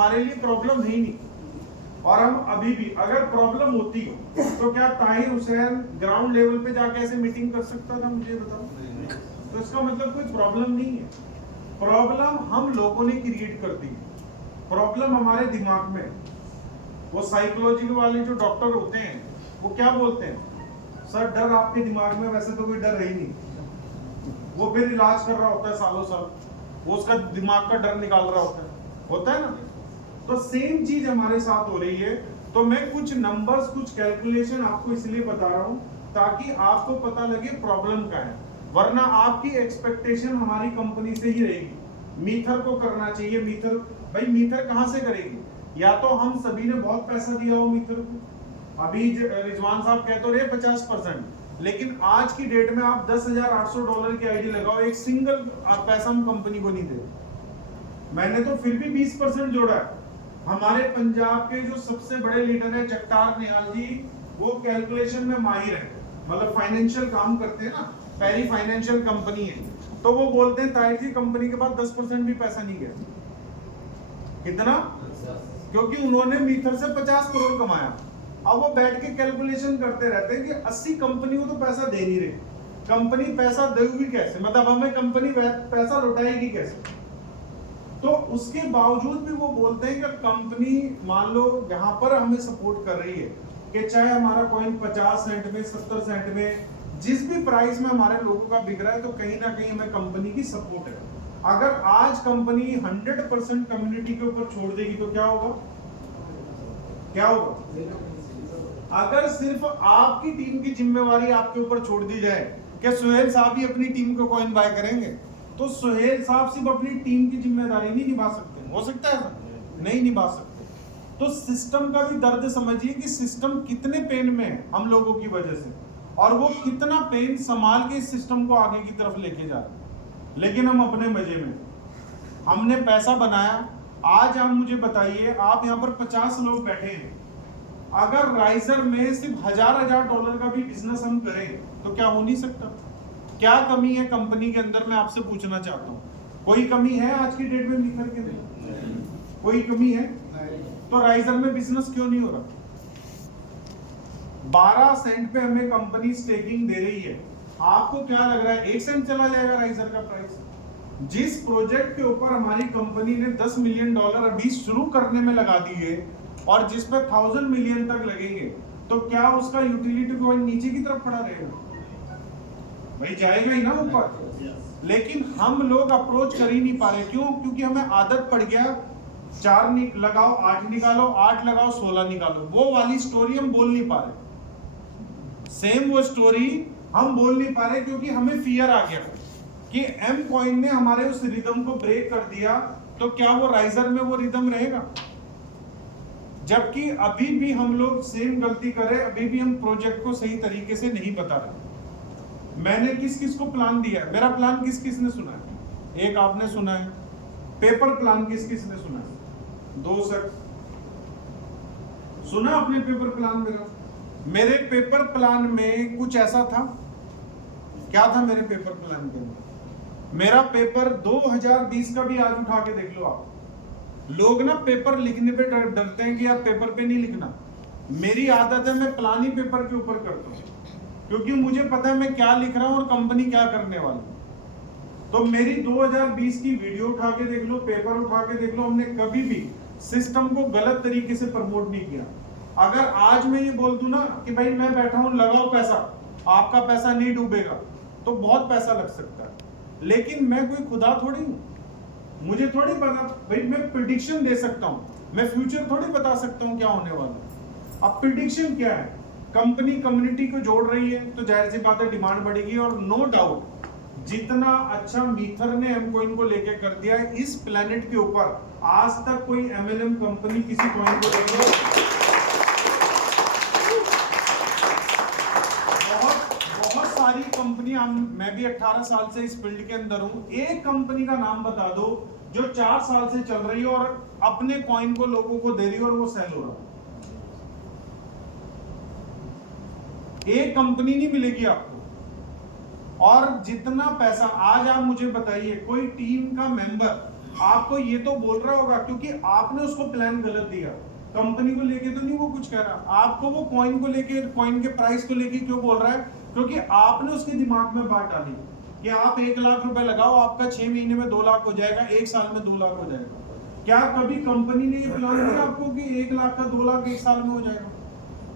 हमारे लिए प्रॉब्लम है ही नहीं। और हम अभी भी अगर प्रॉब्लम होती तो क्या ताहिर हुसैन ग्राउंड लेवल पे जाके ऐसे मीटिंग कर सकता था? मुझे बताओ। तो इसका मतलब कोई प्रॉब्लम नहीं है, प्रॉब्लम हम लोगों ने क्रिएट कर दी। प्रॉब्लम हमारे दिमाग में। वो साइकोलॉजी वाले जो डॉक्टर होते हैं वो क्या बोलते हैं, सर डर आपके दिमाग में, वैसे तो कोई डर है ही नहीं। वो फिर इलाज कर रहा होता है सालों साल, वो उसका दिमाग का डर निकाल रहा होता है ना। तो सेम चीज हमारे साथ हो रही है। तो मैं कुछ नंबर्स, कुछ कैलकुलेशन आपको इसलिए बता रहा हूं ताकि आपको पता लगे प्रॉब्लम क्या है, वरना आपकी एक्सपेक्टेशन हमारी कंपनी से ही रहेगी मीथर को करना चाहिए। मीथर भाई मीथर कहां से करेगी? या तो हम सभी ने बहुत पैसा दिया हो मीथर को। अभी रिजवान साहब कहते रहे 50%, लेकिन आज की डेट में आप $10,800 की आईडी लगाओ, एक सिंगल पैसा हम कंपनी को नहीं दे। मैंने तो फिर भी 20% जोड़ा है। हमारे पंजाब के जो सबसे बड़े लीडर है जगतार निहाल जी, वो कैलकुलेशन में माहिर है, मतलब फाइनेंशियल काम करते हैं ना, पहली फाइनेंशियल कंपनी है। तो वो बोलते हैं ताहिर जी कंपनी के पास 10% भी पैसा नहीं गया। कितना? क्योंकि उन्होंने मीथर से 50 करोड़ कमाया। अब वो बैठ के कैलकुलेशन करते रहते हैं कि 80 कंपनी को तो पैसा दे नहीं रही, कंपनी पैसा देगी कैसे, मतलब हमें कंपनी पैसा लौटाएगी कैसे। तो उसके बावजूद भी वो बोलते हैं कि कंपनी मान लो यहाँ पर हमें सपोर्ट कर रही है कि चाहे हमारा कॉइन 50 सेंट में, 70 सेंट में, जिस भी प्राइस में हमारे लोगों का बिक रहा है, तो कहीं ना कहीं हमें कंपनी की सपोर्ट है। अगर आज कंपनी 100% कम्युनिटी के ऊपर छोड़ देगी तो क्या होगा? क्या होगा? अगर सिर्फ आपकी टीम की जिम्मेवारी आपके ऊपर छोड़ दी जाए कि सुहेल साहब ही अपनी टीम को कॉइन बाय करेंगे, तो सुहेल साहब सिर्फ अपनी टीम की जिम्मेदारी नहीं निभा सकते। हो सकता है नहीं निभा सकते। तो सिस्टम का भी दर्द समझिए कि सिस्टम कितने पेन में है हम लोगों की वजह से, और वो कितना पेन संभाल के इस सिस्टम को आगे की तरफ लेके जा रहे हैं। लेकिन हम अपने मजे में, हमने पैसा बनाया। आज आप मुझे बताइए, आप यहाँ पर 50 लोग बैठे हैं, अगर राइजर में सिर्फ $1000 का भी बिजनेस हम करें तो क्या हो नहीं सकता? क्या कमी है कंपनी के अंदर? मैं आपसे पूछना चाहता हूँ, कोई कमी है आज की डेट में मीथर के अंदर? कोई कमी है? तो राइजर में बिजनेस क्यों नहीं हो रहा? 12 सेंट पे हमें कंपनी स्टेकिंग दे रही है। आपको क्या लग रहा है 1 सेंट चला जाएगा राइजर का प्राइस? जिस प्रोजेक्ट के ऊपर हमारी कंपनी ने $10 मिलियन अभी शुरू करने में लगा दिए और जिस पे 1000 मिलियन तक लगेंगे, तो क्या उसका यूटिलिटी कॉइन नीचे की तरफ पड़ा रहेगा? भाई जाएगा ही ना ऊपर। लेकिन हम लोग अप्रोच कर ही नहीं पा रहे। क्यों? क्योंकि हमें आदत पड़ गया 4 लगाओ 8 निकालो, 8 लगाओ 16 निकालो। वो वाली स्टोरी हम बोल नहीं पा रहे। सेम वो स्टोरी हम बोल नहीं पा रहे क्योंकि हमें फियर आ गया कि एम कॉइन ने हमारे उस रिदम को ब्रेक कर दिया, तो क्या वो राइजर में वो रिदम रहेगा? जबकि अभी भी हम लोग सेम गलती कर रहे हैं, अभी भी हम प्रोजेक्ट को सही तरीके से नहीं बता रहे। मैंने किस किस को प्लान दिया है? मेरा प्लान किस किस ने सुना है? एक आपने सुना है। पेपर प्लान किस किस ने सुना है? 2 शख्स सुना अपने पेपर प्लान मेरा। मेरे पेपर प्लान में कुछ ऐसा था। क्या था मेरे पेपर प्लान के अंदर? मेरा पेपर 2020 का भी आज उठा के देख लो आप। लोग ना पेपर लिखने पे डरते हैं कि यार पेपर पे नहीं लिखना। मेरी आदत है, मैं प्लान ही पेपर के ऊपर करता हूँ, क्योंकि मुझे पता है मैं क्या लिख रहा हूँ और कंपनी क्या करने वाली। तो मेरी 2020 की वीडियो उठा के देख लो, पेपर उठा के देख लो, हमने कभी भी सिस्टम को गलत तरीके से प्रमोट नहीं किया। अगर आज मैं ये बोल दूं ना कि भाई मैं बैठा हूं, लगाओ पैसा, आपका पैसा नहीं डूबेगा, तो बहुत पैसा लग सकता है। लेकिन मैं कोई खुदा थोड़ी हूं, मुझे थोड़ी पता भाई, मैं प्रिडिक्शन दे सकता हूं, मैं फ्यूचर थोड़ी बता सकता हूं क्या होने वाला है। अब प्रिडिक्शन क्या है? कंपनी कम्युनिटी को जोड़ रही है तो जाहिर सी बात है डिमांड बढ़ेगी। और नो डाउट जितना अच्छा मीथर ने एम कॉइन को लेके कर दिया है इस प्लेनेट के ऊपर, आज तक कोई एमएलएम कंपनी किसी कॉइन को लेकर बहुत सारी कंपनियां, मैं भी 18 साल से इस फील्ड के अंदर हूं, एक कंपनी का नाम बता दो जो 4 साल से चल रही है और अपने कॉइन को लोगों को दे रही है और वो सेल हो रहा है। एक कंपनी नहीं मिलेगी आपको। और जितना पैसा आज आप मुझे बताइए, कोई टीम का मेंबर आपको ये तो बोल रहा होगा क्योंकि आपने उसको प्लान गलत दिया। कंपनी को लेके तो नहीं वो कुछ कह रहा, आपको वो कॉइन को लेके, कॉइन के प्राइस को लेके क्यों बोल रहा है? क्योंकि आपने उसके दिमाग में बात डाली कि आप 1 लाख रुपए लगाओ, आपका 6 महीने में 2 लाख हो जाएगा, 1 साल में 2 लाख हो जाएगा। क्या कभी कंपनी ने ये प्लान दिया आपको कि 1 लाख का 2 लाख 1 साल में हो जाएगा?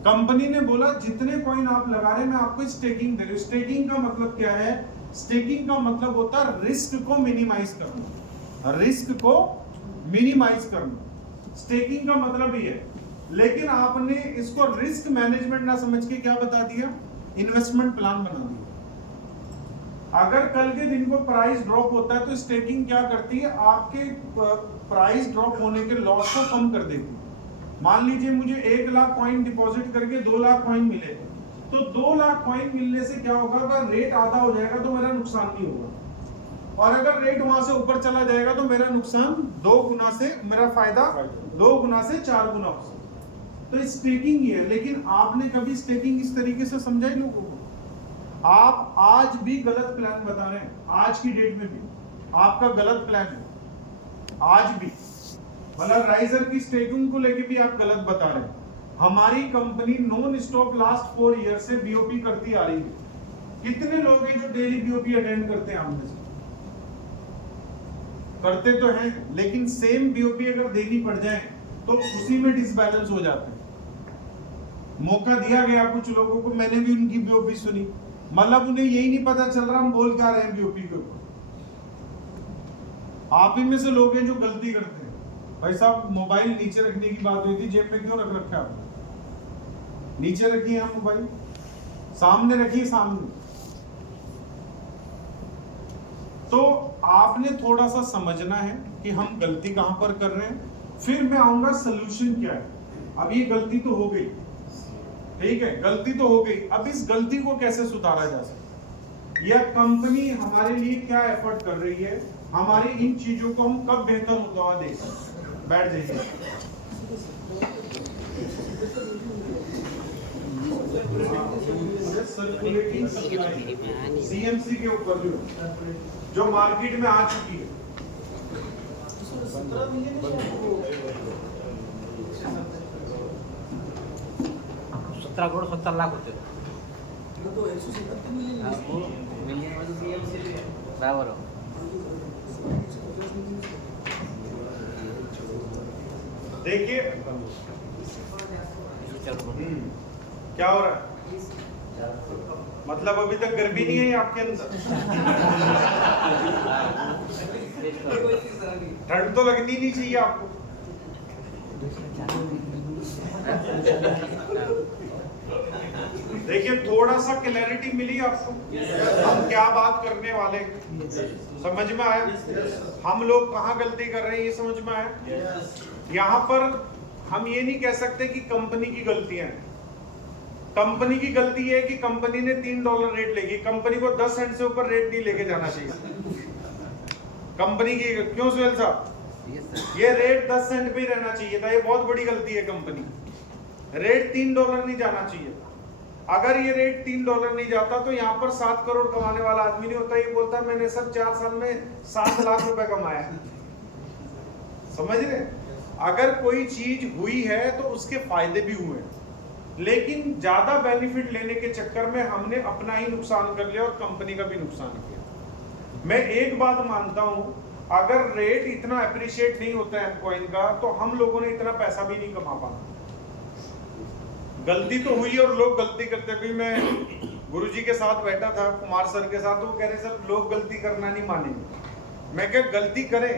कंपनी ने बोला जितने कॉइन आप लगा रहे हैं मैं आपको स्टेकिंग दे रही हूं। स्टेकिंग का मतलब क्या है? स्टेकिंग का मतलब होता है रिस्क को मिनिमाइज करना, रिस्क को मिनिमाइज करना, स्टेकिंग का मतलब ही है। लेकिन आपने इसको रिस्क मैनेजमेंट ना समझ के क्या बता दिया? इन्वेस्टमेंट प्लान बना दिया। अगर कल के दिन को प्राइस ड्रॉप होता है तो स्टेकिंग क्या करती है? आपके प्राइस ड्रॉप होने के लॉस को कम कर देती है। मान लीजिए मुझे 1 लाख कॉइन डिपॉजिट करके 2 लाख कॉइन मिले, तो 2 लाख कॉइन मिलने से क्या होगा? अगर रेट आधा हो जाएगा तो मेरा नुकसान नहीं होगा, और अगर रेट वहां से ऊपर चला जाएगा तो मेरा नुकसान 2 गुना से, मेरा फायदा 2 गुना से 4 गुना हो सकता है। तो स्टेकिंग ही है। लेकिन आपने कभी स्टेकिंग इस तरीके से समझा ही लोगों को? आप आज भी गलत प्लान बता रहे हैं, आज की डेट में भी आपका गलत प्लान है, आज भी। मतलब राइजर की स्टेकिंग को लेके भी आप गलत बता रहे हैं। हमारी company non stop last 4 year से बीओपी करती आ रही है। कितने लोग हैं जो डेली बीओपी अटेंड करते हैं? हम में से करते तो हैं, लेकिन सेम बीओपी अगर देनी पड़ जाए तो उसी में डिसबैलेंस हो जाते हैं। मौका दिया गया कुछ लोगों को, मैंने भी उनकी बीओपी सुनी, मतलब उन्हें यही नहीं पता चल रहा हम बोल क्या रहे हैं बीओपी के ऊपर। आप ही में से लोग हैं जो गलती करते हैं। भाई साहब, मोबाइल नीचे रखने की बात हुई थी, जेब में क्यों रख रखा है आपने? नीचे रखिए आप मोबाइल, सामने रखिए, सामने। तो आपने थोड़ा सा समझना है कि हम गलती कहां पर कर रहे हैं, फिर मैं आऊंगा सलूशन क्या है। अब ये गलती तो हो गई, ठीक है, गलती तो हो गई, अब इस गलती को कैसे सुधारा जा सकता है, या कंपनी हमारे लिए क्या एफर्ट कर रही है, हमारी इन चीजों को हम कब बेहतर होता हुआ देख सकते हैं। बैठ जाइए। सर्कुलेटिंग सप्लाई सीएमसी के ऊपर जो मार्केट में आ चुकी है, 17 करोड़ 70 लाख होते बराबर हो। देखिए क्या हो रहा है, मतलब अभी तक गर्मी नहीं है आपके अंदर? ठंड तो लगनी नहीं चाहिए आपको। देखिए थोड़ा सा क्लैरिटी मिली आपको, हम क्या बात करने वाले, समझ में आया? हम लोग कहाँ गलती कर रहे हैं ये समझ में आया? यहाँ पर हम ये नहीं कह सकते कि कंपनी की गलतियां हैं। कंपनी की गलती है कि कंपनी ने $3 रेट लेगी, कंपनी को 10 सेंट से ऊपर रेट नहीं लेके जाना चाहिए। कंपनी की क्यों सुहेल साहब? ये रेट 10 सेंट पे ही रहना चाहिए था, ये बहुत बड़ी गलती है कंपनी। रेट $3 नहीं जाना चाहिए। अगर ये रेट $3 नहीं जाता तो यहाँ पर 7 करोड़ कमाने वाला आदमी नहीं होता, ये बोलता मैंने सर 4 साल में 7 लाख रुपए कमाया। समझ रहे? अगर कोई चीज हुई है तो उसके फायदे भी हुए, लेकिन ज्यादा बेनिफिट लेने के चक्कर में हमने अपना ही नुकसान कर लिया और कंपनी का भी नुकसान किया। मैं एक बात मानता हूं, अगर रेट इतना अप्रिशिएट नहीं होता है कॉइन का तो हम लोगों ने इतना पैसा भी नहीं कमा पाना। गलती तो हुई और लोग गलती करते भी। मैं गुरुजी के साथ बैठा था, कुमार सर के साथ, तो वो कह रहे सर लोग गलती करना नहीं मानेंगे। मैं क्या, गलती करें,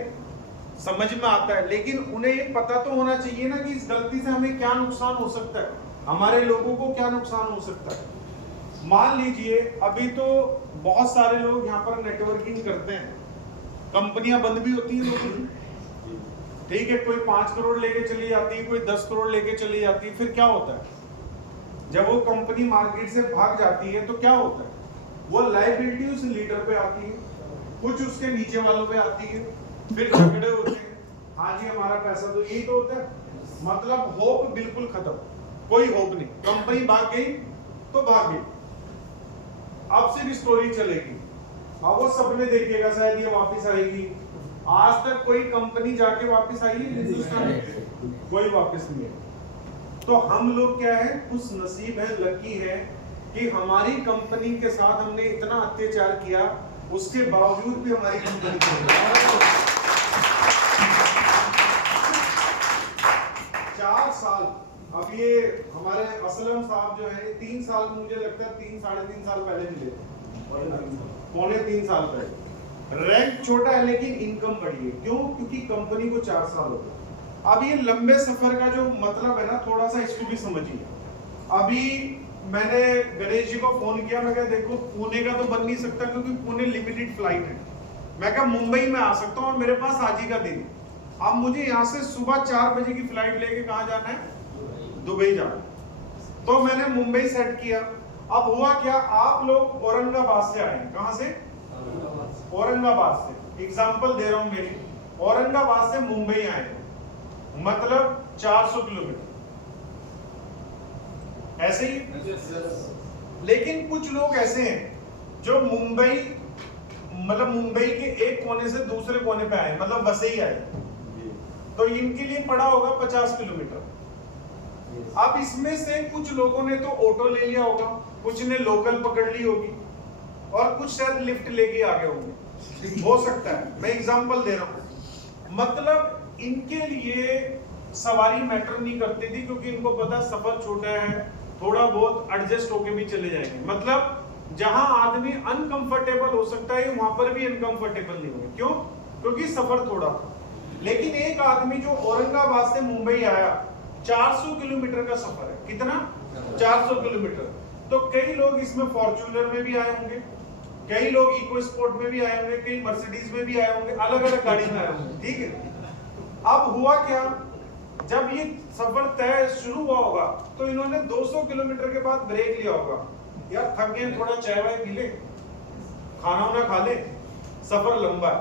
समझ में आता है, लेकिन उन्हें ये पता तो होना चाहिए ना कि इस गलती से हमें क्या नुकसान हो सकता है, हमारे लोगों को क्या नुकसान हो सकता है। मान लीजिए अभी तो बहुत सारे लोग यहाँ पर नेटवर्किंग करते हैं, कंपनियां बंद भी होती हैं लोगों की, ठीक है, कोई 5 करोड़ लेके चली जाती है, कोई 10 करोड़ लेके चली जाती है। फिर क्या होता है, जब वो कंपनी मार्केट से भाग जाती है तो क्या होता है, वो लायबिलिटी उस लीडर पे आती है, कुछ उसके नीचे वालों पे आती है, फिर झगड़े होते हैं, हाँ जी हमारा पैसा, तो यही तो होता है। मतलब होप बिल्कुल खत्म, कोई होप नहीं, कंपनी भाग गई तो भाग गई, अब सिर्फ स्टोरी चलेगी। अब वो सपने देखिएगा शायद ये वापस आएगी, आज तक कोई कंपनी जाके वापस आई है हिंदुस्तान में? कोई वापस नहीं है। तो हम लोग क्या है, खुश नसीब है, लकी है कि हमारी कंपनी के साथ हमने इतना अत्याचार किया, उसके बावजूद भी हमारी कंपनी 4 साल। अब ये हमारे असलम साहब जो है 3 साल, मुझे लगता है 3 साढ़े 3 साल पहले मिले, पौने 3 साल पहले। रैंक छोटा है लेकिन इनकम बड़ी है। क्यों? क्योंकि कंपनी को 4 साल हो गए। अब ये लंबे सफर का जो मतलब है ना, थोड़ा सा इसको भी समझिए। अभी मैंने गणेश जी को फोन किया, मैं कहा देखो पुणे का तो बन नहीं सकता क्योंकि पुणे लिमिटेड फ्लाइट है। मैं कहा मुंबई में आ सकता हूँ और मेरे पास आज ही का दिन। अब मुझे यहाँ से सुबह 4 बजे की फ्लाइट लेके कहाँ जाना है? दुबई जाना। तो मैंने मुंबई सेट किया। अब हुआ क्या, आप लोग औरंगाबाद से आए, कहां से? औरंगाबाद से। एग्जाम्पल दे रहा हूं मेरी, औरंगाबाद से मुंबई आए, मतलब 400 किलोमीटर, ऐसे ही। लेकिन कुछ लोग ऐसे हैं जो मुंबई, मतलब मुंबई के एक कोने से दूसरे कोने पे आए, मतलब बसे ही आए, तो इनके लिए पड़ा होगा 50 किलोमीटर। अब इसमें से कुछ लोगों ने तो ऑटो ले लिया होगा, कुछ ने लोकल पकड़ ली होगी, और कुछ शायद लिफ्ट लेके आ गए होंगे, हो सकता है। मैं एग्जांपल दे रहा हूं। मतलब इनके लिए सवारी मैटर नहीं करती थी, क्योंकि इनको पता सफर छोटा है, थोड़ा बहुत एडजस्ट होके भी चले जाएंगे। मतलब जहां आदमी अनकंफर्टेबल हो सकता है वहां पर भी अनकंफर्टेबल नहीं होंगे। क्यों? क्योंकि सफर थोड़ा था। लेकिन एक आदमी जो औरंगाबाद से मुंबई आया, 400 किलोमीटर का सफर है। कितना? 400 किलोमीटर। तो कई लोग इसमें फॉर्च्यूनर में भी आए होंगे, कई लोग इको स्पोर्ट में भी आए होंगे, कई मर्सिडीज में भी आए होंगे, अलग अलग गाड़ी में आए होंगे, ठीक है। अब हुआ क्या, जब ये सफर तय शुरू हुआ होगा तो इन्होंने 200 किलोमीटर के बाद ब्रेक लिया होगा, यार थक गए, थोड़ा चाय वाय पी ले, खाना वाना खा ले, सफर लंबा है,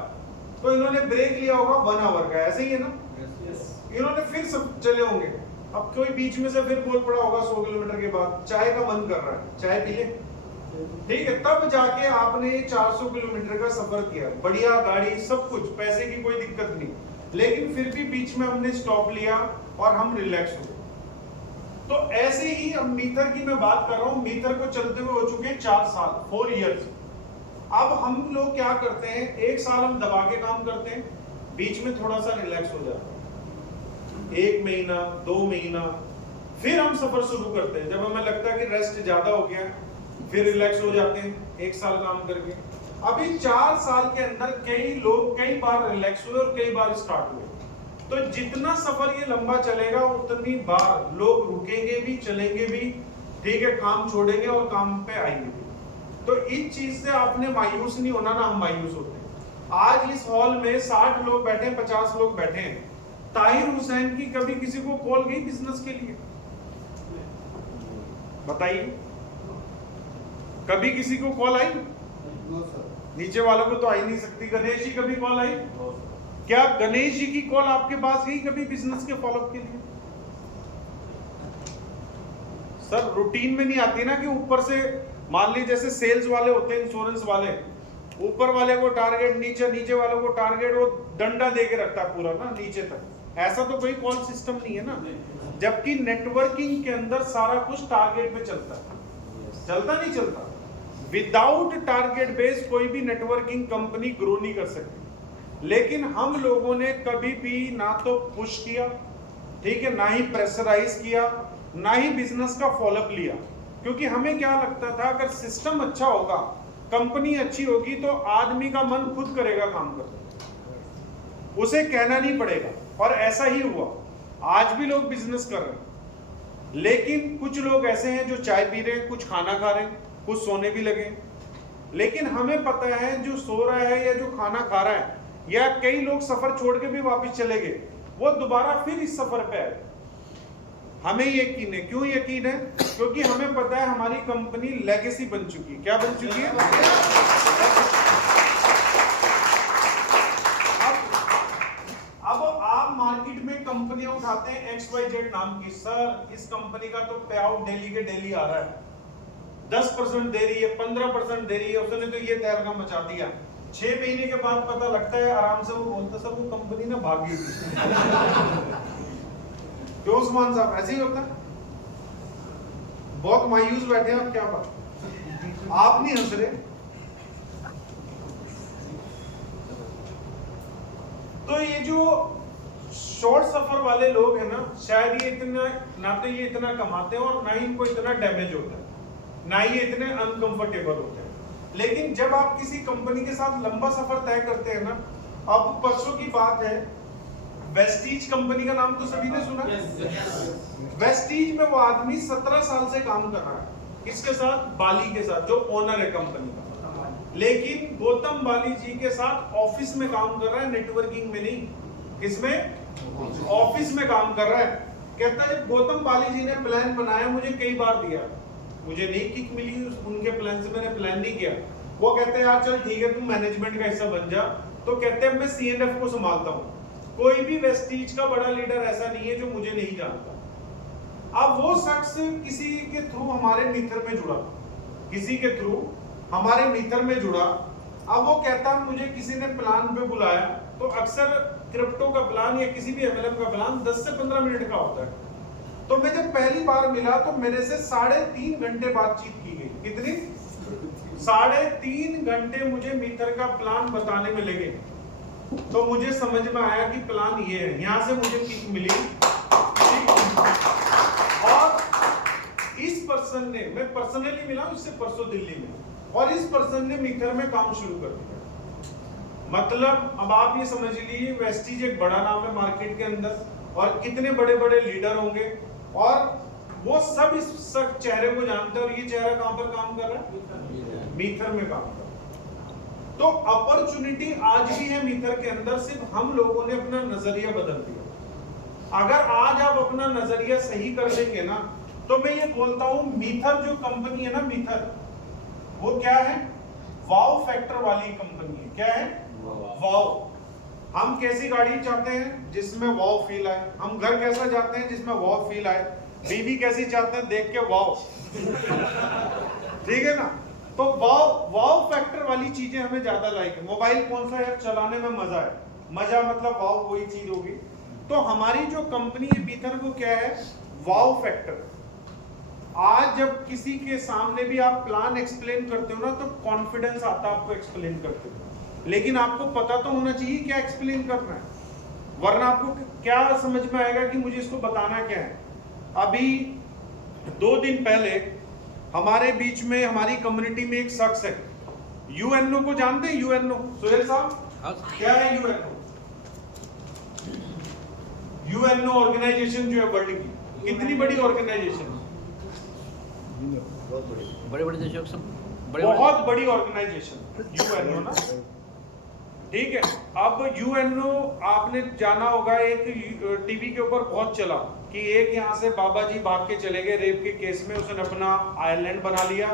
तो इन्होंने ब्रेक लिया होगा 1 आवर का, ऐसे ही है ना। इन्होंने फिर सब चले होंगे। अब कोई बीच में से फिर बोल पड़ा होगा 100 किलोमीटर के बाद, चाय का मन कर रहा है, चाय पी ले, ठीक है। तब जाके आपने 400 किलोमीटर का सफर किया, बढ़िया गाड़ी, सब कुछ, पैसे की कोई दिक्कत नहीं, लेकिन फिर भी बीच में हमने स्टॉप लिया और हम रिलैक्स हो गए। तो ऐसे ही अब मीटर की मैं बात कर रहा हूं, मीटर को चलते हुए हो चुके 4 साल, 4 इयर्स। अब हम लोग क्या करते हैं, 1 साल हम दबा के काम करते हैं, बीच में थोड़ा सा रिलैक्स हो जाता है, 1 महीना 2 महीना, फिर हम सफर शुरू करते हैं। जब हमें लगता है कि रेस्ट ज्यादा हो गया, फिर रिलैक्स हो जाते हैं 1 साल काम करके। अभी 4 साल के अंदर कई लोग कई बार रिलैक्स हुए और कई बार स्टार्ट हुए। तो जितना सफर ये लंबा चलेगा उतनी बार लोग रुकेंगे भी, चलेंगे भी, ठीक है, काम छोड़ेंगे और काम पे आएंगे भी। तो इस चीज से आपने मायूस नहीं होना ना, हम मायूस होते हैं। आज इस हॉल में 60 लोग बैठे हैं, 50 लोग बैठे हैं, ताहिर हुसैन की कभी किसी को कॉल गई बिजनेस के लिए? बताइए, कभी किसी को कॉल आई? नीचे वालों को तो आई नहीं सकती। गणेश जी कभी कॉल आई? क्या गणेश जी की कॉल आपके पास गई कभी बिजनेस के फॉलोअप के लिए? सर रूटीन में नहीं आती ना, कि ऊपर से मान लीजिए जैसे सेल्स वाले होते हैं, इंश्योरेंस वाले, ऊपर वाले को टारगेट, नीचे वालों को टारगेट, वो डंडा दे के रखता है पूरा ना नीचे तक। ऐसा तो कोई कॉल सिस्टम नहीं है ना। जबकि नेटवर्किंग के अंदर सारा कुछ टारगेट पे चलता है, चलता नहीं चलता? विदाउट टारगेट बेस कोई भी नेटवर्किंग कंपनी ग्रो नहीं कर सकती। लेकिन हम लोगों ने कभी भी ना तो पुश किया, ठीक है, ना ही प्रेशराइज किया, ना ही बिजनेस का फॉलोअप लिया। क्योंकि हमें क्या लगता था, अगर सिस्टम अच्छा होगा, कंपनी अच्छी होगी, तो आदमी का मन खुद करेगा काम करने, उसे कहना नहीं पड़ेगा। और ऐसा ही हुआ, आज भी लोग बिजनेस कर रहे हैं। लेकिन कुछ लोग ऐसे हैं जो चाय पी रहे हैं, कुछ खाना खा रहे हैं, कुछ सोने भी लगे। लेकिन हमें पता है जो सो रहा है या जो खाना खा रहा है, या कई लोग सफर छोड़ के भी वापस चले गए, वो दोबारा फिर इस सफर पे आए। हमें यकीन है। क्यों यकीन है? क्योंकि हमें पता है हमारी कंपनी लेगेसी बन चुकी है। क्या बन चुकी है? अब आप मार्केट में कंपनियां उठाते हैं XYZ नाम की, सर इस कंपनी का तो पे आउट डेली के डेली आ रहा है, 10% दे रही है, 15% दे रही है, उसने तो ये तहलका मचा दिया, 6 महीने के बाद पता लगता है, आराम से वो बोलता सर वो कंपनी ना भागी थी। क्यों उस्मान साहब ऐसे ही होता है? बहुत मायूस बैठे हैं आप, क्या बात, आप नहीं हंस रहे? तो ये जो शॉर्ट सफर वाले लोग हैं ना, शायद ये इतना ना तो ये इतना कमाते हैं और ना ही इनको इतना डैमेज होता है, ना ही इतने अनकंफर्टेबल होते हैं। लेकिन जब आप किसी कंपनी के साथ लंबा सफर तय करते हैं ना, अब परसों की बात है, वेस्टीज कंपनी का नाम तो सभी ने सुना। वेस्टीज में वो आदमी 17 साल से काम कर रहा है, किसके साथ? बाली के साथ, जो ओनर है कंपनी का। लेकिन गौतम बाली जी के साथ ऑफिस में काम कर रहा है, नेटवर्किंग में नहीं। किसमें? ऑफिस में काम कर रहा है। कहता है जब गौतम बाली जी ने प्लान बनाया, मुझे कई बार दिया, मुझे नहीं किक मिली उनके प्लान से, मैंने प्लान नहीं किया। वो कहते हैं यार चल ठीक है तुम मैनेजमेंट का हिस्सा बन जा, तो कहते हैं मैं C&F को संभालता हूँ। कोई भी वेस्टीज का बड़ा लीडर ऐसा नहीं है जो मुझे नहीं जानता। अब वो शख्स किसी के थ्रू हमारे मीथर में जुड़ा, किसी के थ्रू हमारे मीथर में जुड़ा। अब वो कहता मुझे किसी ने प्लान पे बुलाया, तो अक्सर क्रिप्टो का प्लान या किसी भी MLM का प्लान 10 से 15 मिनट का होता है। तो मैं जब पहली बार मिला तो मेरे से 3.5 घंटे बातचीत की गई। कितनी? 3.5 घंटे मुझे मीथर का प्लान बताने में लगे। तो मुझे समझ में आया कि प्लान ये है, यहां से मुझे किक मिली। और इस पर्सन ने, मैं पर्सनली मिला उससे परसों दिल्ली में, और इस पर्सन ने मीथर में काम शुरू कर दिया। मतलब अब आप ये समझ लीजिए वेस्टीज एक बड़ा नाम है मार्केट के अंदर, और कितने बड़े बड़े लीडर होंगे, और वो सब इस चेहरे को जानते हैं। और ये चेहरा कहां पर काम कर रहा है? मीथर में काम कर रहा है। तो अपॉर्चुनिटी आज भी है मीथर के अंदर, सिर्फ हम लोगों ने अपना नजरिया बदल दिया। अगर आज आप अपना नजरिया सही कर देंगे ना, तो मैं ये बोलता हूं मीथर जो कंपनी है ना, मीथर वो क्या है? वाव फैक्टर वाली कंपनी है। क्या है? वाव। हम कैसी गाड़ी चाहते हैं जिसमें वाव फील आए, हम घर कैसा चाहते हैं जिसमें वाव फील आए, बीवी कैसी चाहते हैं देख के वाव। ठीक है ना? तो वाव फैक्टर वाली चीजें हमें ज्यादा लाइक है। मोबाइल कौन सा है चलाने में मजा है, मजा मतलब वाव वही चीज होगी। तो हमारी जो कंपनी है मीथर को क्या है? Wow factor. आज जब किसी के सामने भी आप प्लान एक्सप्लेन करते हो ना, तो कॉन्फिडेंस आता है आपको एक्सप्लेन करते हो। लेकिन आपको पता तो होना चाहिए क्या एक्सप्लेन करना है, वरना आपको क्या समझ में आएगा कि मुझे इसको बताना क्या है। अभी 2 दिन पहले हमारे बीच में, हमारी कम्युनिटी में एक शख्स है, UNO को जानते हैं? UNO सुहेल साहब क्या है? UNO ऑर्गेनाइजेशन जो है वर्ल्ड की, कितनी बड़ी ऑर्गेनाइजेशन है? बड़े-बड़े देशों के सब बहुत बड़ी ऑर्गेनाइजेशन UNO ना, ठीक है। अब UNO आपने जाना होगा, एक टीवी के ऊपर बहुत चला कि एक यहाँ से बाबा जी भाग के चले गए रेप के केस में, उसने अपना आइलैंड बना लिया।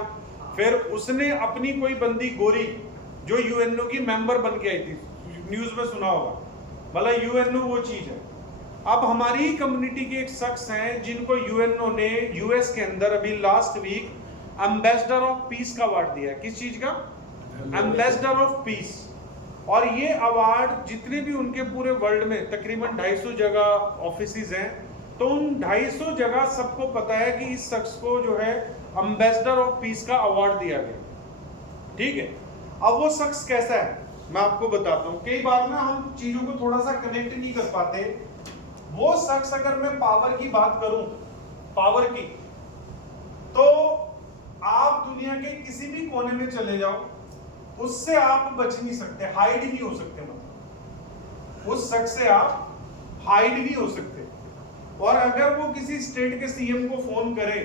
फिर उसने अपनी कोई बंदी गोरी जो UNO की मेंबर बन के आई थी, न्यूज में सुना होगा, मतलब UNO वो चीज है। अब हमारी कम्युनिटी के एक शख्स हैं जिनको UNO ने US के अंदर अभी last week ambassador of peace का अवार्ड दिया है। किस चीज का? Ambassador of peace. और ये अवार्ड जितने भी उनके पूरे वर्ल्ड में तकरीबन 250 जगह ऑफिसेज हैं, तो उन 250 जगह सबको पता है कि इस शख्स को जो है एम्बेसडर ऑफ पीस का अवार्ड दिया गया। ठीक है। अब वो शख्स कैसा है मैं आपको बताता हूँ। कई बार ना हम चीजों को थोड़ा सा कनेक्ट नहीं कर पाते। वो शख्स, अगर मैं पावर की बात करूं, पावर की, तो आप दुनिया के किसी भी कोने में चले जाओ, उससे आप बच नहीं सकते, हाइड नहीं हो सकते। मतलब उस शख्स से आप हाइड नहीं हो सकते। और अगर वो किसी स्टेट के CM को फोन करे,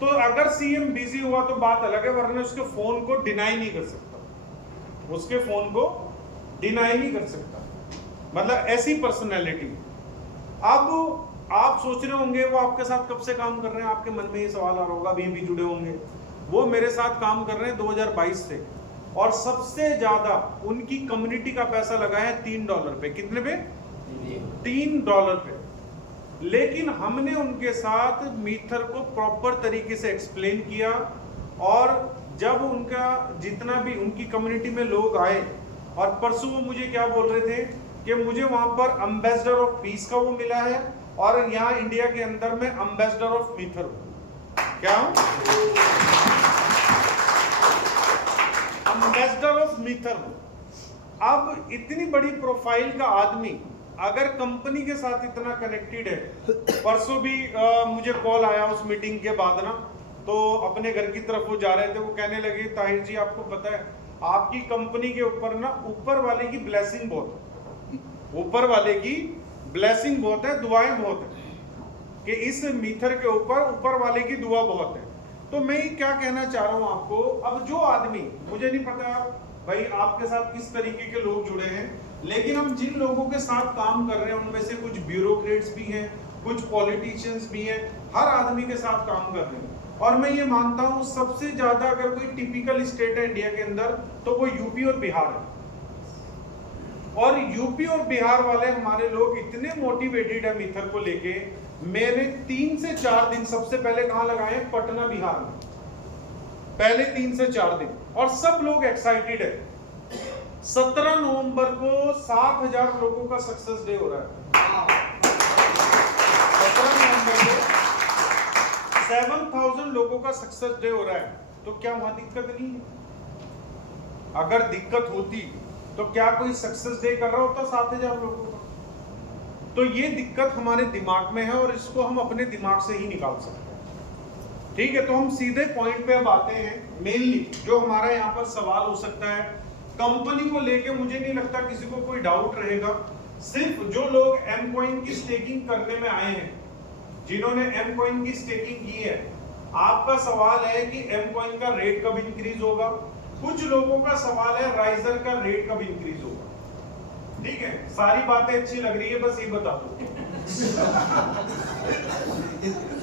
तो अगर CM बिजी हुआ तो बात अलग है, वरना उसके फोन को डिनाई नहीं कर सकता, उसके फोन को डिनाई नहीं कर सकता। मतलब ऐसी पर्सनैलिटी। अब आप सोच रहे होंगे वो आपके साथ कब से काम कर रहे हैं, आपके मन में ये सवाल आ रहा होगा, अभी भी जुड़े होंगे। वो मेरे साथ काम कर रहे हैं 2022 से, और सबसे ज्यादा उनकी कम्युनिटी का पैसा लगा है $3 पे। कितने पे? $3 पे। लेकिन हमने उनके साथ मीथर को प्रॉपर तरीके से एक्सप्लेन किया, और जब उनका जितना भी उनकी कम्युनिटी में लोग आए, और परसों वो मुझे क्या बोल रहे थे कि मुझे वहां पर एम्बेसडर ऑफ पीस का वो मिला है और यहाँ इंडिया के अंदर में एम्बेसडर ऑफ मीथर हूं। क्या हूं? एम्बेसडर ऑफ मीथर हूं। अब इतनी बड़ी प्रोफाइल का आदमी अगर कंपनी के साथ इतना कनेक्टेड है, परसों भी मुझे कॉल आया उस मीटिंग के बाद ना, तो अपने घर की तरफ वो जा रहे थे, वो कहने लगे ताहिर जी आपको पता है आपकी कंपनी के ऊपर ना ऊपर वाले की ब्लेसिंग बहुत है, ऊपर वाले की ब्लेसिंग बहुत है, दुआएं बहुत है कि इस मीथर के ऊपर वाले की दुआ बहुत है। तो मैं क्या कहना चाह रहा हूं आपको, अब जो आदमी, मुझे नहीं पता भाई आपके साथ किस तरीके के लोग जुड़े हैं, लेकिन हम जिन लोगों के साथ काम कर रहे हैं उनमें से कुछ ब्यूरोक्रेट्स भी हैं, कुछ पॉलिटिशियंस भी हैं, हर आदमी के साथ काम कर रहे हैं। और मैं ये मानता हूं सबसे ज्यादा अगर कोई टिपिकल स्टेट है इंडिया के अंदर तो वो यूपी और बिहार है। और यूपी और बिहार वाले हमारे लोग इतने मोटिवेटेड है मीथर को लेके, मैंने 3 से 4 दिन सबसे पहले कहां लगाए, पटना बिहार में, पहले 3 से 4 दिन, और सब लोग एक्साइटेड है। 17 नवंबर को 7000 लोगों का सक्सेस डे हो रहा है। 17 नवंबर को 7000 लोगों का सक्सेस डे हो रहा है। तो क्या वहां दिक्कत नहीं है? अगर दिक्कत होती तो क्या कोई सक्सेस डे कर रहा होता 7000 लोगों का? तो ये दिक्कत हमारे दिमाग में है और इसको हम अपने दिमाग से ही निकाल सकते हैं। ठीक है, तो हम सीधे पॉइंट पे अब आते हैं। मेनली जो हमारा यहाँ पर सवाल हो सकता है कंपनी को लेके, मुझे नहीं लगता किसी को कोई डाउट रहेगा। सिर्फ जो लोग एम कॉइन की स्टेकिंग करने में आए हैं, जिन्होंने एम कॉइन की स्टेकिंग की है, आपका सवाल है कि एम कॉइन का रेट कब इंक्रीज होगा। कुछ लोगों का सवाल है राइजर का रेट कब इंक्रीज होगा। ठीक है, सारी बातें अच्छी लग रही है, बस ये बता दो।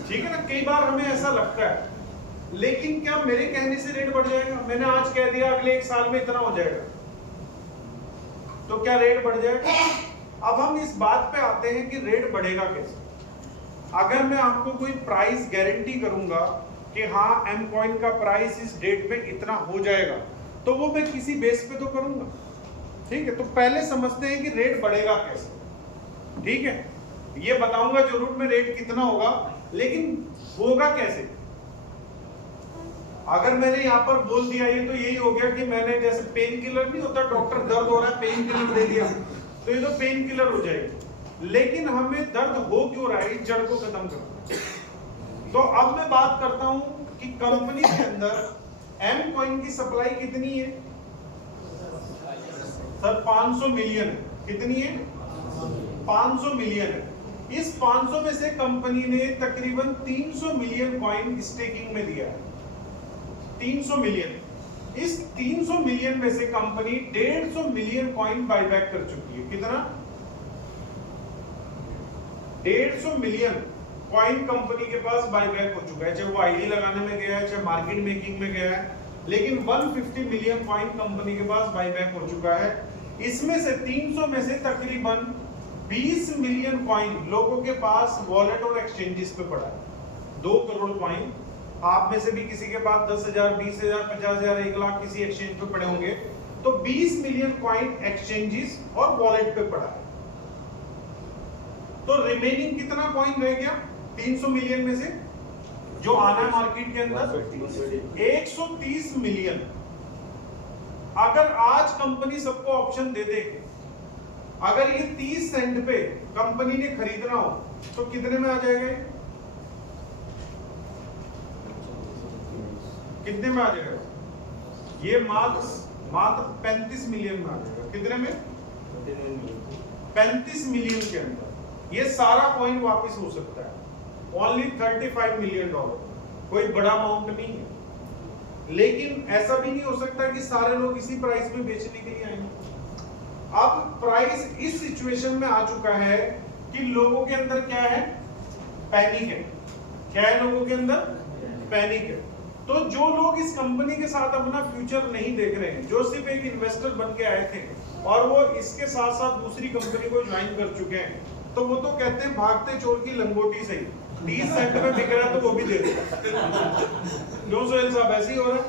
ठीक है ना, कई बार हमें ऐसा लगता है, लेकिन क्या मेरे कहने से रेट बढ़ जाएगा? मैंने आज कह दिया अगले 1 साल में इतना हो जाएगा, तो क्या रेट बढ़ जाएगा? अब हम इस बात पे आते हैं कि रेट बढ़ेगा कैसे। अगर मैं आपको कोई प्राइस गारंटी करूंगा कि हाँ एम कॉइन का प्राइस इस डेट पे इतना हो जाएगा, तो वो मैं किसी बेस पे तो करूंगा। ठीक है, तो पहले समझते हैं कि रेट बढ़ेगा कैसे। ठीक है, ये बताऊंगा जरूर मैं रेट कितना होगा, लेकिन होगा कैसे। अगर मैंने यहाँ पर बोल दिया ये तो यही हो गया कि मैंने जैसे पेन किलर नहीं होता, डॉक्टर दर्द हो रहा है पेन किलर दे दिया, तो ये तो पेन किलर हो जाएगी। लेकिन हमें दर्द हो क्यों रहा है, जड़ को खत्म करना। तो अब मैं बात करता हूं कि कंपनी के अंदर एम कॉइन की सप्लाई कितनी है सर? 500 मिलियन है। कितनी है? 500 मिलियन है। इस 500 में से कंपनी ने तकरीबन 300 मिलियन कॉइन स्टेकिंग में दिया है। 300 मिलियन। इस 300 मिलियन में से कंपनी 150 मिलियन कॉइन बायबैक कर चुकी है। कितना? 150 मिलियन कॉइन कंपनी के पास बायबैक हो चुका है, चाहे वो आईडी लगाने में गया है, चाहे मार्केट मेकिंग में गया है, लेकिन 150 मिलियन कॉइन कंपनी के पास बायबैक हो चुका है। इसमें से 300 में से तकरीबन 20 मिलियन कॉइन लोगों के पास वॉलेट और एक्सचेंजेस पे पड़ा है। 2 करोड़ कॉइन आप में से भी किसी के पास 10,000, 20,000, 50,000, 1 लाख किसी एक्सचेंज पे पड़े होंगे, तो 20 मिलियन कॉइन एक्सचेंजेस और वॉलेट पे पड़ा है। तो रिमेनिंग कितना कॉइन रह गया 300 मिलियन में से जो आना है मार्केट के अंदर? 130 मिलियन। अगर आज कंपनी सबको ऑप्शन दे दे, अगर ये 30 सेंट पे कंपनी ने खरीदना हो तो कितने में आ जाएगा? कितने में आ जाएगा? ये मात्र 35 मिलियन में आ जाएगा। कितने में? 35 मिलियन के अंदर ये सारा कॉइन वापस हो सकता है। ओनली $35 मिलियन, कोई बड़ा अमाउंट नहीं है। लेकिन ऐसा भी नहीं हो सकता कि सारे लोग इसी प्राइस में बेचने के लिए आएंगे। अब प्राइस इस सिचुएशन में आ चुका है कि लोगों के अंदर क्या है? पैनिक है। क्या है लोगों के अंदर? पैनिक है। तो जो लोग इस कंपनी के साथ अपना फ्यूचर नहीं देख रहे हैं, जो सिर्फ एक इन्वेस्टर बन के आए थे और वो इसके साथ साथ दूसरी कंपनी को ज्वाइन कर चुके हैं, तो वो तो कहते हैं भागते चोर की लंगोटी सही, 30 सेंट में बिक रहा है तो वो भी दे दे। क्यों सोहेल साहब, ऐसे ही हो रहा है?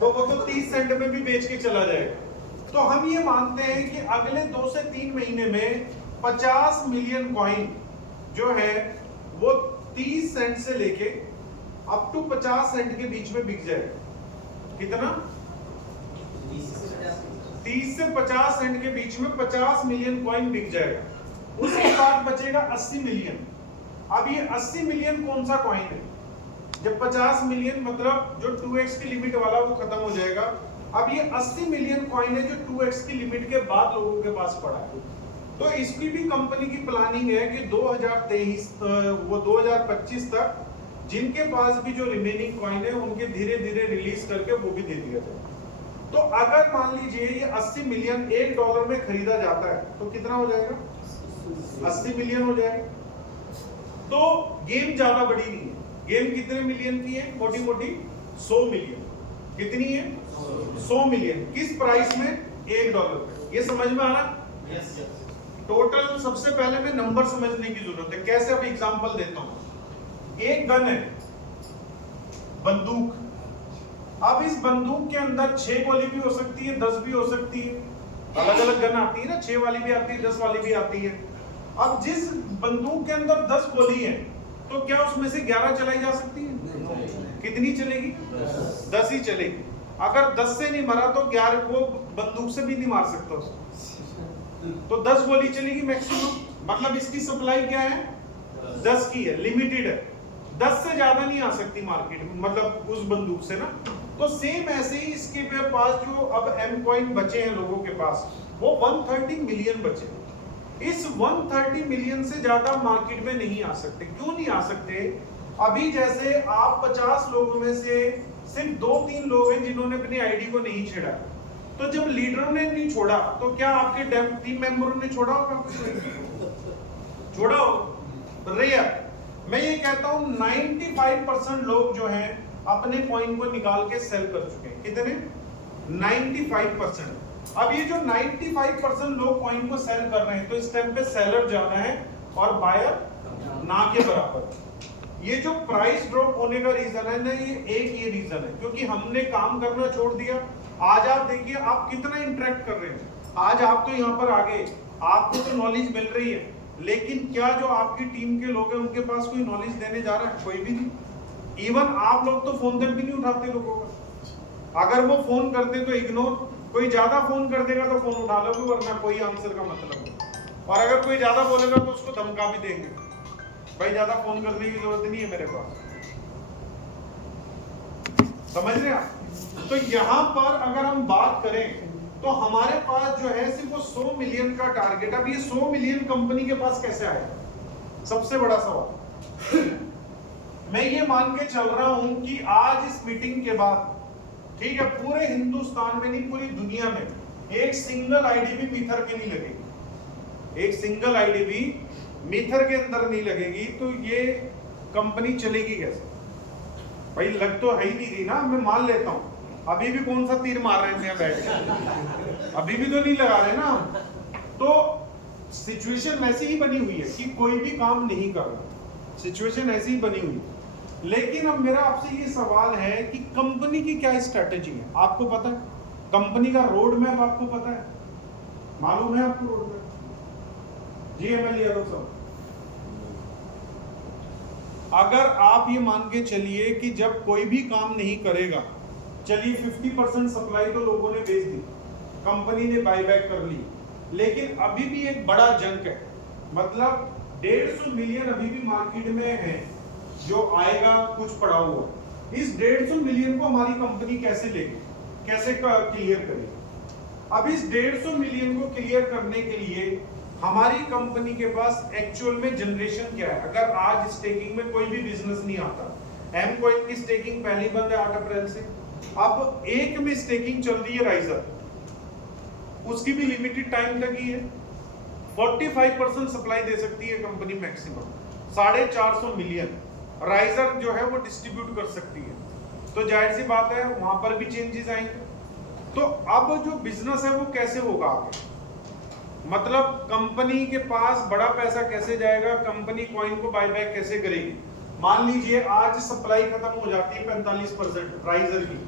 तो वो तो 30 सेंट में भी बेच के चला जाएगा। तो हम ये मानते हैं कि अगले 2 से 3 महीने में 50 मिलियन कॉइन जो है वो 30 सेंट से लेके अप टू 50 सेंट के बीच में बिक जाएगा। कितना? 30 से 50 सेंट के बीच में 50 मिलियन कॉइन बिक जाएगा। उसके बाद बचेगा 80 मिलियन। अब ये 80 मिलियन कौन सा कॉइन है? जब 50 मिलियन मतलब जो 2x की लिमिट वाला वो खत्म हो जाएगा। अब ये 80 मिलियन कॉइन है जो 2x की लिमिट के बाद लोगों के पास पड़ा है। तो इसकी भी कंपनी की प्लानिंग है कि 2023 वो 2025 तक जिनके पास भी जो रिमेनिंग कॉइन है उनके धीरे धीरे रिलीज करके वो भी दे दिया जाए। तो अगर मान लीजिए ये 80 मिलियन $1 में खरीदा जाता है तो कितना हो जाएगा? 80 मिलियन हो जाएगा। तो गेम ज्यादा बड़ी नहीं है। गेम कितने मिलियन की है? मोटी मोटी 100 मिलियन। कितनी है? 100 मिलियन। किस प्राइस में? $1। ये समझ में आ रहा? यस टोटल सबसे पहले में नंबर समझने की जरूरत है। कैसे? अब एग्जांपल देता हूं। एक गन है, बंदूक। अब इस बंदूक के अंदर 6 गोली भी हो सकती है, 10 भी हो सकती है। अलग अलग गन आती है ना, 6 वाली भी आती है, 10 वाली भी आती है। अब जिस बंदूक के अंदर 10 गोली है तो क्या उसमें से 11 चलाई जा सकती है? कितनी चलेगी? 10 ही चलेगी। अगर 10 से नहीं मरा तो 11 को बंदूक से भी नहीं मार सकता उसको। तो 10 गोली चलेगी मैक्सिमम। मतलब इसकी सप्लाई क्या है? 10 की है, लिमिटेड है। 10 से ज्यादा नहीं आ सकती मार्केट में, मतलब उस बंदूक से ना। तो सेम ऐसे ही इसके पास जो अब एम कॉइन बचे हैं लोगों के पास, वो 130 मिलियन बचे। इस 130 मिलियन से ज्यादा मार्केट में नहीं आ सकते। क्यों नहीं आ सकते? अभी जैसे आप 50 लोगों में से सिर्फ 2-3 लोग हैं जिन्होंने अपनी आईडी को नहीं छेड़ा। तो जब लीडरों ने नहीं छोड़ा तो क्या आपके टीम मेंबरों ने छोड़ा होगा? छोड़ा होगा? रेयर। मैं ये कहता हूं 95% लोग जो हैं अपने कॉइन को निकाल के सेल कर चुके हैं। कितने? 95%। अब ये जो 95% लोग कॉइन को सेल कर रहे हैं तो इस टाइम पे सेलर ज्यादा है और बायर ना के बराबर। ये जो प्राइस ड्रॉप होने का रीजन है ना, ये रीजन है क्योंकि हमने काम करना छोड़ दिया। आज आप देखिए आप कितना इंटरेक्ट कर रहे हैं। आज आप तो यहाँ पर आ गए, आपको तो नॉलेज मिल रही है, लेकिन क्या जो आपकी टीम के लोग हैं उनके पास कोई नॉलेज देने जा रहा है? कोई भी नहीं। इवन आप लोग तो फोन तक भी नहीं उठाते लोगों का। अगर वो फोन करते तो इग्नोर, कोई ज्यादा फोन कर देगा तो फोन उठा लोगे, वरना कोई आंसर का मतलब नहीं। और अगर कोई ज्यादा बोलेगा तो उसको धमका भी देंगे, भाई ज्यादा फोन करने की जरूरत नहीं है मेरे पास। समझ रहे आप? तो यहाँ पर अगर हम बात करें तो हमारे पास जो है सिर्फ वो 100 मिलियन का टारगेट। अब ये 100 मिलियन कंपनी के पास कैसे आया? सबसे बड़ा सवाल। मैं ये मान के चल रहा हूं कि आज इस मीटिंग के बाद, ठीक है, पूरे हिंदुस्तान में नहीं पूरी दुनिया में एक सिंगल आईडी भी मीथर के नहीं लगेगी। एक सिंगल आईडी भी मीथर के अंदर नहीं लगेगी तो ये कंपनी चलेगी कैसे? भाई लग तो है ही नहीं रही ना। मैं मान लेता हूं अभी भी कौन सा तीर मार रहे थे बैठ के, अभी भी तो नहीं लगा रहे ना। तो सिचुएशन वैसी ही बनी हुई है कि कोई भी काम नहीं कर रहा। सिचुएशन ऐसी ही बनी हुई है। लेकिन अब मेरा आपसे ये सवाल है कि कंपनी की क्या स्ट्रेटेजी है? आपको पता है? कंपनी का रोड मैप आपको पता है? मालूम है आपको रोड मैप? जी एमएल यादव साहब, अगर आप ये मान के चलिए कि जब कोई भी काम नहीं करेगा, चलिए 50% सप्लाई तो लोगों ने बेच दी, कंपनी ने बायबैक कर ली, लेकिन अभी भी एक बड़ा जंक है, मतलब 150 मिलियन अभी भी मार्केट में है जो आएगा कुछ पड़ा हुआ। इस 150 मिलियन को हमारी कंपनी कैसे लेगी, कैसे क्लियर करेगी? अब इस 150 मिलियन को क्लियर करने के लिए हमारी कंपनी के पास एक्चुअल में जनरेशन क्या है? अगर आज स्टेकिंग में कोई भी बिजनेस नहीं आता, एम कॉइन की स्टेकिंग पहले बंद है 8 अप्रैल से। अब एक में स्टेकिंग चल रही है राइजर, उसकी भी लिमिटेड टाइम लगी है। 45% सप्लाई दे सकती है कंपनी मैक्सिमम, 450 मिलियन राइजर जो है वो डिस्ट्रीब्यूट कर सकती है। तो जाहिर सी बात है वहां पर भी चेंजेस आएंगे। तो अब जो बिजनेस है वो कैसे होगा आगे? मतलब कंपनी के पास बड़ा पैसा कैसे जाएगा, कंपनी कॉइन को बायबैक कैसे करेगी? मान लीजिए आज सप्लाई खत्म हो जाती है 45% राइजर की,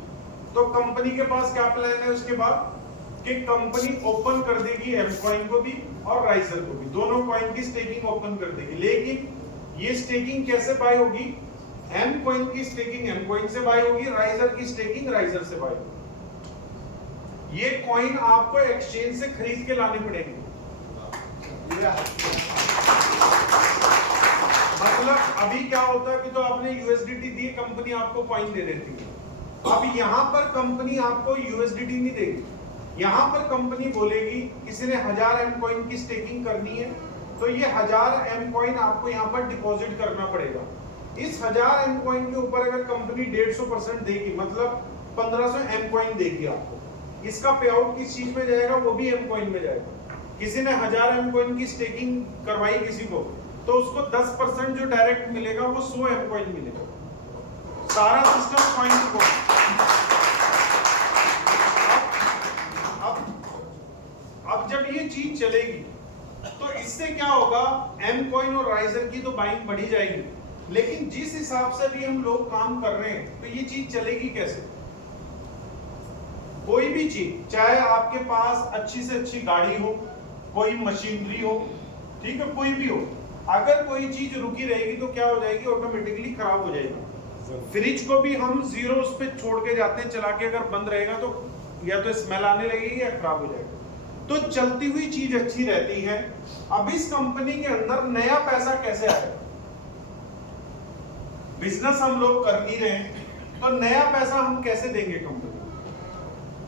तो कंपनी के पास क्या प्लान है उसके बाद? कि कंपनी ओपन कर देगी एम कॉइन को भी और राइजर को भी, दोनों कॉइन की स्टेकिंग ओपन कर देगी। लेकिन ये स्टेकिंग कैसे बाय होगी? एम कॉइन की स्टेकिंग एम कॉइन से बाय होगी, राइजर की स्टेकिंग राइजर से बाय होगी। ये कॉइन आपको एक्सचेंज से खरीद के लाने पड़ेंगे। मतलब अभी क्या होता है कि तो आपने यूएसडीटी दी, कंपनी आपको कॉइन दे देती है। अब यहां पर कंपनी आपको यूएसडीटी नहीं देगी, यहां पर कंपनी बोलेगी किसी ने 1000 एम कॉइन की स्टेकिंग करनी है तो ये 1000 एम कॉइन आपको यहां पर डिपॉजिट करना पड़ेगा। इस 1000 एम कॉइन के ऊपर अगर कंपनी 150% देगी, मतलब 1500 एम कॉइन देगी आपको, इसका पे आउट किस चीज में जाएगा? वो भी एम कॉइन में जाएगा। किसी ने 1000 एम कॉइन की स्टेकिंग करवाई किसी को, तो उसको 10% जो डायरेक्ट मिलेगा वो 100 एम कॉइन मिलेगा। सारा सिस्टम कॉइन टू कॉइन। अब जब ये चीज चलेगी तो इससे क्या होगा? एम कॉइन और राइजर की तो बाइंग बढ़ी जाएगी, लेकिन जिस हिसाब से भी हम लोग काम कर रहे हैं तो ये चीज चलेगी कैसे? कोई भी चीज, चाहे आपके पास अच्छी से अच्छी गाड़ी हो, कोई मशीनरी हो, ठीक है, कोई भी हो, अगर कोई चीज रुकी रहेगी तो क्या हो जाएगी? ऑटोमेटिकली खराब हो जाएगी। फ्रिज को भी हम जीरो उस पे छोड़ के जाते हैं, चला के अगर बंद रहेगा तो या तो स्मेल आने लगेगी या खराब हो जाएगा। तो चलती हुई चीज अच्छी रहती है। अब इस कंपनी के अंदर नया पैसा कैसे आएगा? बिजनेस हम लोग कर नहीं रहे हैं तो नया पैसा हम कैसे देंगे कंपनी?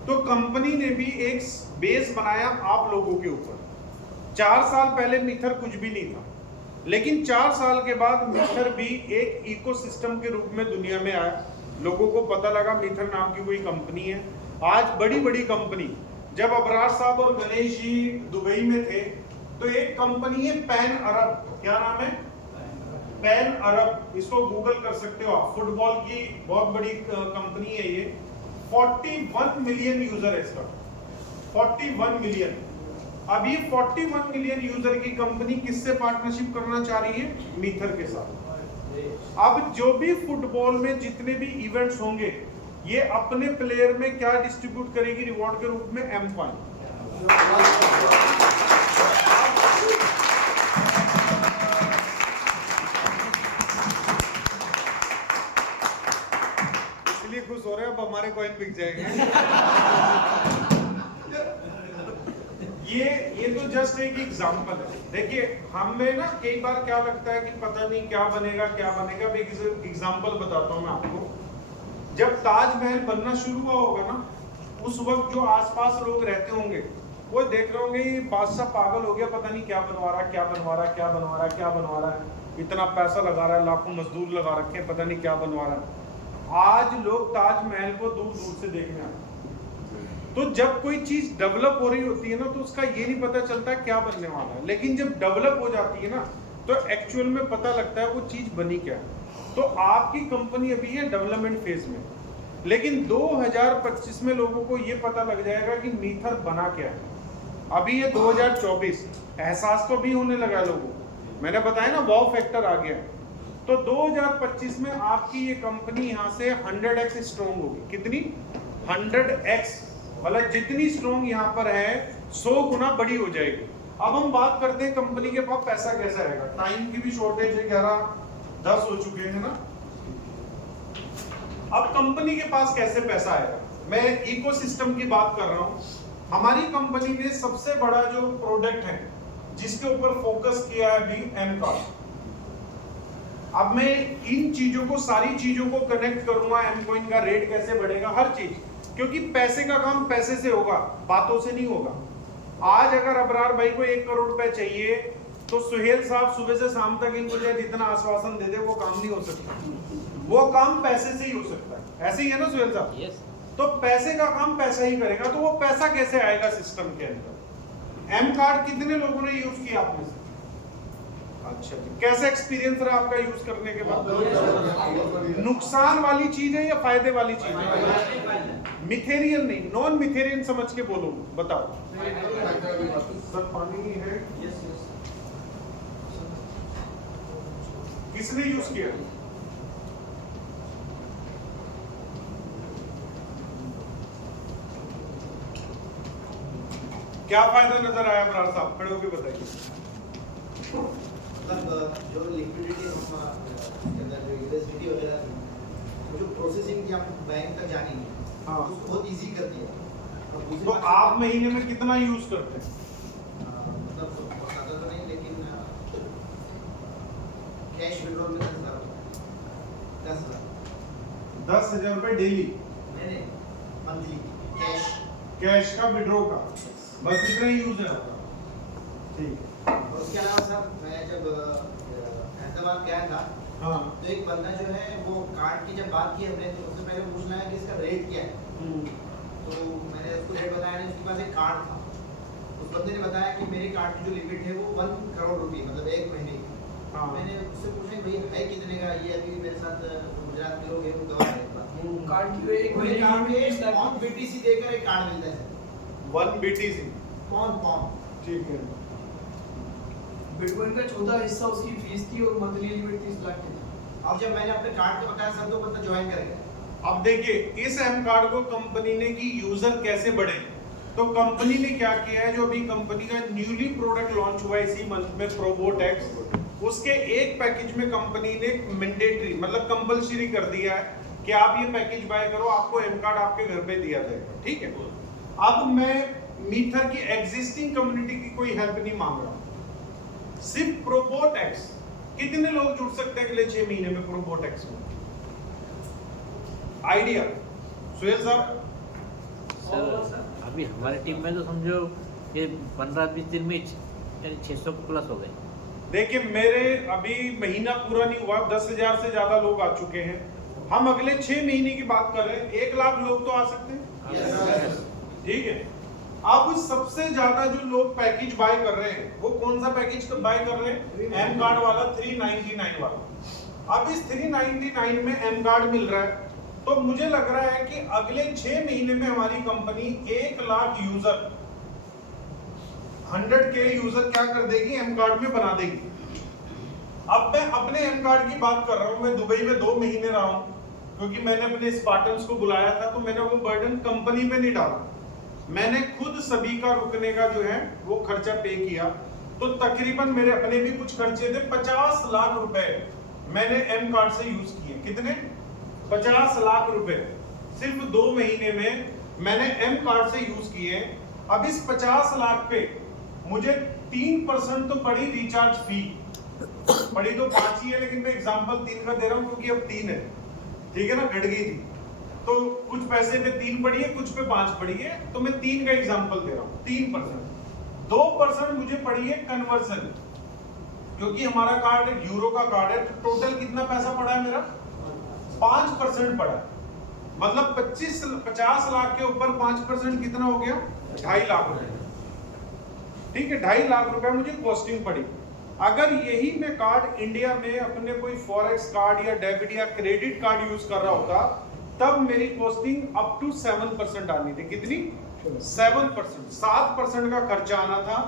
तो कंपनी ने भी एक बेस बनाया आप लोगों के ऊपर। 4 साल पहले मीथर कुछ भी नहीं था, लेकिन 4 साल के बाद मीथर भी एक इकोसिस्टम के रूप में दुनिया में आया। लोगों को पता लगा मीथर नाम की कोई कंपनी है। आज बड़ी बड़ी कंपनी, जब अबरार साहब और गणेश जी दुबई में थे तो एक कंपनी है पैन अरब, क्या नाम है? पैन अरब, इसको गूगल कर सकते हो आप। फुटबॉल की बहुत बड़ी कंपनी है ये। 41 मिलियन यूजर है इसका, 41 मिलियन। अब ये 41 मिलियन यूजर की कंपनी किससे पार्टनरशिप करना चाह रही है? मीथर के साथ। अब जो भी फुटबॉल में जितने भी इवेंट्स होंगे, ये अपने प्लेयर में क्या डिस्ट्रीब्यूट करेगी रिवॉर्ड के रूप में? M coin. इसलिए खुश हो रहे हैं, अब हमारे कॉइन बिक जाएंगे। ये तो जस्ट एक एग्जांपल है। देखिए हमें ना कई बार क्या लगता है कि पता नहीं क्या बनेगा क्या बनेगा। मैं एक एग्जांपल बताता हूं मैं आपको। जब ताजमहल बनना शुरू हुआ होगा ना, उस वक्त जो आसपास लोग रहते होंगे वो देख रहे होंगे ये बादशाह पागल हो गया, पता नहीं क्या बनवा रहा है, क्या बनवा रहा है, क्या बनवा रहा है, क्या बनवा रहा है, इतना पैसा लगा रहा है, लाखों मजदूर लगा रखे हैं, पता नहीं क्या बनवा रहा है। आज लोग ताजमहल को दूर दूर से देखने आते हैं। तो जब कोई चीज डेवलप हो रही होती है ना, तो उसका ये नहीं पता चलता क्या बनने वाला है, लेकिन जब डेवलप हो जाती है ना तो एक्चुअल में पता लगता है वो चीज बनी क्या है। तो आपकी कंपनी अभी है डेवलपमेंट फेज में, लेकिन 2025 में लोगों को ये पता लग जाएगा कि मीथर बना क्या है। अभी ये 2024, एहसास तो भी होने लगा लोगों को। मैंने बताया ना वाव फैक्टर आ गया। तो 2025 में आपकी ये कंपनी यहाँ से 100x स्ट्रॉन्ग होगी। कितनी? 100x, मतलब जितनी स्ट्रॉन्ग यहाँ पर है 100 गुना बड़ी हो जाएगी। अब हम बात करते हैं कंपनी के पास पैसा कैसे आएगा। टाइम की भी शॉर्टेज है, 11:10 हो चुके हैं ना। अब कंपनी के पास कैसे पैसा आएगा? मैं इकोसिस्टम की बात कर रहा हूं। हमारी कंपनी ने सबसे बड़ा जो प्रोडक्ट है जिसके ऊपर फोकस किया है अभी, एम कार्ड। अब मैं इन चीजों को, सारी चीजों को कनेक्ट करूंगा। एम कॉइन का रेट कैसे बढ़ेगा, हर चीज, क्योंकि पैसे का काम पैसे से होगा, बातों से नहीं होगा। आज अगर अबरार भाई को 1 करोड़ रुपए चाहिए तो सुहेल साहब सुबह से शाम तक इनको जो इतना आश्वासन दे दे, वो काम नहीं हो सकता। वो काम पैसे से ही हो सकता है। ऐसे ही है ना सुहेल साहब? यस। तो पैसे का काम पैसा ही करेगा। तो वो पैसा कैसे आएगा सिस्टम के अंदर? एम कार्ड कितने लोगों ने यूज किया आपने से? अच्छा जी, कैसा एक्सपीरियंस रहा आपका यूज करने के बाद? नुकसान वाली चीज है या फायदे वाली चीज है? मिथेरियल नहीं, नॉन मिथेरियल समझ के बोलो, बताओ। सर पानी है? किसने यूज किया? क्या फायदा नजर आया बराड़ साहब, खड़े होकर बताइए। मतलब जो लिक्विडिटी हम के अंदर जो यूएसडीटी वगैरह थी, जो प्रोसेसिंग की हम बैंक तक जानी है, हाँ। उसको बहुत इजी कर दिया। और दूसरी तो बात आप महीने में कितना यूज करते हैं? मतलब बहुत ज़्यादा तो नहीं, लेकिन कैश विड्रॉल में 10,000 10,000 रुपए डेली नहीं मंथली कैश। कैश का विड्रॉ का, बस इतना ही यूज है। ठीक है। और उसके अलावा सर मैं जब हैदराबाद गया था, हाँ। तो एक बंदा जो है वो कार्ड की जब बात की हमने, तो उससे पहले पूछना है कि इसका रेट क्या है। तो मैंने उसको रेट बताया नहीं, उसके पास एक कार्ड था। उस बंदे ने बताया कि मेरे कार्ड की जो लिमिट है वो 1 करोड़ रुपए, मतलब 1 महीने की। हाँ। मैंने उससे पूछा भाई है कितने का, ये अभी मेरे साथ गुजरात के लोग हैं, वो गवाह है। कार्ड की एक उन्होंने महीने कहा की कि कौन बीटीसी देकर एक कार्ड मिलता है। 1 BTC। कौन ठीक है। बिटकॉइन का 14 हिस्सा उसकी फीस थी और मंथली लिमिट 30 लाख की थी। अब जब मैंने अपने कार्ड का बताया सर, तो बंदा ज्वाइन कर गया। अब देखिए इस एम कार्ड को कंपनी ने कि यूजर कैसे बढ़े, तो कंपनी ने क्या किया है, जो अभी कंपनी का न्यूली प्रोडक्ट लॉन्च हुआ है इसी मंथ में, प्रोबोटेक्स, उसके एक पैकेज में कंपनी ने मैंडेटरी मतलब कंपलसरी कर दिया है कि आप ये पैकेज बाय करो, आपको एम कार्ड आपके घर पे दिया जाएगा। ठीक है। अब मैं मीथर की एग्जिस्टिंग कम्युनिटी की कोई हेल्प नहीं मांग रहा, सिर्फ प्रोबोटेक्स। कितने लोग जुड़ सकते हैं अगले 6 महीने में प्रोबोटेक्स में? आइडिया सुहेल साहब। सर अभी हमारी टीम में तो समझो ये 15-20 दिन में 600 प्लस हो गए। देखिए मेरे अभी महीना पूरा नहीं हुआ, 10,000 से ज्यादा लोग आ चुके हैं। हम अगले 6 महीने की बात कर रहे हैं, 1 लाख लोग तो आ सकते हैं। ठीक है। अब सबसे ज्यादा जो लोग पैकेज बाय कर रहे हैं, वो कौन सा पैकेज बाय कर रहे हैं? एम कार्ड वाला 399 वाला। अब इस 399 में एम कार्ड मिल रहा है, तो मुझे लग रहा है कि अगले 6 महीने में हमारी company 1 lakh user, 100K user क्या कर देगी, एम कार्ड में बना देगी। अब मैं अपने एम कार्ड की बात कर रहा हूं। मैं दुबई में 2 महीने रहा हूं, क्योंकि मैंने अपने स्पार्टन्स को बुलाया था, तो मैंने वो बर्डन कंपनी पे नहीं डाला, मैंने खुद सभी का रुकने का जो है वो खर्चा पे किया। तो तकरीबन मेरे अपने भी कुछ खर्चे थे, 50 लाख रुपए मैंने एम कार्ड से यूज किए। कितने? 50 लाख रुपए सिर्फ 2 महीने में मैंने एम कार्ड से यूज किए। अब इस 50 लाख पे मुझे 3% तो पड़ी रिचार्ज फी, पड़ी तो 5 ही है, लेकिन मैं एग्जांपल 3 का दे रहा हूं क्योंकि अब 3 है। ठीक है ना, घट गई थी तो कुछ पैसे पे 3 पड़ी है, कुछ पे 5 पड़ी है, तो मैं 3 का एग्जांपल दे रहा हूं। 3%, 2% मुझे पड़ी है कन्वर्सन, क्योंकि हमारा कार्ड यूरो का कार्ड है। तो टोटल कितना पैसा पड़ा है मेरा? 5% पड़ा, मतलब 50 लाख के ऊपर 5% कितना हो गया? 2.5 लाख रुपए। ठीक है, 2.5 लाख रुपए मुझे कॉस्टिंग पड़ी। अगर यही मैं कार्ड इंडिया में अपने कोई फॉरेक्स कार्ड या डेबिट या क्रेडिट कार्ड यूज कर रहा होता, तब मेरी कॉस्टिंग अप टू 7% आनी थी। कितनी? 7%। 7% का खर्चा आना था,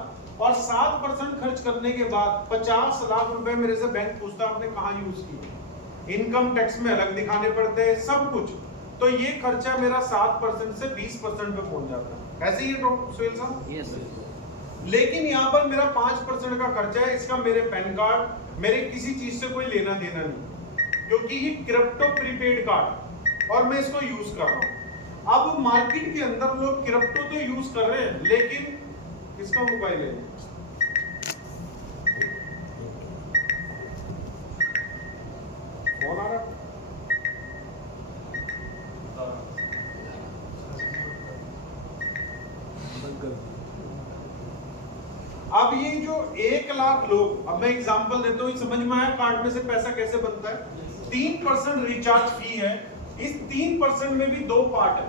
और 7% खर्च करने के बाद 50 लाख रुपए मेरे से बैंक पूछता आपने कहाँ यूज किया, इनकम टैक्स में अलग दिखाने पड़ते हैं, सब कुछ। तो ये खर्चा मेरा 7% से 20% पे पहुंच जाता है। ऐसे ही है डॉक्टर सुहेल साहब? यस। लेकिन यहाँ पर मेरा 5% का खर्चा है, इसका मेरे पैन कार्ड, मेरे किसी चीज से कोई लेना देना नहीं, क्योंकि ये क्रिप्टो प्रीपेड कार्ड और मैं इसको यूज कर रहा हूँ। अब मार्केट के अंदर लोग क्रिप्टो तो यूज कर रहे हैं, लेकिन किसका मोबाइल है? फोन आ रहा है? अब ये जो 1 लाख लोग, अब मैं एग्जांपल देता हूँ, समझ में आया कार्ड में से पैसा कैसे बनता है? 3% रिचार्ज फी है। इस 3% में भी 2 पार्ट है,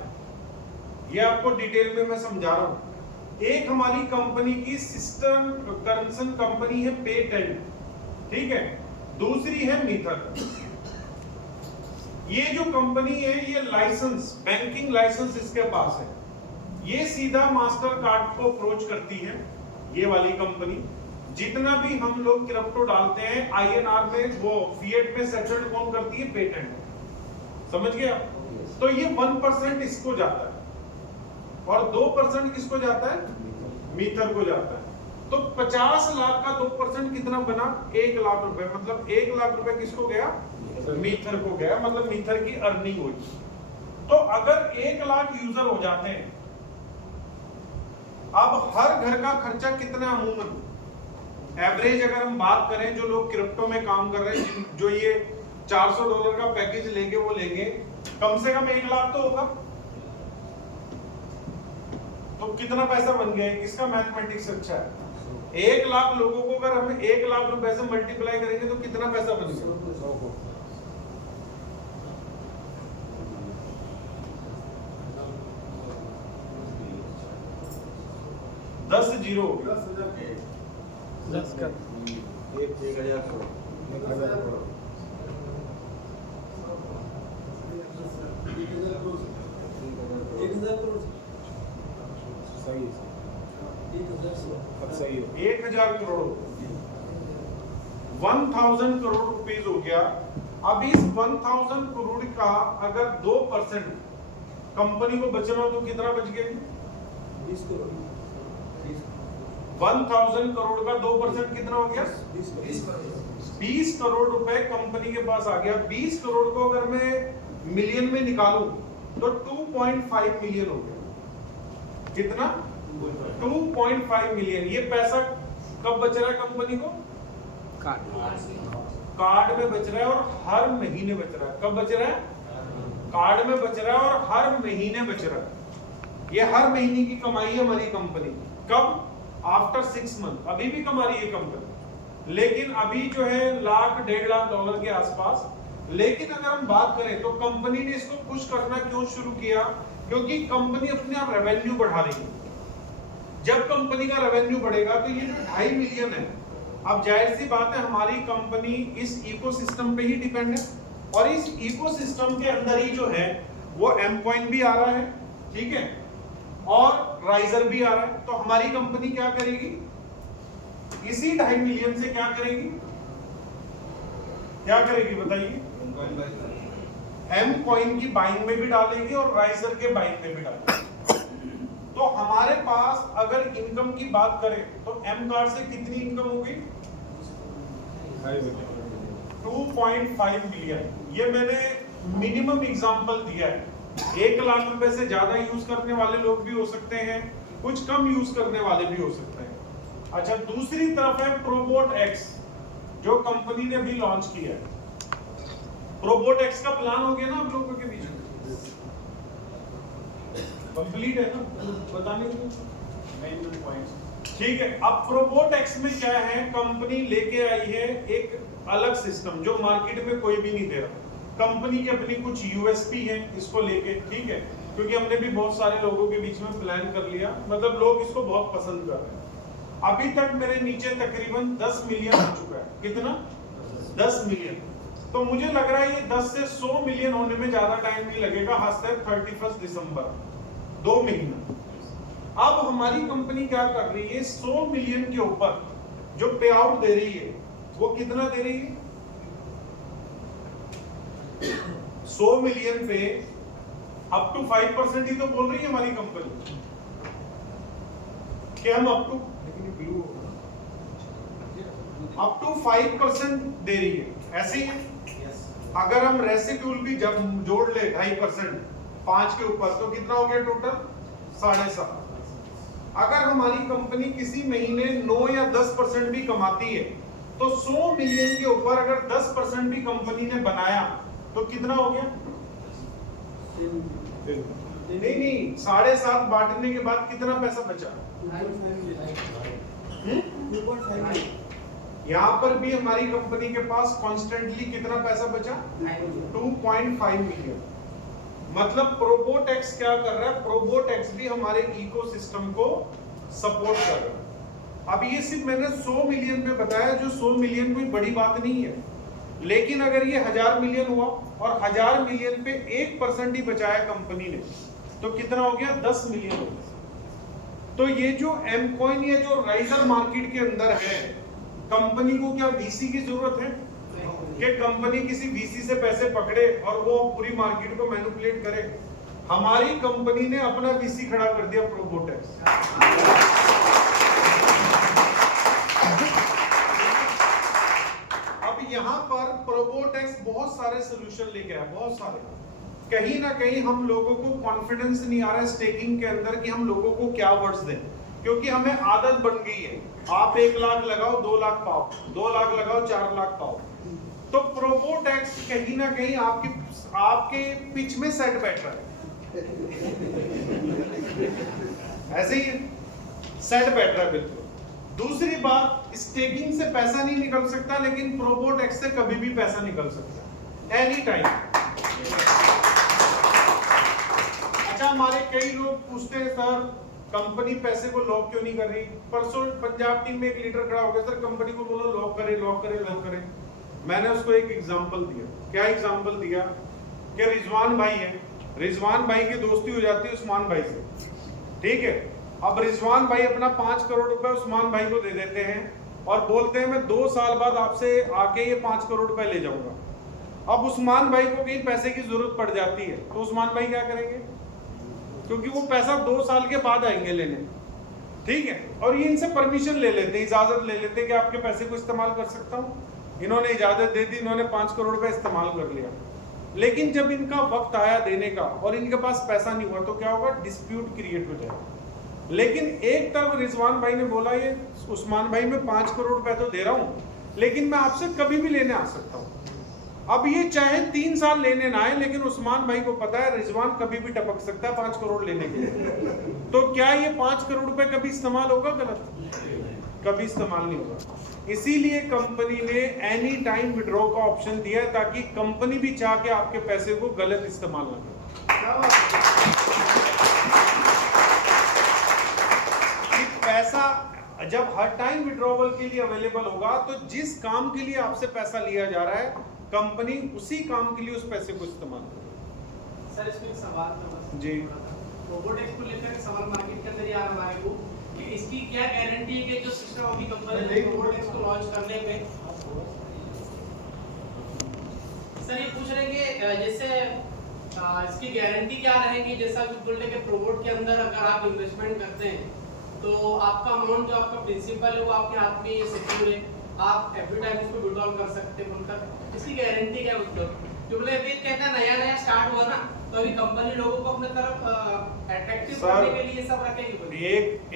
ये आपको डिटेल में मैं समझा रहा हूँ। एक हमारी कंपनी की सिस्टम कंसर्न कंपनी है पेटेंट, ठीक है, दूसरी है मीथर। ये जो कंपनी है ये लाइसेंस, बैंकिंग लाइसेंस इसके पास है, ये सीधा मास्टर कार्ड को अप्रोच करती है। ये वाली कंपनी जितना भी हम लोग क्रिप्टो डालते हैं INR में, वो फिएट में सेटल्ड कौन करती है? पेटेंट। समझ गए आप? तो ये 1% इसको जाता है और 2% किसको जाता है? मीथर को जाता है। तो 50 लाख का 2% कितना बना? 1 लाख रुपए। मतलब 1 लाख रुपए किसको गया? मीथर को गया, मतलब मीथर की अर्निंग हुई। तो अगर 1 लाख यूजर हो जाते हैं, अब हर घर का खर्चा कितना अमूमन एवरेज अगर हम बात करें, जो लोग क्रिप्टो में काम कर रहे हैं, जो ये $400 का पैकेज लेंगे, वो लेंगे कम से कम 1 लाख तो होगा। तो कितना पैसा बन गया? इसका मैथमेटिक्स अच्छा है। 1 लाख लोगों को अगर हम 1 लाख रुपए से मल्टीप्लाई करेंगे तो कितना पैसा बन गया? 10 जीरो हो गया। 10 का 1,000 करोड़। 1,000 करोड़। 1,000 करोड़। सही है। 1,000 करोड़ 1,000 करोड़ रुपीस हो गया। अब इस 1,000 करोड़ का अगर 2% कंपनी को बचना हो तो कितना बच गया? 20 करोड़। 1,000 करोड़ का 2% कितना हो गया? 20 करोड़ रुपए कंपनी के पास आ गया। 20 करोड़ को अगर मैं मिलियन में निकालूं तो 2.5 मिलियन हो गया। कितना? 2.5 मिलियन। ये पैसा कब बच रहा है कंपनी को? कार्ड में बच रहा है और हर महीने बच रहा है। कब बच रहा है? कार्ड में बच रहा है और हर महीने बच रहा है। ये हर महीने की कमाई है हमारी कंपनी। कब? After 6 month. अभी भी कमा रही है कंपनी, लेकिन अभी जो है $1,00,000 $1.5 के आसपास। लेकिन अगर हम बात करें तो कंपनी ने इसको पुश करना क्यों शुरू किया? क्योंकि कंपनी अपने आप रेवेन्यू बढ़ा रही है। जब कंपनी का रेवेन्यू बढ़ेगा तो ये जो 2.5 मिलियन है, अब जाहिर सी बात है हमारी कंपनी इस इकोसिस्टम पे ही डिपेंड है, और इस इकोसिस्टम के अंदर ही जो है वो एमकॉइन भी आ रहा है, ठीक है, और राइजर भी आ रहा है। तो हमारी कंपनी क्या करेगी? इसी 2.5 मिलियन से क्या करेगी? क्या करेगी बताइए? एमकॉइन की बाइंग में भी डालेगी और राइजर के बाइंग में भी डालेगी। तो हमारे पास अगर इनकम की बात करें तो एम कार्ड से कितनी इनकम होगी? 2.5 मिलियन। ये मैंने मिनिमम एग्जांपल दिया है। 1 लाख रुपए से ज्यादा यूज करने वाले लोग भी हो सकते हैं, कुछ कम यूज करने वाले भी हो सकते हैं। अच्छा, दूसरी तरफ है प्रोबोट एक्स, जो कंपनी ने भी लॉन्च किया है। प्रोबोट एक्स का प्लान हो गया ना आप लोगों के बीच में? कंप्लीट है ना बताने के लिए? ठीक है। अब प्रोबोट एक्स में क्या है? कंपनी लेके आई है एक अलग सिस्टम जो मार्केट में कोई भी नहीं दे रहा। कंपनी की अपनी कुछ यूएसपी है इसको लेके, ठीक है, क्योंकि हमने भी बहुत सारे लोगों के बीच में प्लान कर लिया, मतलब लोग इसको बहुत पसंद कर रहे हैं। अभी तक मेरे नीचे तकरीबन 10 मिलियन हो चुका है। कितना? 10 मिलियन। तो मुझे लग रहा है ये 10 से 100 मिलियन होने में ज्यादा टाइम नहीं लगेगा, खासकर 31 दिसंबर, 2 महीना। अब हमारी कंपनी क्या कर रही है? 100 मिलियन के ऊपर जो पे आउट दे रही है वो कितना दे रही है? 100 मिलियन पे अप टू 5% ही तो बोल रही है हमारी कंपनी कि हम अप टू 5% दे रही है। ऐसे ही है। अगर हम रेसिड्यूल भी जब जोड़ ले 2.5% 5 के ऊपर तो कितना हो गया टोटल? 7.5। अगर हमारी कंपनी किसी महीने 9 या 10% भी कमाती है तो 100 मिलियन के ऊपर अगर 10% भी कंपनी ने बनाया तो कितना हो गया? नहीं, 7.5 बांटने के बाद कितना पैसा बचा? यहाँ पर भी हमारी कंपनी के पास कॉन्स्टेंटली कितना पैसा बचा? 2.5 मिलियन। मतलब प्रोबोटेक्स क्या कर रहा है? प्रोबोटेक्स भी हमारे इकोसिस्टम को सपोर्ट कर रहा है। अब ये सिर्फ मैंने 100 मिलियन पे बताया, जो 100 मिलियन कोई बड़ी बात नहीं है, लेकिन अगर ये 1000 मिलियन हुआ और 1000 मिलियन पे 1% ही बचाया कंपनी ने तो कितना हो गया? 10 मिलियन हो गया। तो ये जो एमकॉइन या जो राइजर मार्केट के अंदर है, कंपनी को क्या वीसी की जरूरत है कि कंपनी किसी वीसी से पैसे पकड़े और वो पूरी मार्केट को मैनिपुलेट करे? हमारी कंपनी ने अपना वीसी खड़ा कर दिया, प्रोबोटेक्स। यहाँ पर प्रोबोटेक्स बहुत सारे सोल्यूशन लेके आया, बहुत सारे। कहीं ना कहीं हम लोगों को कॉन्फिडेंस नहीं आ रहा है स्टेकिंग के अंदर कि हम लोगों को क्या वर्ड्स दें, क्योंकि हमें आदत बन गई है आप 1 लाख लगाओ 2 लाख पाओ, 2 लाख लगाओ 4 लाख पाओ। तो प्रोबोटेक्स कहीं ना कहीं आपके पिच में सेट बैठ रहा है, ऐसे ही सेट बैठ रहा है बिल्कुल। दूसरी बात, स्टेकिंग से पैसा नहीं निकल सकता, लेकिन प्रोबोटेक्स से कभी भी पैसा निकल सकता है, एनी टाइम। अच्छा, हमारे कई लोग पूछते हैं सर कंपनी पैसे को लॉक क्यों नहीं कर रही। परसों पंजाब टीम में एक लीडर खड़ा हो गया, सर कंपनी को बोलो लॉक करे लॉक करे लॉक करे। मैंने उसको एक एग्जांपल दिया। क्या एग्जांपल दिया कि रिजवान भाई है, रिजवान भाई की दोस्ती हो जाती है उस्मान भाई से, ठीक है। अब रिजवान भाई अपना 5 करोड़ रुपए उस्मान भाई को दे देते हैं और बोलते हैं मैं 2 साल बाद आपसे आके ये 5 करोड़ रुपए ले जाऊंगा। अब उस्मान भाई को कहीं पैसे की जरूरत पड़ जाती है तो उस्मान भाई क्या करेंगे, क्योंकि वो पैसा 2 साल के बाद आएंगे लेने, ठीक है। और ये इनसे परमिशन ले लेते हैं, इजाजत ले लेते हैं कि आपके पैसे को इस्तेमाल कर सकता हूँ। इन्होंने इजाजत दे दी, इन्होंने 5 करोड़ रुपए इस्तेमाल कर लिया। लेकिन जब इनका वक्त आया देने का और इनके पास पैसा नहीं हुआ तो क्या होगा, डिस्प्यूट क्रिएट हो जाएगा। लेकिन एक तरफ रिजवान भाई ने बोला ये उस्मान भाई मैं 5 करोड़ रुपए तो दे रहा हूँ, लेकिन मैं आपसे कभी भी लेने आ सकता हूँ। अब ये चाहे 3 साल लेने ना आए, लेकिन उस्मान भाई को पता है रिजवान कभी भी टपक सकता है 5 करोड़ लेने के लिए। तो क्या ये 5 करोड़ रुपए कभी इस्तेमाल होगा? गलत, कभी इस्तेमाल नहीं होगा। इसीलिए कंपनी ने एनी टाइम विड्रॉ का ऑप्शन दिया है, ताकि कंपनी भी चाह के आपके पैसे को गलत इस्तेमाल ना करे। पैसा जब हर टाइम विड्रॉवल के लिए अवेलेबल होगा, तो जिस काम के लिए आपसे पैसा लिया जा रहा है कंपनी उसी काम के लिए उस पैसे को इस्तेमाल करेगी। सर इसमें एक सवाल था बस जी। रोबोटिक्स को लेकर एक सवाल मार्केट के अंदर ही आ रहा है वो कि इसकी क्या गारंटी है कि जो सिस्टम अभी कंपनी ने रोबोटिक्स को लॉन्च करने पे, सर ये पूछ रहे हैं कि जैसे इसकी गारंटी क्या रहेगी, जैसा कि बोलते हैं कि प्रोबोट के अंदर अगर आप इन्वेस्टमेंट करते हैं तो आपका अमाउंट जो आपका प्रिंसिपल है वो आपके हाथ में ये सिक्योर है, आप एवरी टाइम उसको विड्रॉल कर सकते हैं बोलकर, इसकी गारंटी क्या है? क्योंकि अभी कहता है नया नया स्टार्ट हुआ ना, तो अभी कंपनी लोगों को अपने तरफ अट्रैक्टिव करने के लिए सब रखेगी।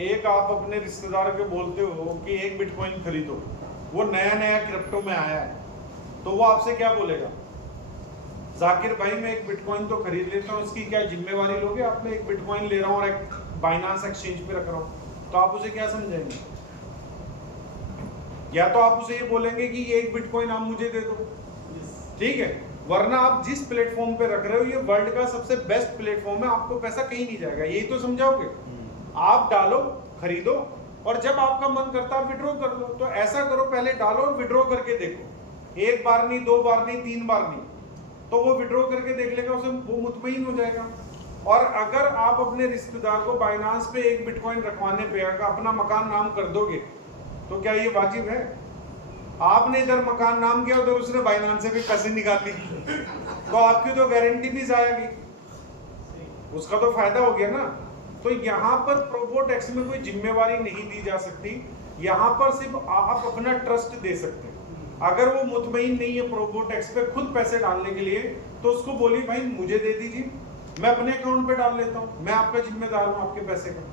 एक आप अपने रिश्तेदार को बोलते हो कि 1 बिटकॉइन खरीदो, वो नया नया क्रिप्टो में आया है, तो वो आपसे क्या बोलेगा, जाकिर भाई मैं 1 बिटकॉइन तो खरीद लेता हूँ, इसकी क्या जिम्मेवारी लोगे? आप मैं 1 बिटकॉइन ले रहा हूँ और एक बाइनांस एक्सचेंज पे रख रहा हूँ, तो आप उसे क्या समझेंगे? या तो आप उसे ये बोलेंगे कि ये 1 बिटकॉइन आप मुझे दे दो, ठीक है। वरना आप जिस प्लेटफॉर्म पे रख रहे हो ये वर्ल्ड का सबसे बेस्ट प्लेटफॉर्म है, आपको पैसा कहीं नहीं जाएगा, यही तो समझाओगे। आप डालो, खरीदो, और जब आपका मन करता है विड्रॉ कर लो। तो ऐसा करो, पहले डालो और विड्रॉ करके देखो, 1 बार नहीं, 2 बार नहीं, 3 बार नहीं, तो वो विड्रॉ करके देख लेगा, उसे वो मुतमईन हो जाएगा। और अगर आप अपने रिश्तेदार को बाइनांस पे 1 बिटकॉइन रखवाने पे अगर अपना मकान नाम कर दोगे तो क्या ये वाजिब है? आपने इधर मकान नाम किया, उधर उसने बाइनांस से भी पैसे निकाल ली, तो आपकी तो गारंटी भी जाएगी, उसका तो फायदा हो गया ना। तो यहाँ पर प्रोबोटेक्स में कोई जिम्मेवारी नहीं दी जा सकती, यहाँ पर सिर्फ आप अपना ट्रस्ट दे सकते हैं। अगर वो मुतमईन नहीं है प्रोबोटेक्स पे खुद पैसे डालने के लिए, तो उसको बोलिए भाई मुझे दे दीजिए, मैं अपने अकाउंट पे डाल लेता हूँ, मैं आपका जिम्मेदार हूँ आपके पैसे का।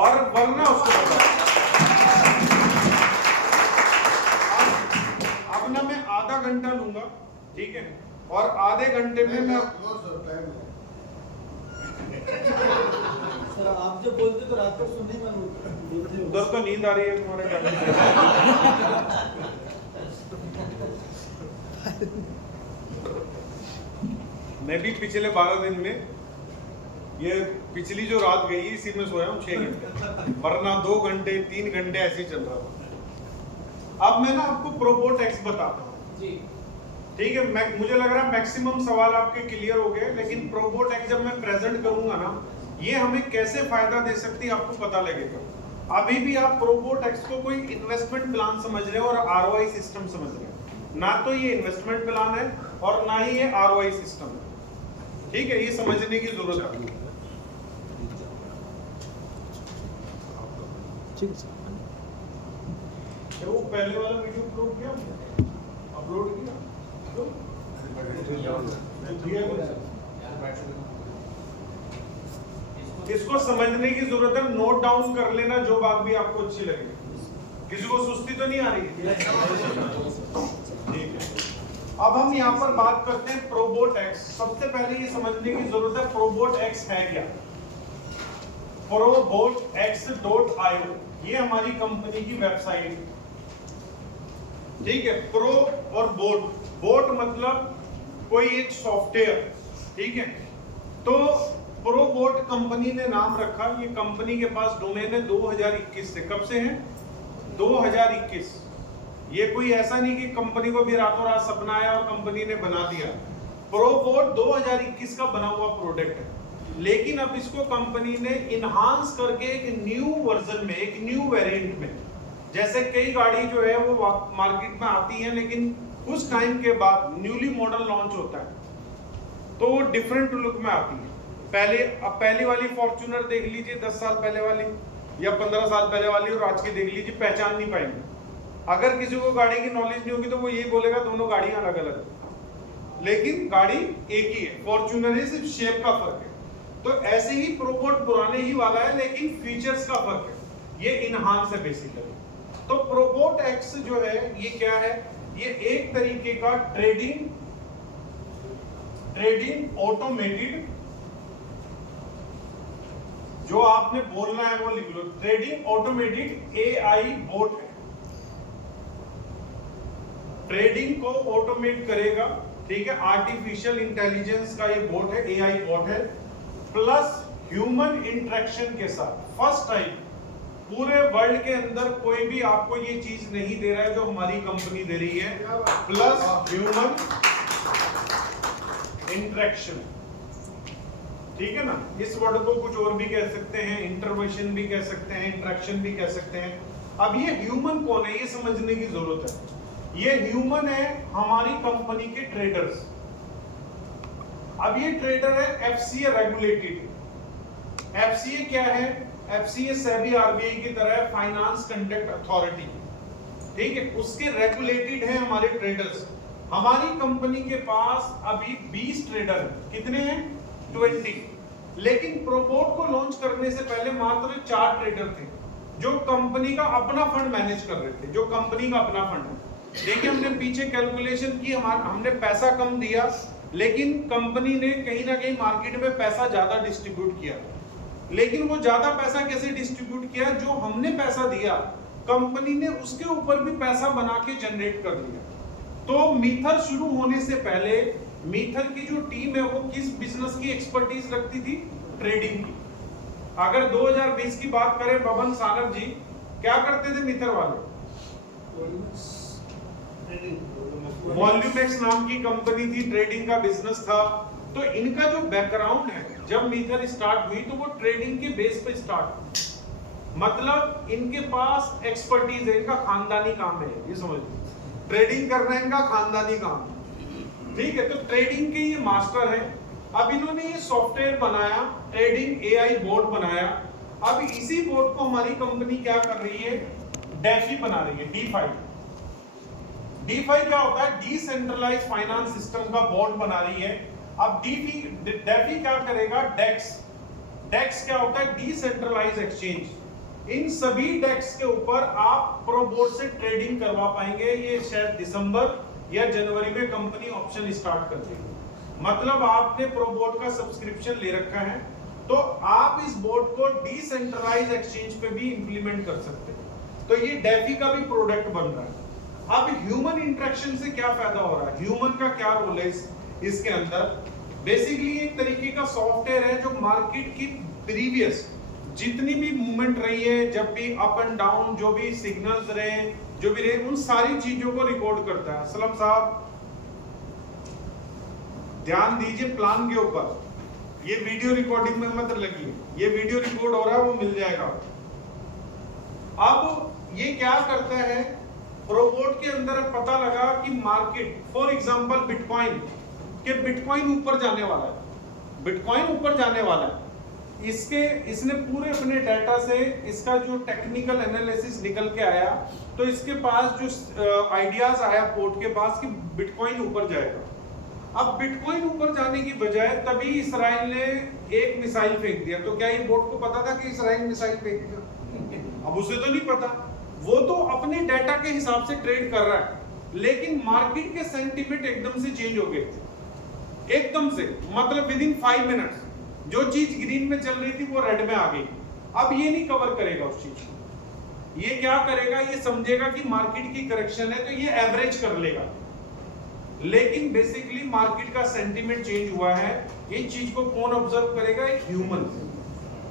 और वरना उसको अब ना मैं आधा घंटा लूंगा, ठीक है, और आधे घंटे में मैं सर आप जब बोलते तो रात को सुनने में उधर तो नींद आ रही है तुम्हारे घर मैं भी पिछले 12 दिन में, ये पिछली जो रात गई इसी में सोया हूँ 6 घंटे, वरना 2 घंटे 3 घंटे ऐसे ही चल रहा था। अब मैं ना आपको प्रोबोटेक्स बताता हूँ जी, ठीक है। मुझे लग रहा है मैक्सिमम सवाल आपके क्लियर हो गए, लेकिन प्रोबोटेक्स जब मैं प्रेजेंट करूंगा ना, ये हमें कैसे फायदा दे सकती है आपको पता लगेगा। अभी भी आप प्रोबोटेक्स को कोई इन्वेस्टमेंट प्लान समझ रहे हो और आरओआई सिस्टम समझ रहे हो, ना तो ये इन्वेस्टमेंट प्लान है और ना ही ये आरओआई सिस्टम है, ठीक है। ये समझने की जरूरत है। वो पहले वाला वीडियो अपलोड किया तो इसको समझने की जरूरत है, नोट डाउन कर लेना जो बात भी आपको अच्छी लगे। किसी को सुस्ती तो नहीं आ रही? ठीक है, अब हम यहाँ पर बात करते हैं प्रोबोट एक्स। सबसे पहले ये समझने की जरूरत है प्रोबोट एक्स है क्या। probotex.io ये हमारी कंपनी की वेबसाइट, ठीक है। प्रो और बोट, बोट मतलब कोई एक सॉफ्टवेयर, ठीक है। तो प्रोबोट कंपनी ने नाम रखा, ये कंपनी के पास डोमेन है 2021 से। कब से है? 2021। ये कोई ऐसा नहीं कि कंपनी को भी रातों रात सपना आया और कंपनी ने बना दिया। प्रोबोट 2021 का बना हुआ प्रोडक्ट है, लेकिन अब इसको कंपनी ने इनहांस करके एक न्यू वर्जन में, एक न्यू वेरिएंट में, जैसे कई गाड़ी जो है वो मार्केट में आती है लेकिन कुछ टाइम के बाद न्यूली मॉडल लॉन्च होता है तो वो डिफरेंट लुक में आती है। अब पहली वाली फॉर्च्यूनर देख लीजिए 10 साल पहले वाली या 15 साल पहले वाली, और आज की देख लीजिए, पहचान नहीं पाएंगे। अगर किसी को गाड़ी की नॉलेज नहीं होगी तो वो ये बोलेगा दोनों गाड़ियां अलग अलग है, लेकिन गाड़ी एक ही है, फॉर्च्यूनर है, सिर्फ शेप का फर्क है। तो ऐसे ही प्रोबोट पुराने ही वाला है लेकिन फीचर्स का फर्क है, ये इनहांस है बेसिकली। तो प्रोबोट एक्स जो है ये क्या है? ये एक तरीके का ट्रेडिंग ऑटोमेटेड, जो आपने बोलना है वो लिख लो, ट्रेडिंग ऑटोमेटेड एआई बोट है। ट्रेडिंग को ऑटोमेट करेगा, ठीक है। आर्टिफिशियल इंटेलिजेंस का ये बोट है, एआई बोट है, प्लस ह्यूमन इंटरेक्शन के साथ। फर्स्ट टाइम पूरे वर्ल्ड के अंदर कोई भी आपको ये चीज नहीं दे रहा है जो हमारी कंपनी दे रही है, प्लस ह्यूमन इंटरेक्शन, ठीक है ना। इस वर्ड को कुछ और भी कह सकते हैं, इंटरवेंशन भी कह सकते हैं, इंटरेक्शन भी कह सकते हैं। अब ये ह्यूमन कौन है ये समझने की जरूरत है। ये ह्यूमन है हमारी कंपनी के ट्रेडर्स। अब ये ट्रेडर है एफसीए रेगुलेटेड। एफसीए क्या है? एफसीए सेबी आरबीआई की तरह है, फाइनेंस कंडक्ट अथॉरिटी, ठीक है। उसके रेगुलेटेड है हमारे ट्रेडर्स। हमारी कंपनी के पास अभी 20 ट्रेडर हैं। कितने हैं? 20। लेकिन प्रोबोट को लॉन्च करने से पहले मात्र 4 ट्रेडर थे जो कंपनी का अपना फंड मैनेज कर रहे थे, जो कंपनी का अपना फंड है। देखिए हमने पीछे कैलकुलेशन की, हमने पैसा कम दिया लेकिन कंपनी ने कहीं ना कहीं मार्केट में पैसा ज्यादा डिस्ट्रीब्यूट किया। लेकिन वो ज्यादा पैसा कैसे डिस्ट्रीब्यूट किया? जो हमने पैसा दिया कंपनी ने उसके ऊपर भी पैसा बना के जनरेट कर दिया। तो मीथर शुरू होने से पहले मीथर की जो टीम है वो किस बिजनेस की एक्सपर्टीज रखती थी? ट्रेडिंग की। अगर 2020 की बात करें, बबन सानप जी क्या करते थे मीथर वाले? वॉल्यूमेक्स नाम की कंपनी थी, ट्रेडिंग का बिजनेस था। तो इनका जो बैकग्राउंड है, जब मीथर स्टार्ट हुई तो वो ट्रेडिंग के बेस पे स्टार्ट, मतलब इनके पास एक्सपर्टीज है, इनका खानदानी काम है, ये समझिए। ट्रेडिंग करना इनका खानदानी काम है, ठीक है। तो ट्रेडिंग के ये मास्टर है। अब इन्होंने ये सॉफ्टवेयर बनाया, ट्रेडिंग एआई बोर्ड बनाया। अब इसी बोर्ड को हमारी कंपनी क्या कर रही है? डेफी बना रही है, D5। D5 क्या होता है? डिसेंट्रलाइज फाइनेंस सिस्टम का बोर्ड बना रही है। अब डेफी क्या करेगा? डेक्स क्या होता है? Decentralise exchange. इन सभी डेक्स के ऊपर आप प्रोबोट से ट्रेडिंग करवा पाएंगे। ये शायद दिसंबर या जनवरी में कंपनी ऑप्शन स्टार्ट कर देगी। मतलब आपने प्रोबोट का सब्सक्रिप्शन ले रखा है तो आप इस बोर्ड को डिसेंट्रलाइज एक्सचेंज पे भी इंप्लीमेंट कर सकते हैं। तो ये डेफी का भी प्रोडक्ट बन रहा है। अब ह्यूमन इंटरेक्शन से क्या फायदा हो रहा है? ह्यूमन का क्या रोल है इसके अंदर? बेसिकली एक तरीके का सॉफ्टवेयर है जो मार्केट की प्रीवियस जितनी भी मूवमेंट रही है, जब भी अप एंड डाउन, जो भी सिग्नल्स रहे, जो भी रहे, उन सारी चीजों को रिकॉर्ड करता है। असलम साहब ध्यान दीजिए प्लान के ऊपर, ये वीडियो रिकॉर्डिंग में मत लगिए, ये वीडियो रिकॉर्ड हो रहा है, वो मिल जाएगा। अब ये क्या करता है? प्रोबोट के अंदर पता लगा कि मार्केट, फॉर एग्जांपल बिटकॉइन, के बिटकॉइन ऊपर जाने वाला है, बिटकॉइन ऊपर जाने वाला है। इसने पूरे अपने डाटा से इसका जो टेक्निकल एनालिसिस निकल के आया, तो इसके पास जो आइडियाज आया पोर्ट के पास कि बिटकॉइन ऊपर जाएगा। अब बिटकॉइन ऊपर जाने की बजाय तभी इसराइल ने एक मिसाइल फेंक दिया। तो क्या ये बोर्ड को पता था कि इसराइल मिसाइल फेंकेगा? अब उसे तो नहीं पता, वो तो अपने डाटा के हिसाब से ट्रेड कर रहा है, लेकिन मार्केट के सेंटीमेंट एकदम से चेंज हो गए, एकदम से, मतलब विद इन 5 मिनट्स जो चीज ग्रीन में चल रही थी वो रेड में आ गई। अब ये नहीं कवर करेगा उस चीज को, ये क्या करेगा, ये समझेगा कि मार्केट की करेक्शन है तो ये एवरेज कर लेगा, लेकिन बेसिकली मार्केट का सेंटीमेंट चेंज हुआ है। ये चीज को कौन ऑब्जर्व करेगा? एक ह्यूमन,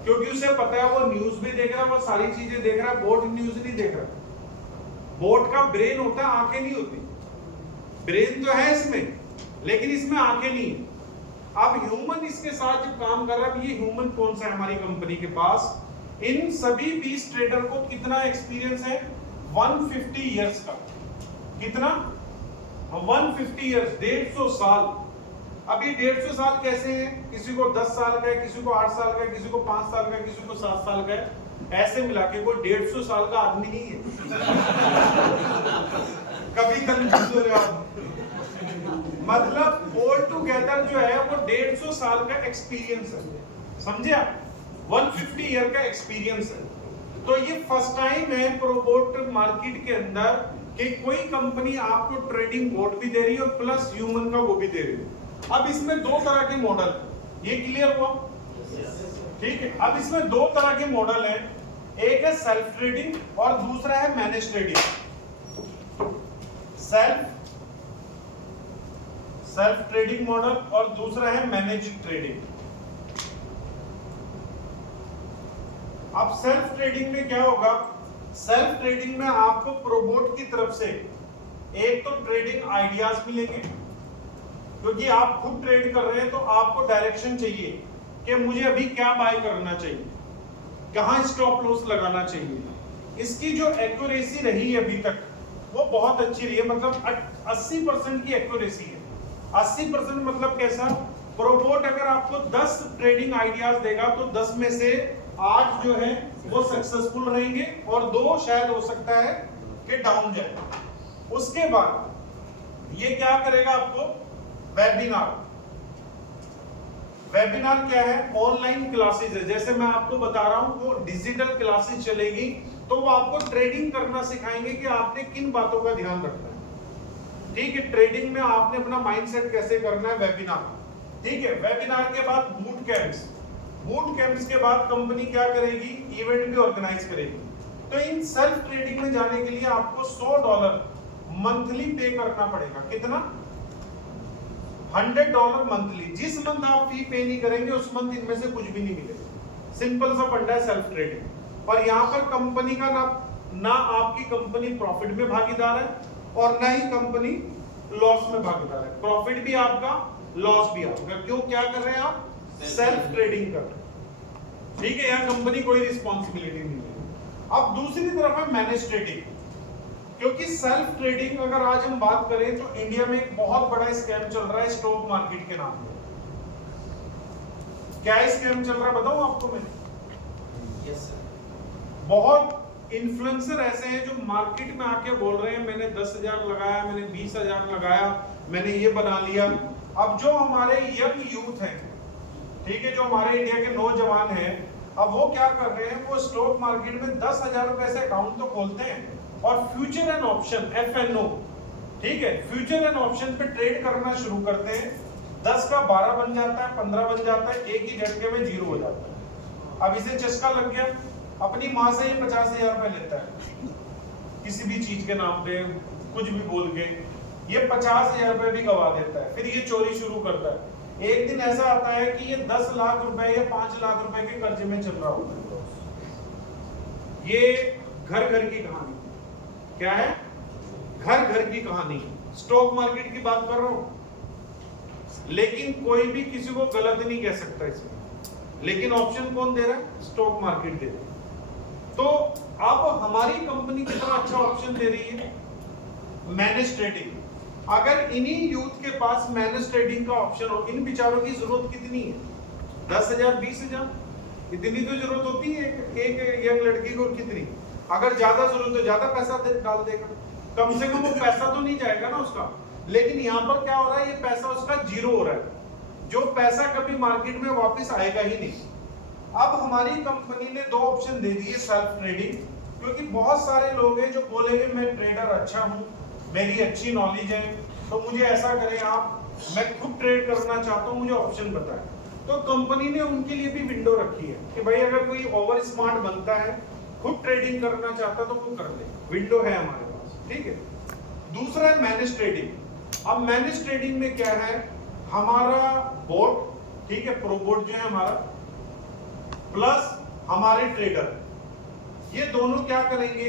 क्योंकि उसे पता है, वो न्यूज भी देख रहा है, वो सारी चीजें देख रहा है, बोर्ड न्यूज नहीं देख रहा। बोर्ड का ब्रेन होता है, आंखें नहीं होती। ब्रेन तो है इसमें, लेकिन इसमें आंखें नहीं है। अब ह्यूमन इसके साथ जब काम कर रहा है, ये ह्यूमन कौन सा है हमारी कंपनी के पास? इन सभी 20 ट्रेडर को कितना एक्सपीरियंस है? 150 इयर्स का। कितना? 150 इयर्स, 150 साल। अब ये 150 साल कैसे हैं? किसी को 10 साल का है, किसी को 8 साल का है, किसी को 5 साल का है, किसी को 7 साल का है। ऐसे मिला के कोई 150 साल का आदमी नहीं है। कभी कंफ्यूज हो रहे हो आप? मतलब ऑल टुगेदर जो है वो 150 साल का एक्सपीरियंस है, समझे आप? 150 ईयर का एक्सपीरियंस है। तो ये फर्स्ट टाइम है प्रोबोट मार्केट के अंदर कि कोई कंपनी आपको ट्रेडिंग बोर्ड भी दे रही है और प्लस ह्यूमन का वो भी दे रही है। अब इसमें 2 तरह के मॉडल, ये क्लियर हुआ? ठीक है। अब इसमें 2 तरह के मॉडल हैं, एक है सेल्फ ट्रेडिंग और दूसरा है manage trading. Self trading model और दूसरा है मैनेज ट्रेडिंग। अब सेल्फ ट्रेडिंग में क्या होगा? सेल्फ ट्रेडिंग में आपको प्रोबोट की तरफ से एक तो ट्रेडिंग आइडियाज मिलेंगे, क्योंकि आप खुद ट्रेड कर रहे हैं तो आपको डायरेक्शन चाहिए कि मुझे अभी क्या बाय करना चाहिए, कहां स्टॉप लॉस लगाना चाहिए। इसकी जो एक्यूरेसी रही है अभी तक वो बहुत अच्छी रही है, मतलब 80% की एक्यूरेसी है। 80% मतलब कैसा? प्रोबोट अगर आपको 10 ट्रेडिंग आइडियाज देगा तो 10 में से 8 जो है वो सक्सेसफुल रहेंगे और 2 शायद हो सकता है कि डाउन जाए। उसके बाद ये क्या करेगा आपको? वेबिनार। वेबिनार क्या है? ऑनलाइन क्लासेस है। जैसे मैं आपको बता रहा हूं वो डिजिटल क्लासेस चलेगी, तो वो आपको ट्रेडिंग करना सिखाएंगे कि आपने किन बातों का ध्यान रखना है। ठीक है, ट्रेडिंग में आपने अपना माइंडसेट कैसे करना है, वेबिनार। ठीक है, वेबिनार के बाद बूट कैंप्स। बूट कैंप्स के बाद कंपनी क्या करेगी? इवेंट भी ऑर्गेनाइज करेगी। तो इन सेल्फ ट्रेडिंग में जाने के लिए आपको $100 मंथली पे करना पड़ेगा। कितना? $100 मंथली। जिस मंथ आप फी पे नहीं करेंगे उस मंथ इनमें से कुछ भी नहीं मिलेगा। सिंपल सा फंडा है सेल्फ ट्रेडिंग। और यहाँ पर कंपनी का ना आपकी कंपनी प्रॉफिट में भागीदार है और ना ही कंपनी लॉस में भागीदार है। प्रॉफिट भी आपका, लॉस भी आपका। क्यों? क्या कर रहे हैं आप? सेल्फ ट्रेडिंग कर रहे हैं। ठीक है, यहाँ कंपनी कोई रिस्पॉन्सिबिलिटी नहीं है। अब दूसरी तरफ है मैनेज ट्रेडिंग, क्योंकि सेल्फ ट्रेडिंग अगर आज हम बात करें तो इंडिया में एक बहुत बड़ा स्कैम चल रहा है स्टॉक मार्केट के नाम पे। क्या स्कैम चल रहा है बताऊं आपको मैं? Yes sir. बहुत इन्फ्लुएंसर ऐसे हैं जो मार्केट में आके बोल रहे हैं मैंने 10,000 लगाया, मैंने 20,000 लगाया, मैंने ये बना लिया। अब जो हमारे यंग यूथ हैं, ठीक है, जो हमारे इंडिया के नौजवान हैं, अब वो क्या कर रहे हैं? वो स्टॉक मार्केट में 10,000 रुपए से अकाउंट तो खोलते हैं और फ्यूचर एंड ऑप्शन FNO, ठीक है, फ्यूचर एंड ऑप्शन पे ट्रेड करना शुरू करते हैं। 10 का 12 बन जाता है, 15 बन जाता है, एक ही झटके में 0 हो जाता है। अब इसे चस्का लग गया, अपनी माँ से ये 50,000 रुपए लेता है किसी भी चीज के नाम पे, कुछ भी बोल के ये 50,000 रुपए भी गवा देता है। फिर ये चोरी शुरू करता है। एक दिन ऐसा आता है कि ये 10 लाख रुपए या 5 लाख रुपए के कर्जे में चल रहा होता है। ये घर घर की कहानी क्या है? घर घर की कहानी। स्टॉक मार्केट की बात कर रहा हूं, लेकिन कोई भी किसी को गलत नहीं कह सकता इसमें। लेकिन ऑप्शन कौन दे रहा है? स्टॉक मार्केट दे रहा है। तो अब हमारी कंपनी कितना अच्छा ऑप्शन दे रही है, मैनेज ट्रेडिंग। अगर इन्हीं यूथ के पास मैनेज ट्रेडिंग का ऑप्शन हो, इन बेचारों की जरूरत कितनी है? 10,000 20,000। इतनी तो जरूरत होती है एक यंग लड़की को, कितनी, अगर ज्यादा जरूरत तो ज्यादा पैसा डाल देगा, कम से कम वो पैसा तो नहीं जाएगा ना उसका। लेकिन यहाँ पर क्या हो रहा है, ये पैसा उसका जीरो हो रहा है, जो पैसा कभी मार्केट में वापस आएगा ही नहीं। अब हमारी कंपनी ने दो ऑप्शन दे दिए सेल्फ ट्रेडिंग, क्योंकि बहुत सारे लोग हैं जो बोलेंगे मैं ट्रेडर अच्छा हूँ, मेरी अच्छी नॉलेज है, तो मुझे ऐसा करें आप, मैं खुद ट्रेड करना चाहता हूँ, मुझे ऑप्शन बताएं। तो कंपनी ने उनके लिए भी विंडो रखी है कि भाई अगर कोई ओवर स्मार्ट बनता है, खुद ट्रेडिंग करना चाहता तो वो कर ले, विंडो है हमारे पास, ठीक है। दूसरा है मैनेज ट्रेडिंग। अब मैनेज ट्रेडिंग में क्या है, हमारा बोर्ड, ठीक है, प्रो बोर्ड जो है हमारा, प्लस हमारे ट्रेडर, ये दोनों क्या करेंगे,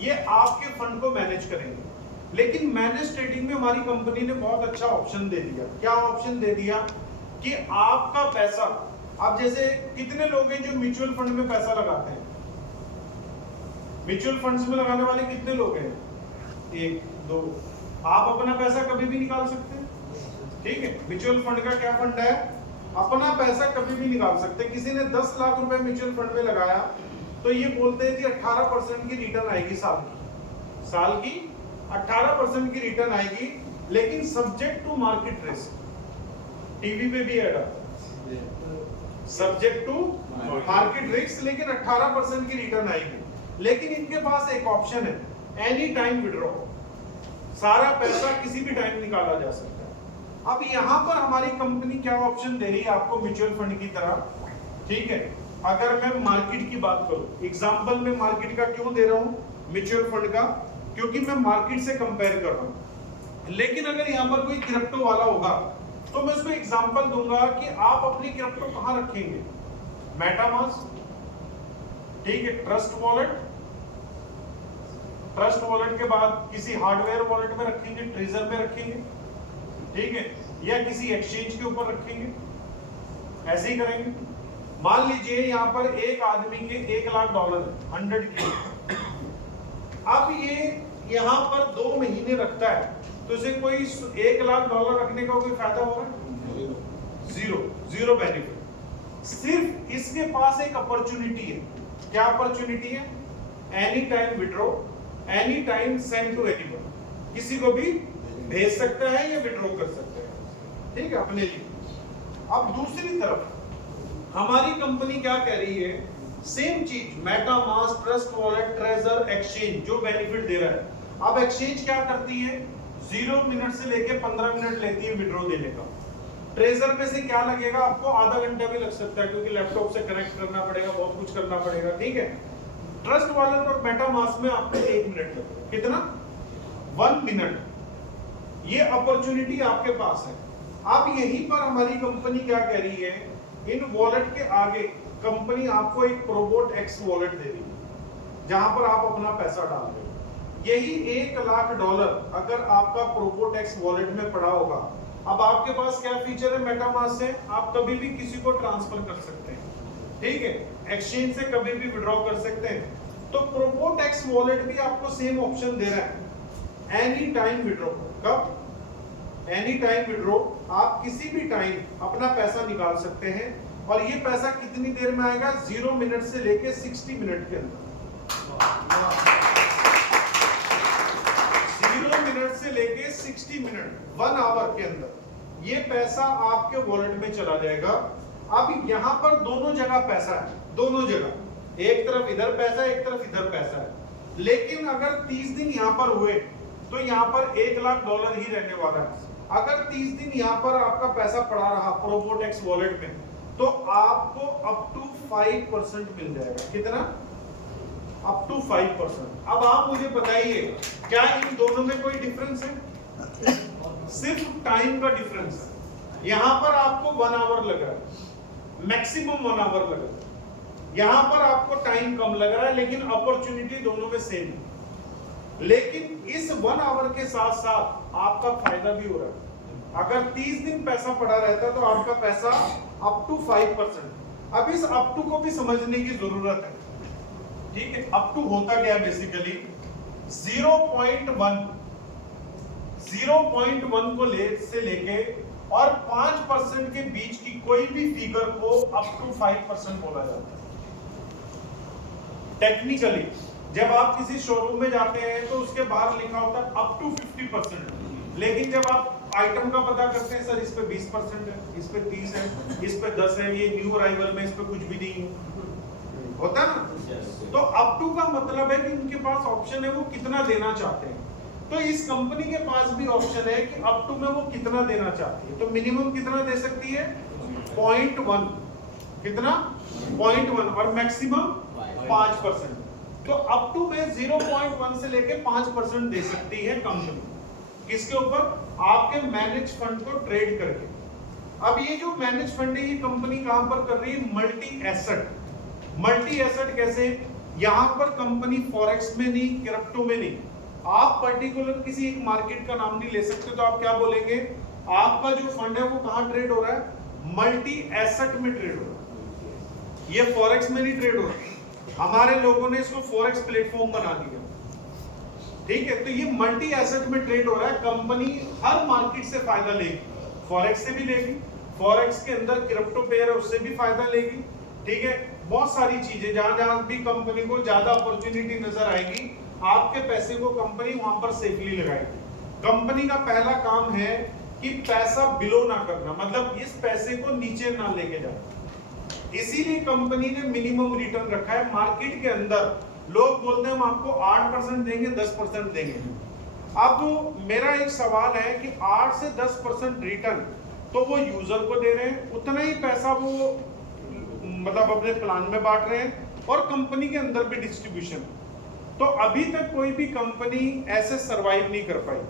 ये आपके फंड को मैनेज करेंगे। लेकिन मैनेज ट्रेडिंग में हमारी कंपनी ने बहुत अच्छा ऑप्शन दे दिया। क्या ऑप्शन दे दिया कि आपका पैसा, आप जैसे कितने लोग हैं जो म्यूचुअल फंड में पैसा लगाते हैं, म्यूचुअल फंड्स में लगाने वाले कितने लोग हैं, एक दो, आप अपना पैसा कभी भी निकाल सकते हैं, ठीक है। म्यूचुअल फंड का क्या फंड है, अपना पैसा कभी भी निकाल सकते हैं। किसी ने 10 लाख रुपए म्यूचुअल फंड में लगाया तो ये बोलते हैं कि 18% की रिटर्न आएगी साल की 18% की रिटर्न आएगी, लेकिन subject to market risk. TV पे भी ऐड आता है, सब्जेक्ट टू मार्केट रिस्क, लेकिन 18% की रिटर्न आएगी। लेकिन इनके पास एक ऑप्शन है, एनी टाइम विड्रॉ, सारा पैसा किसी भी टाइम निकाला जा सकता है। अब यहां पर हमारी कंपनी क्या ऑप्शन दे रही है आपको म्यूचुअल फंड की तरह, ठीक है। अगर मैं मार्केट की बात करूं, एग्जांपल में मार्केट का क्यों दे रहा हूं म्यूचुअल फंड का, क्योंकि मैं मार्केट से कंपेयर कर रहा हूं। लेकिन अगर यहां पर कोई क्रिप्टो वाला होगा तो मैं उसको एग्जांपल दूंगा कि आप अपनी क्रिप्टो कहां रखेंगे, मेटामास्क, ठीक है, ट्रस्ट वॉलेट के बाद किसी हार्डवेयर वॉलेट में रखेंगे, ट्रेजर में रखेंगे, ठीक है, या किसी एक्सचेंज के ऊपर रखेंगे, ऐसे ही करेंगे। मान लीजिए यहाँ पर एक आदमी के $1 लाख 100 के, अब ये यहाँ पर 2 महीने रखता है तो इसे कोई $1 लाख रखने का कोई फायदा हो रहा है, जीरो बेनिफिट। सिर्फ इसके पास एक अपॉर्चुनिटी है, क्या अपॉर्चुनिटी है, any time withdraw, any time send to anyone, किसी को भी भेज सकता है या विड्रॉ कर सकता है, ठीक है, अपने लिए। अब दूसरी तरफ हमारी कंपनी क्या कह रही है, सेम चीज, MetaMask, trust wallet, treasure, exchange जो बेनिफिट दे रहा है। अब एक्सचेंज क्या करती है, 0 मिनट से लेके 15 मिनट लेती है विड्रॉ देने का। ट्रेजर में से क्या लगेगा आपको, आधा घंटा भी लग सकता है, क्योंकि लैपटॉप से कनेक्ट करना पड़ेगा, बहुत कुछ करना पड़ेगा, ठीक है। ट्रस्ट वॉलेट और मेटामास्क में आपको 1 मिनट लगेगा, कितना, 1 मिनट। ये अपॉर्चुनिटी आपके पास है। अब यहीं पर हमारी कंपनी क्या कह रही है, इन वॉलेट के आगे कंपनी आपको एक प्रोबोट एक्स वॉलेट दे रही है, जहां पर आप अपना पैसा डाल रहे हो। यही $1 लाख अगर आपका प्रोबोट एक्स वॉलेट में पड़ा होगा, अब आपके पास क्या फीचर है मेटामास्क से, आप कभी भी किसी को ट्रांसफर कर सकते हैं, ठीक है, एक्सचेंज से कभी भी विड्रॉ कर सकते हैं। तो प्रोबोट एक्स वॉलेट भी आपको सेम ऑप्शन दे रहा है, एनी टाइम विड्रॉ। कब, एनी टाइम विड्रॉ, आप किसी भी टाइम अपना पैसा निकाल सकते हैं, और ये पैसा कितनी देर में आएगा, 0 मिनट से लेके 60 मिनट के अंदर, 0 मिनट से लेके 60 मिनट, 1 आवर के अंदर ये पैसा आपके वॉलेट में चला जाएगा। अब यहाँ पर दोनों जगह पैसा है, दोनों जगह, एक तरफ इधर पैसा है, एक तरफ इधर पैसा है। लेकिन अगर 30 दिन यहाँ पर हुए तो यहाँ पर $1 लाख ही रहने वाला है। अगर 30 दिन यहाँ पर आपका पैसा पड़ा रहा प्रोबोट एक्स वॉलेट में, तो आपको अप टू 5% मिल जाएगा, कितना, अप टू 5%। अब आप मुझे बताइए, क्या इन दोनों में कोई डिफरेंस है, सिर्फ टाइम का डिफरेंस है। यहाँ पर आपको 1 आवर लग रहा है, मैक्सिमम 1 आवर लग रहा है, यहाँ पर आपको टाइम कम लग रहा है, लेकिन अपॉर्चुनिटी दोनों में सेम है। लेकिन इस 1 आवर के साथ साथ आपका फायदा भी हो रहा है। अगर 30 दिन पैसा पड़ा रहता तो आपका पैसा अप टू 5%। अब इस अप टू को भी समझने की जरूरत है, ठीक है। अप टू होता क्या बेसिकली, 0.1 को से लेके और 5% के बीच की कोई भी फिगर को अप टू 5% बोला जाता है। टेक्निकली जब आप किसी शोरूम में जाते हैं तो उसके बाहर लिखा होता है अप टू 50%, लेकिन जब आप आइटम का पता करते हैं, सर इस पे 20% है, इस पे 30 है, इस पे 10 है, ये न्यू अराइवल में इस पे कुछ भी नहीं है, होता है ना। तो अप टू का मतलब है कि उनके पास ऑप्शन है वो कितना देना चाहते हैं। तो इस कंपनी के पास भी ऑप्शन है कि अप टू में वो कितना देना चाहती है। तो मिनिमम कितना दे सकती है 0.1, कितना 0.1 और मैक्सिमम 5%। तो अप टू में 0.1 से लेके 5% दे सकती है कंपनी, किसके ऊपर, आपके मैनेज फंड को ट्रेड करके। अब ये जो मैनेज फंड है ये कंपनी कहां पर कर रही है, मल्टी एसेट। मल्टी एसेट कैसे, यहां पर कंपनी फॉरेक्स में नहीं, क्रिप्टो में नहीं, आप पर्टिकुलर किसी एक मार्केट का नाम नहीं ले सकते, तो आप क्या बोलेंगे, आपका जो फंड है वो कहां ट्रेड हो रहा है, मल्टी एसेट में ट्रेड हो रहा है, ये फॉरेक्स में नहीं ट्रेड हो रहा है। हमारे लोगों ने इसको फॉरेक्स प्लेटफॉर्म बना दिया, ठीक है। तो ये मल्टी एसेट में ट्रेड हो रहा है, कंपनी हर मार्केट से फायदा लेगी, फॉरेक्स से भी लेगी, फॉरेक्स के अंदर क्रिप्टो पेयर है उससे भी फायदा लेगी, ठीक है। बहुत सारी चीजें जहां जहां भी कंपनी को ज्यादा अपॉर्चुनिटी नजर आएगी, आपके पैसे को कंपनी वहां पर सेफली लगाएगी। कंपनी का पहला काम है कि पैसा बिलो ना करना, मतलब इस पैसे को नीचे ना लेके जाना। इसीलिए कंपनी ने मिनिमम रिटर्न रखा है। मार्केट के अंदर लोग बोलते हैं हम आपको 8% देंगे, 10% देंगे। अब मेरा एक सवाल है कि 8 से 10% रिटर्न तो वो यूजर को दे रहे हैं, उतना ही पैसा वो मतलब अपने प्लान में बांट रहे हैं, और कंपनी के अंदर भी डिस्ट्रीब्यूशन। तो अभी तक कोई भी कंपनी ऐसे सरवाइव नहीं कर पाई।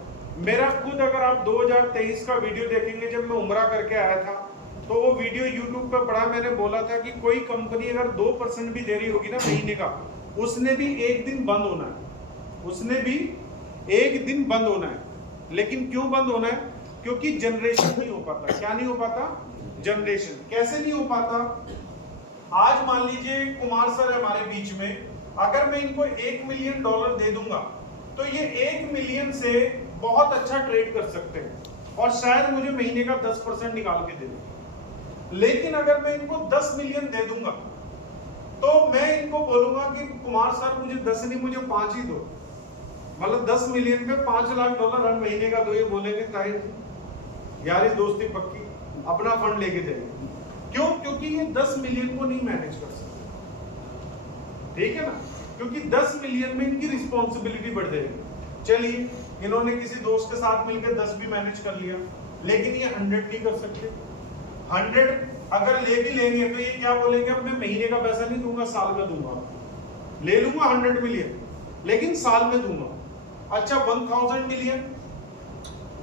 मेरा खुद, अगर आप 2023 का वीडियो देखेंगे जब मैं उम्रा करके आया था, तो वो वीडियो YouTube पर पड़ा, मैंने बोला था कि कोई कंपनी अगर 2% भी दे रही होगी ना महीने का, उसने भी एक दिन बंद होना है, उसने भी एक दिन बंद होना है। लेकिन क्यों बंद होना है, क्योंकि जनरेशन नहीं हो पाता। क्या नहीं हो पाता, जनरेशन। कैसे नहीं हो पाता, आज मान लीजिए कुमार सर हमारे बीच में, अगर मैं इनको $1 मिलियन दे दूंगा तो ये 1 मिलियन से बहुत अच्छा ट्रेड कर सकते हैं और शायद मुझे महीने का 10% निकाल के दे दें। लेकिन अगर मैं इनको 10 मिलियन दे दूंगा तो मैं इनको बोलूंगा कि कुमार सर मुझे 10 नहीं, मुझे 5 ही दो, मतलब 10 मिलियन में $5 लाख हर महीने का दो। ये बोलेंगे ताहिर यार ये दोस्ती पक्की, अपना फंड लेके जाइए। क्यों, क्योंकि ये 10 मिलियन को नहीं मैनेज कर सकते, ठीक है ना, क्योंकि 10 मिलियन में इनकी रिस्पॉन्सिबिलिटी बढ़ जाएगी। चलिए इन्होंने किसी दोस्त के साथ मिलकर 10 भी मैनेज कर लिया, लेकिन ये 100 नहीं कर सकते। 100 अगर ले भी लेंगे तो ये क्या बोलेंगे, अब मैं महीने का पैसा नहीं दूंगा, साल में दूंगा। ले लूंगा 100 मिलियन लेकिन साल में दूंगा। अच्छा 1000 मिलियन,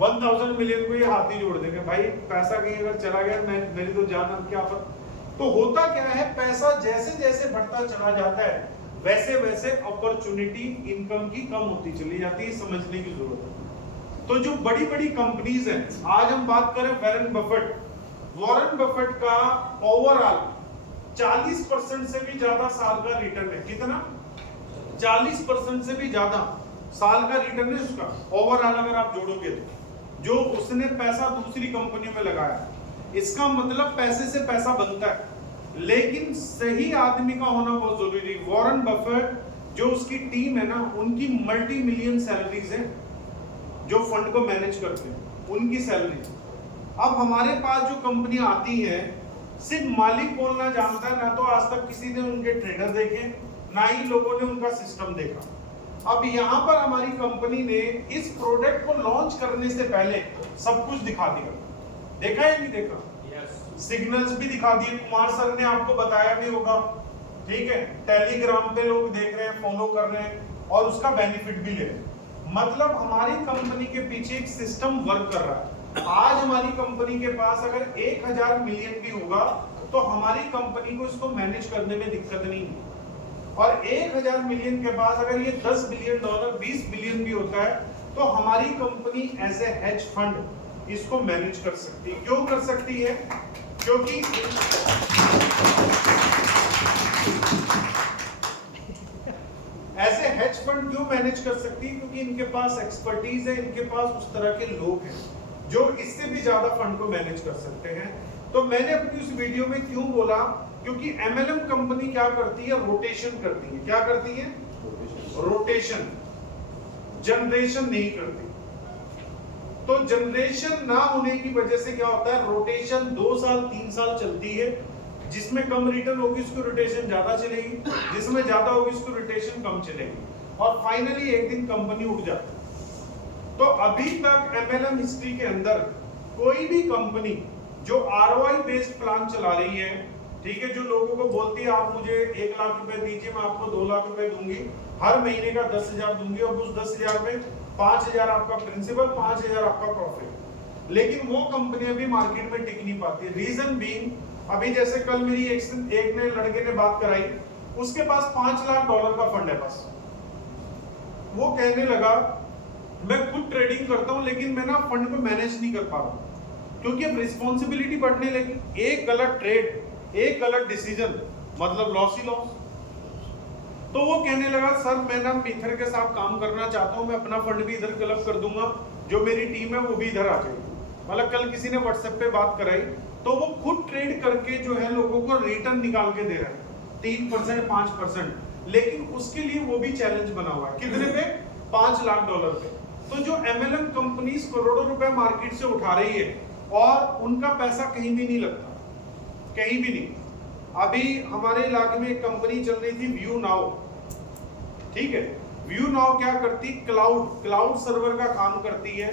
1000 मिलियन को ये हाथ ही जोड़ देंगे, भाई पैसा कहीं अगर चला गया मेरी तो जान, अब क्या पता। तो होता क्या है, पैसा जैसे जैसे बढ़ता चला जाता है वैसे वैसे अपॉर्चुनिटी इनकम की कम होती चली जाती है, समझने की जरूरत है। तो जो बड़ी बड़ी कंपनीज हैं, आज हम बात करें वॉरेन बफेट का ओवरऑल 40% से भी ज्यादा साल का रिटर्न है। कितना, 40% से भी ज्यादा साल का रिटर्न है उसका ओवरऑल, अगर आप जोड़ोगे तो, जो उसने पैसा दूसरी कंपनियों में लगाया। इसका मतलब पैसे से पैसा बनता है, लेकिन सही आदमी का होना बहुत जरूरी है। वॉरेन बफेट जो उसकी टीम है ना, उनकी मल्टी मिलियन सैलरीज है, जो फंड को मैनेज करते हैं उनकी सैलरी। अब हमारे पास जो कंपनियां आती हैं, सिर्फ मालिक बोलना जानता है, ना तो आज तक किसी ने उनके ट्रेडर देखे, ना ही लोगों ने उनका सिस्टम देखा। अब यहाँ पर हमारी कंपनी ने इस प्रोडक्ट को लॉन्च करने से पहले सब कुछ दिखा दिया। देखा है नहीं देखा? सिग्नल्स भी दिखा दिए, कुमार सर ने आपको बताया भी होगा, ठीक है। टेलीग्राम पे लोग देख रहे हैं, फॉलो कर रहे हैं और उसका बेनिफिट भी ले रहे हैं। मतलब हमारी कंपनी के पीछे एक सिस्टम वर्क कर रहा है। आज हमारी कंपनी के पास अगर 1000 मिलियन भी होगा तो हमारी कंपनी को इसको मैनेज करने में दिक्कत नहीं है। और 1000 मिलियन के पास अगर ये $10 बिलियन, $20 बिलियन भी होता है तो हमारी company as a hedge fund इसको मैनेज कर सकती है। क्यों कर सकती है? क्योंकि ऐसे हेज फंड क्यों मैनेज कर सकती है? क्योंकि इनके पास एक्सपर्टीज है, इनके पास उस तरह के लोग हैं जो इससे भी ज्यादा फंड को मैनेज कर सकते हैं। तो मैंने अपनी उस वीडियो में क्यों बोला, क्योंकि एमएलएम कंपनी क्या करती है, रोटेशन करती है। क्या करती है? रोटेशन, जनरेशन नहीं करती। तो जनरेशन ना होने की वजह से क्या होता है, रोटेशन 2 साल 3 साल चलती है। जिसमें कम रिटर्न होगी उसकी रोटेशन ज्यादा चलेगी, जिसमें ज्यादा होगी उसकी रोटेशन कम चलेगी, और फाइनली एक दिन कंपनी उठ जाती है। तो अभी तक एमएलएम हिस्ट्री के अंदर कोई भी कंपनी जो आरओआई बेस्ड प्लान चला रही है, ठीक है, जो लोगों को बोलती है आप मुझे 1 लाख रुपए दीजिए, मैं आपको 2 लाख रुपए दूंगी, हर महीने का 10,000 दूंगी, और उस 10,000 में 5,000 आपका प्रिंसिपल, 5,000 आपका प्रॉफिट, लेकिन वो कंपनी अभी मार्केट में टिक नहीं पाती। रीजन बीइंग, अभी जैसे कल मेरी एक ने लड़के ने बात कराई, उसके पास $5 लाख का फंड है बस। वो कहने लगा मैं खुद ट्रेडिंग करता हूं लेकिन मैं ना फंड को मैनेज नहीं कर पा रहा हूं, क्योंकि अब रिस्पॉन्सिबिलिटी बढ़ने लगी। एक गलत ट्रेड, एक गलत डिसीजन मतलब लॉस ही लॉस। तो वो कहने लगा सर मैं ना ईथर के साथ काम करना चाहता हूं, मैं अपना फंड भी इधर क्लब कर दूंगा, जो मेरी टीम है वो भी इधर आ जाएगी। मतलब कल किसी ने व्हाट्सएप पे बात कराई, तो वो खुद ट्रेड करके जो है लोगों को रिटर्न निकाल के दे रहा है 3% 5%, लेकिन उसके लिए वो भी चैलेंज बना हुआ है। कितने पे? $5 लाख पे। तो जो एमएलएम कंपनीज करोड़ों रुपए मार्केट से उठा रही है और उनका पैसा कहीं भी नहीं लगता, कहीं भी नहीं। अभी हमारे इलाके में एक कंपनी चल रही थी व्यू नाउ, ठीक है। व्यू नाउ क्या करती, क्लाउड सर्वर का काम करती है।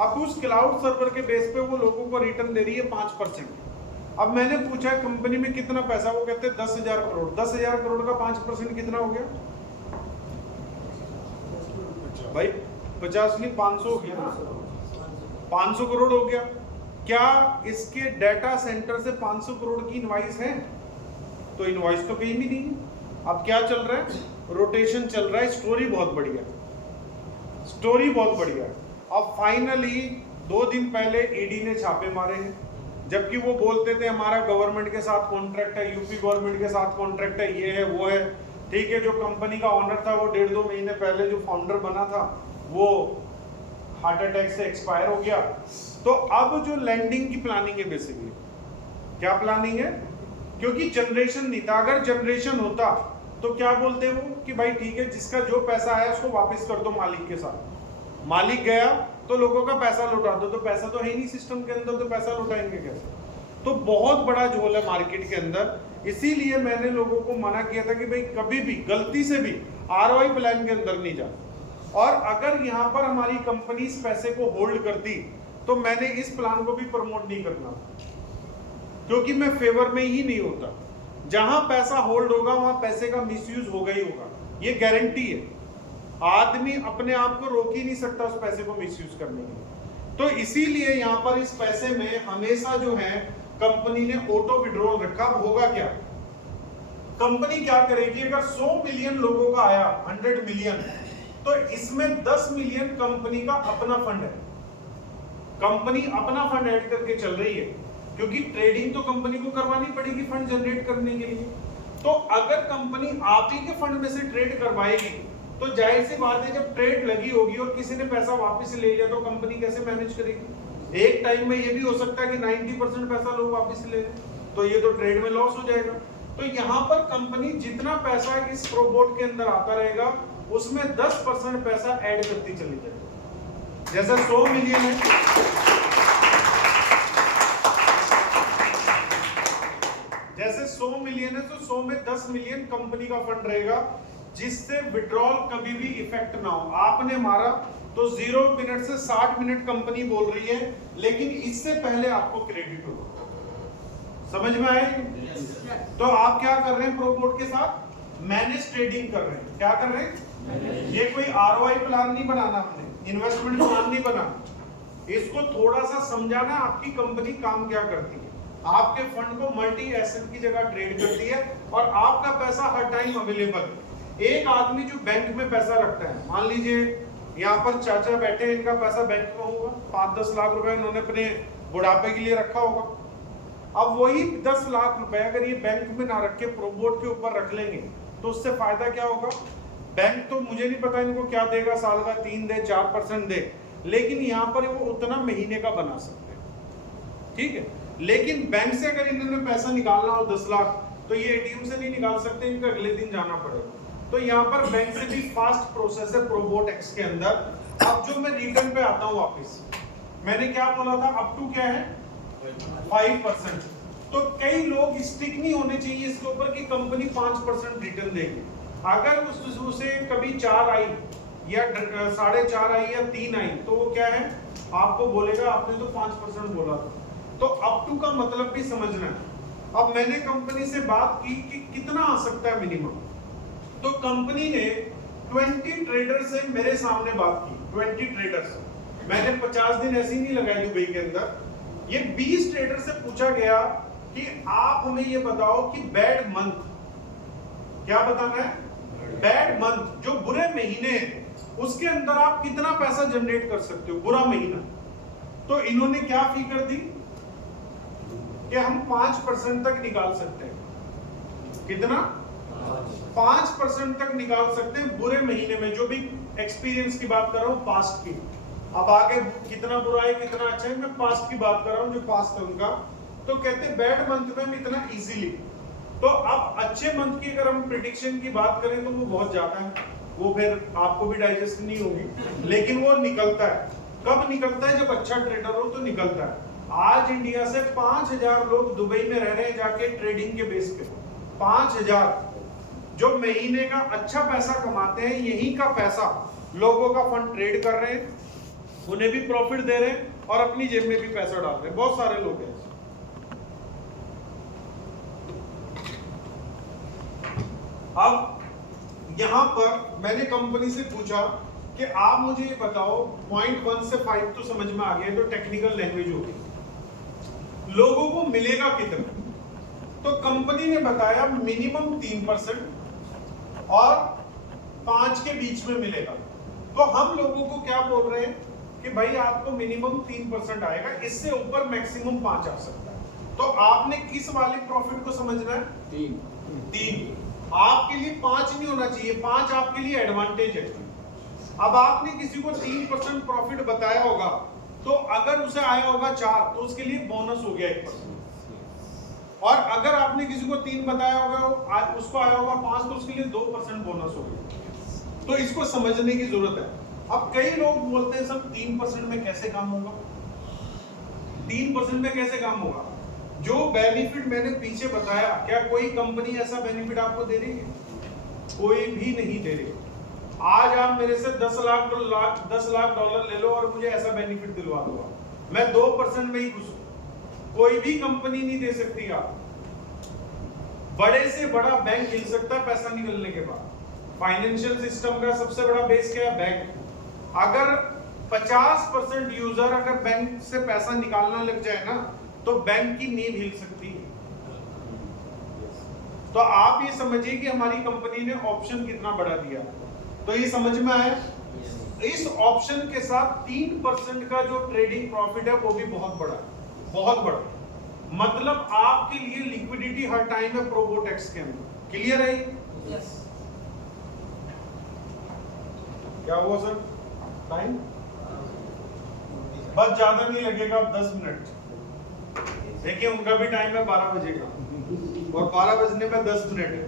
अब उस क्लाउड सर्वर के बेस पे वो लोगों को रिटर्न दे रही है 5%। अब मैंने पूछा कंपनी में कितना पैसा, वो कहते हैं 10,000 करोड़। 10,000 करोड़ का 5% कितना हो गया भाई? 50 नहीं 500 हो गया ना, 500 करोड़ हो गया। क्या इसके डाटा सेंटर से 500 करोड़ की इनवॉइस है? तो इनवॉइस तो कहीं भी नहीं है। अब क्या चल रहा है? रोटेशन चल रहा है। स्टोरी बहुत बढ़िया, स्टोरी बहुत बढ़िया। अब फाइनली 2 दिन पहले ईडी ने छापे मारे हैं, जबकि वो बोलते थे हमारा गवर्नमेंट के साथ कॉन्ट्रैक्ट है, यूपी गवर्नमेंट के साथ कॉन्ट्रैक्ट है, ये है वो है, ठीक है। जो कंपनी का ऑनर था वो 1.5-2 महीने पहले जो फाउंडर बना था वो हार्ट अटैक से एक्सपायर हो गया। तो अब जो लैंडिंग की प्लानिंग है, बेसिकली क्या प्लानिंग है, क्योंकि जनरेशन नहीं था। अगर जनरेशन होता तो क्या बोलते वो कि भाई ठीक है, जिसका जो पैसा आया उसको वापस कर दो मालिक के साथ। मालिक गया तो लोगों का पैसा लौटा दो, तो पैसा तो है ही नहीं सिस्टम के अंदर, तो पैसा लौटाएंगे कैसे? तो बहुत बड़ा झोल है मार्केट के अंदर। इसीलिए मैंने लोगों को मना किया था कि भाई कभी भी गलती से भी आरओआई प्लान के अंदर नहीं जाना। और अगर यहाँ पर हमारी कंपनी इस पैसे को होल्ड करती तो मैंने इस प्लान को भी प्रमोट नहीं करना, क्योंकि मैं फेवर में ही नहीं होता। जहां पैसा होल्ड होगा वहां पैसे का मिसयूज होगा ही होगा, ये गारंटी है। आदमी अपने आप को रोक ही नहीं सकता उस पैसे को मिसयूज करने के लिए। तो इसीलिए यहाँ पर इस पैसे में हमेशा जो है कंपनी ने ऑटो विड्रॉल रखा। होगा क्या, कंपनी क्या करेगी, अगर 100 मिलियन लोगों का आया 100 मिलियन, तो इसमें 10 मिलियन कंपनी का अपना फंड है। कंपनी अपना फंड ऐड करके चल रही है, क्योंकि ट्रेडिंग तो कंपनी को करवानी पड़ेगी फंड जनरेट करने के लिए। तो अगर कंपनी आप ही के फंड में से ट्रेड करवाएगी तो जाहिर सी बात है जब ट्रेड लगी होगी और किसी ने पैसा वापस ले लिया तो कंपनी कैसे मैनेज करेगी? एक टाइम में ये भी हो सकता है कि 90% पैसा लोग वापस ले लें, तो ये तो ट्रेड में लॉस हो जाएगा। तो यहाँ पर कंपनी जितना पैसा इस प्रोबोट के अंदर आता रहेगा उसमें 10% पैसा ऐड करती चली जाएगी। जैसे 100 मिलियन है, जैसे 100 मिलियन है तो 100 में 10 मिलियन कंपनी का फंड रहेगा, जिससे विड्रॉल कभी भी इफेक्ट ना हो। आपने मारा तो 0 मिनट से 60 मिनट कंपनी बोल रही है, लेकिन इससे पहले आपको क्रेडिट होगा। समझ में आए? तो आप क्या कर रहे हैं प्रोबोट के साथ? मैनेज ट्रेडिंग कर रहे हैं। क्या कर रहे हैं? ये कोई आरओआई प्लान नहीं बनाना, हमने इन्वेस्टमेंट प्लान नहीं बनाना। इसको थोड़ा सा समझाना आपकी कंपनी काम क्या करती है। आपके फंड को मल्टी एसेट की जगह ट्रेड करती है और आपका पैसा हर टाइम अवेलेबल है। एक आदमी जो बैंक में पैसा रखता है, मान लीजिए यहाँ पर चाचा बैठे हैं, इनका पैसा बैंक में होगा 5-10 लाख रुपए इन्होंने अपने बुढ़ापे के लिए रखा होगा। अब वही 10 लाख रुपए अगर ये बैंक में ना रख के प्रोबोट के ऊपर रख लेंगे तो उससे फायदा क्या होगा? बैंक तो मुझे नहीं पता इनको क्या देगा, साल का 3 दे 4% दे, लेकिन यहाँ पर वो उतना महीने का बना सकते हैं। ठीक है, लेकिन बैंक से अगर इन्होंने पैसा निकालना हो 10 लाख तो ये एटीएम से नहीं निकाल सकते, इनको अगले दिन जाना पड़ेगा। तो यहाँ पर बैंक से भी फास्ट प्रोसेस है प्रोबोट एक्स के अंदर। अब जो मैं रिटर्न पे आता हूँ वापस, मैंने क्या बोला था, अप टू क्या है 5%। तो कई लोग स्टिक नहीं होने चाहिए इसके ऊपर कि कंपनी 5% रिटर्न देगी। अगर उसे कभी 4 आई या 4.5 आई या 3 आई तो वो क्या है, आपको बोलेगा आपने तो 5% बोला था। तो अप टू का मतलब भी समझना है। अब मैंने कंपनी से बात की कि कितना आ सकता है मिनिमम, तो कंपनी ने 20 ट्रेडर से मेरे सामने बात की। 20 ट्रेडर्स, मैंने 50 दिन ऐसे ही नहीं लगाए दुबई के अंदर। ये 20 ट्रेडर से पूछा गया कि आप हमें ये बताओ कि बैड मंथ, क्या बताना है, बैड मंथ, जो बुरे महीने हैं उसके अंदर आप कितना पैसा जनरेट कर सकते हो, बुरा महीना। तो इन्होंने क्या फिगर दी कि हम 5% तक निकाल सकते हैं। कितना? 5% तक निकाल सकते हैं बुरे महीने में। जो भी एक्सपीरियंस की बात कर रहा हूं, पास्ट की। अब आगे कितना बुरा है कितना अच्छा है, मैं पास्ट की बात कर रहा हूं, जो पास्ट है उनका। तो कहते हैं बैड मंथ में हम इतना इजीली। तो अब अच्छे मंथ की अगर हम प्रिडिक्शन की बात करें तो वो बहुत ज्यादा है, वो फिर आपको भी डाइजेस्ट नहीं होगी, लेकिन वो निकलता है। कब निकलता है? जब अच्छा ट्रेडर हो तो निकलता है। आज इंडिया से 5000 लोग दुबई में रह रहे हैं जाके ट्रेडिंग के बेस पे। 5000 जो महीने का अच्छा पैसा कमाते हैं, यही का पैसा लोगों का फंड ट्रेड कर रहे हैं, उन्हें भी प्रॉफिट दे रहे हैं और अपनी जेब में भी पैसा डाल रहे हैं। बहुत सारे लोग हैं। अब यहां पर मैंने कंपनी से पूछा कि आप मुझे ये बताओ, पॉइंट 1 से 5 तो समझ में आ गया, तो टेक्निकल लैंग्वेज होगी, लोगों को मिलेगा कितना? तो कंपनी ने बताया मिनिमम 3% और 5 के बीच में मिलेगा। तो हम लोगों को क्या बोल रहे हैं कि भाई आपको मिनिमम 3% आएगा, इससे ऊपर मैक्सिमम 5 आ सकता है। तो आपने किस वाले प्रॉफिट को समझना है? 3। आपके लिए 5 नहीं होना चाहिए, 5 आपके लिए एडवांटेज है। अब आपने किसी को 3% प्रॉफिट बताया होगा, तो अगर उसे आया होगा 4 तो उसके लिए बोनस हो गया 1%। और अगर आपने किसी को 3 बताया होगा, उसको आया होगा 5 तो उसके लिए 2% बोनस हो गया। तो इसको समझने की जरूरत है। अब कई लोग बोलते हैं सर 3% में कैसे काम होगा, 3% में कैसे काम होगा? जो बेनिफिट मैंने पीछे बताया, क्या कोई कंपनी ऐसा बेनिफिट आपको दे रही है? कोई भी नहीं दे रही। आज आप मेरे से 10 लाख डॉलर ले लो और मुझे ऐसा बेनिफिट दिलवा दो, मैं 2% में ही खुश हूं। कोई भी कंपनी नहीं दे सकती। आप बड़े से बड़ा बैंक हिल सकता है पैसा निकलने के बाद। फाइनेंशियल सिस्टम का सबसे बड़ा बेस क्या है? बैंक। अगर 50% यूजर अगर बैंक से पैसा निकालना लग जाए ना, तो बैंक की नींव हिल सकती है। तो आप ये समझिए कि हमारी कंपनी ने ऑप्शन कितना बढ़ा दिया। तो ये समझ में आया? इस ऑप्शन के साथ 3% का जो ट्रेडिंग प्रॉफिट है वो भी बहुत बड़ा है, बहुत बड़ा। मतलब आपके लिए लिक्विडिटी हर टाइम है प्रोबोटेक्स के अंदर। क्लियर है? यस। क्या हुआ सर? टाइम बस ज्यादा नहीं लगेगा, अब 10 मिनट। देखिए उनका भी टाइम है 12 बजे का, और 12 बजने में 10 मिनट है।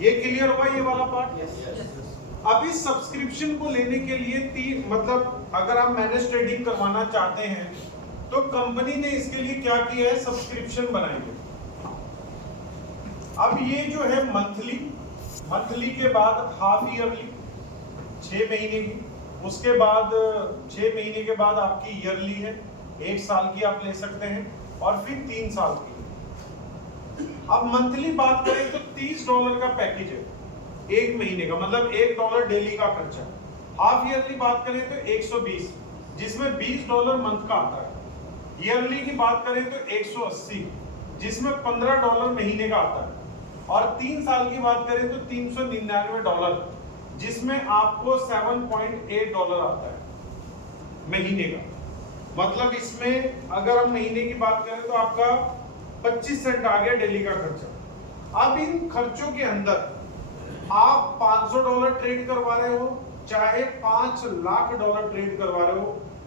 ये क्लियर हुआ ये वाला पार्ट? अब इस सब्सक्रिप्शन को लेने के लिए मतलब अगर आप मैनेज ट्रेडिंग करवाना चाहते हैं तो कंपनी ने इसके लिए क्या किया है, सब्सक्रिप्शन बनाएंगे। अब ये जो है मंथली के बाद हाफ ईयरली 6 महीने की, उसके बाद 6 महीने के बाद आपकी ईयरली है, 1 साल की आप ले सकते हैं, और फिर 3 साल की। अब मंथली बात करें तो $30 का पैकेज है 1 महीने का, मतलब $1 डेली का खर्चा। हाफ ईयरली बात करें तो 120, जिसमें $20 मंथ का आता है। ईयरली की बात करें तो 180, जिसमें $15 महीने का आता है। और 3 साल की बात करें तो $399, जिसमें आपको $7.8 आता है महीने का। मतलब इसमें अगर हम महीने की बात करें तो आपका 25 सेंट आ गया डेली का खर्चा। अब इन खर्चों के अंदर आप $500 ट्रेड करवा रहे हो, चाहे $5 लाख ट्रेड करवा रहे हो,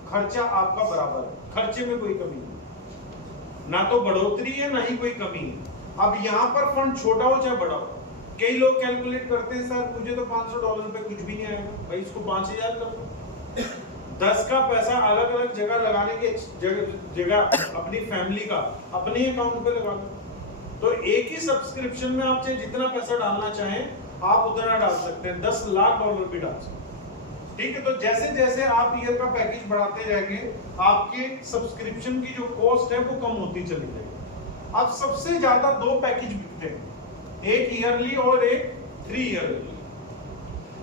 खर्चा आपका बराबर है, खर्चे में कोई कमी नहीं। ना तो बढ़ोतरी है ना ही कोई कमी है। अब यहाँ पर फंड छोटा हो चाहे बड़ा हो, कई लोग कैलकुलेट करते हैं सर मुझे तो $500 पे कुछ भी नहीं आएगा, भाई इसको 5000 कर दो। 10 का पैसा अलग अलग जगह लगाने के जगह अपनी फैमिली का अपने अकाउंट पे लगा लो। तो एक ही सब्सक्रिप्शन में आप चाहे जितना पैसा डालना चाहें आप उतना डाल सकते हैं, $10 लाख भी डाल सकते हैं। ठीक है, तो जैसे जैसे आप ईयर का पैकेज बढ़ाते जाएंगे आपके सब्सक्रिप्शन की जो कॉस्ट है वो कम होती चली जाएगी। अब सबसे ज्यादा 2 पैकेज बिकते हैं, एक ईयरली और एक 3 ईयरली।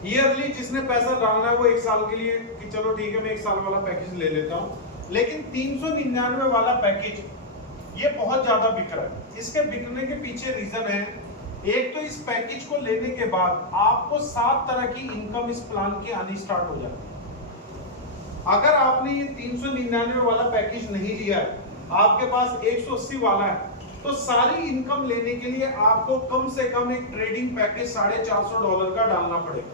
ईयरली जिसने पैसा डालना है वो 1 साल के लिए कि चलो ठीक है मैं 1 साल वाला पैकेज ले लेता हूं, लेकिन 399 वाला पैकेज ये बहुत ज्यादा बिक रहा है। इसके बिकने के पीछे रीजन है, एक तो इस पैकेज को लेने के बाद आपको 7 तरह की इनकम इस प्लान की आनी स्टार्ट हो जाती है। अगर आपने ये 399 वाला पैकेज नहीं लिया है, आपके पास 180 वाला है, तो सारी इनकम लेने के लिए आपको कम से कम एक ट्रेडिंग पैकेज $450 का डालना पड़ेगा,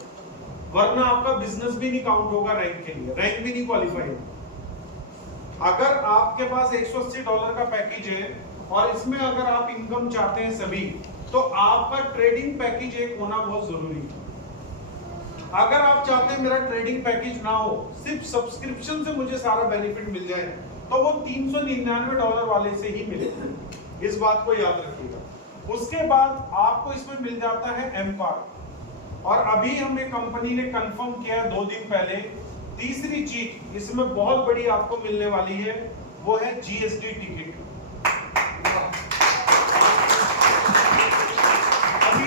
वरना आपका बिजनेस भी नहीं काउंट होगा रैंक के लिए, रैंक भी नहीं क्वालिफाई होगा। अगर आपके पास $180 का पैकेज है और इसमें अगर आप इनकम चाहते हैं सभी, तो आपका ट्रेडिंग पैकेज एक होना बहुत जरूरी है। अगर आप चाहते हैं मेरा ट्रेडिंग पैकेज ना हो, सिर्फ सब्सक्रिप्शन से मुझे सारा बेनिफिट मिल जाए, तो वो $399 वाले से ही मिलेगा, इस बात को याद रखिएगा। उसके बाद आपको इसमें मिल जाता है एमपार, और अभी हमें कंपनी ने कंफर्म किया 2 दिन पहले, तीसरी चीज इसमें बहुत बड़ी आपको मिलने वाली है, वो है जीएसडी टिकट। अभी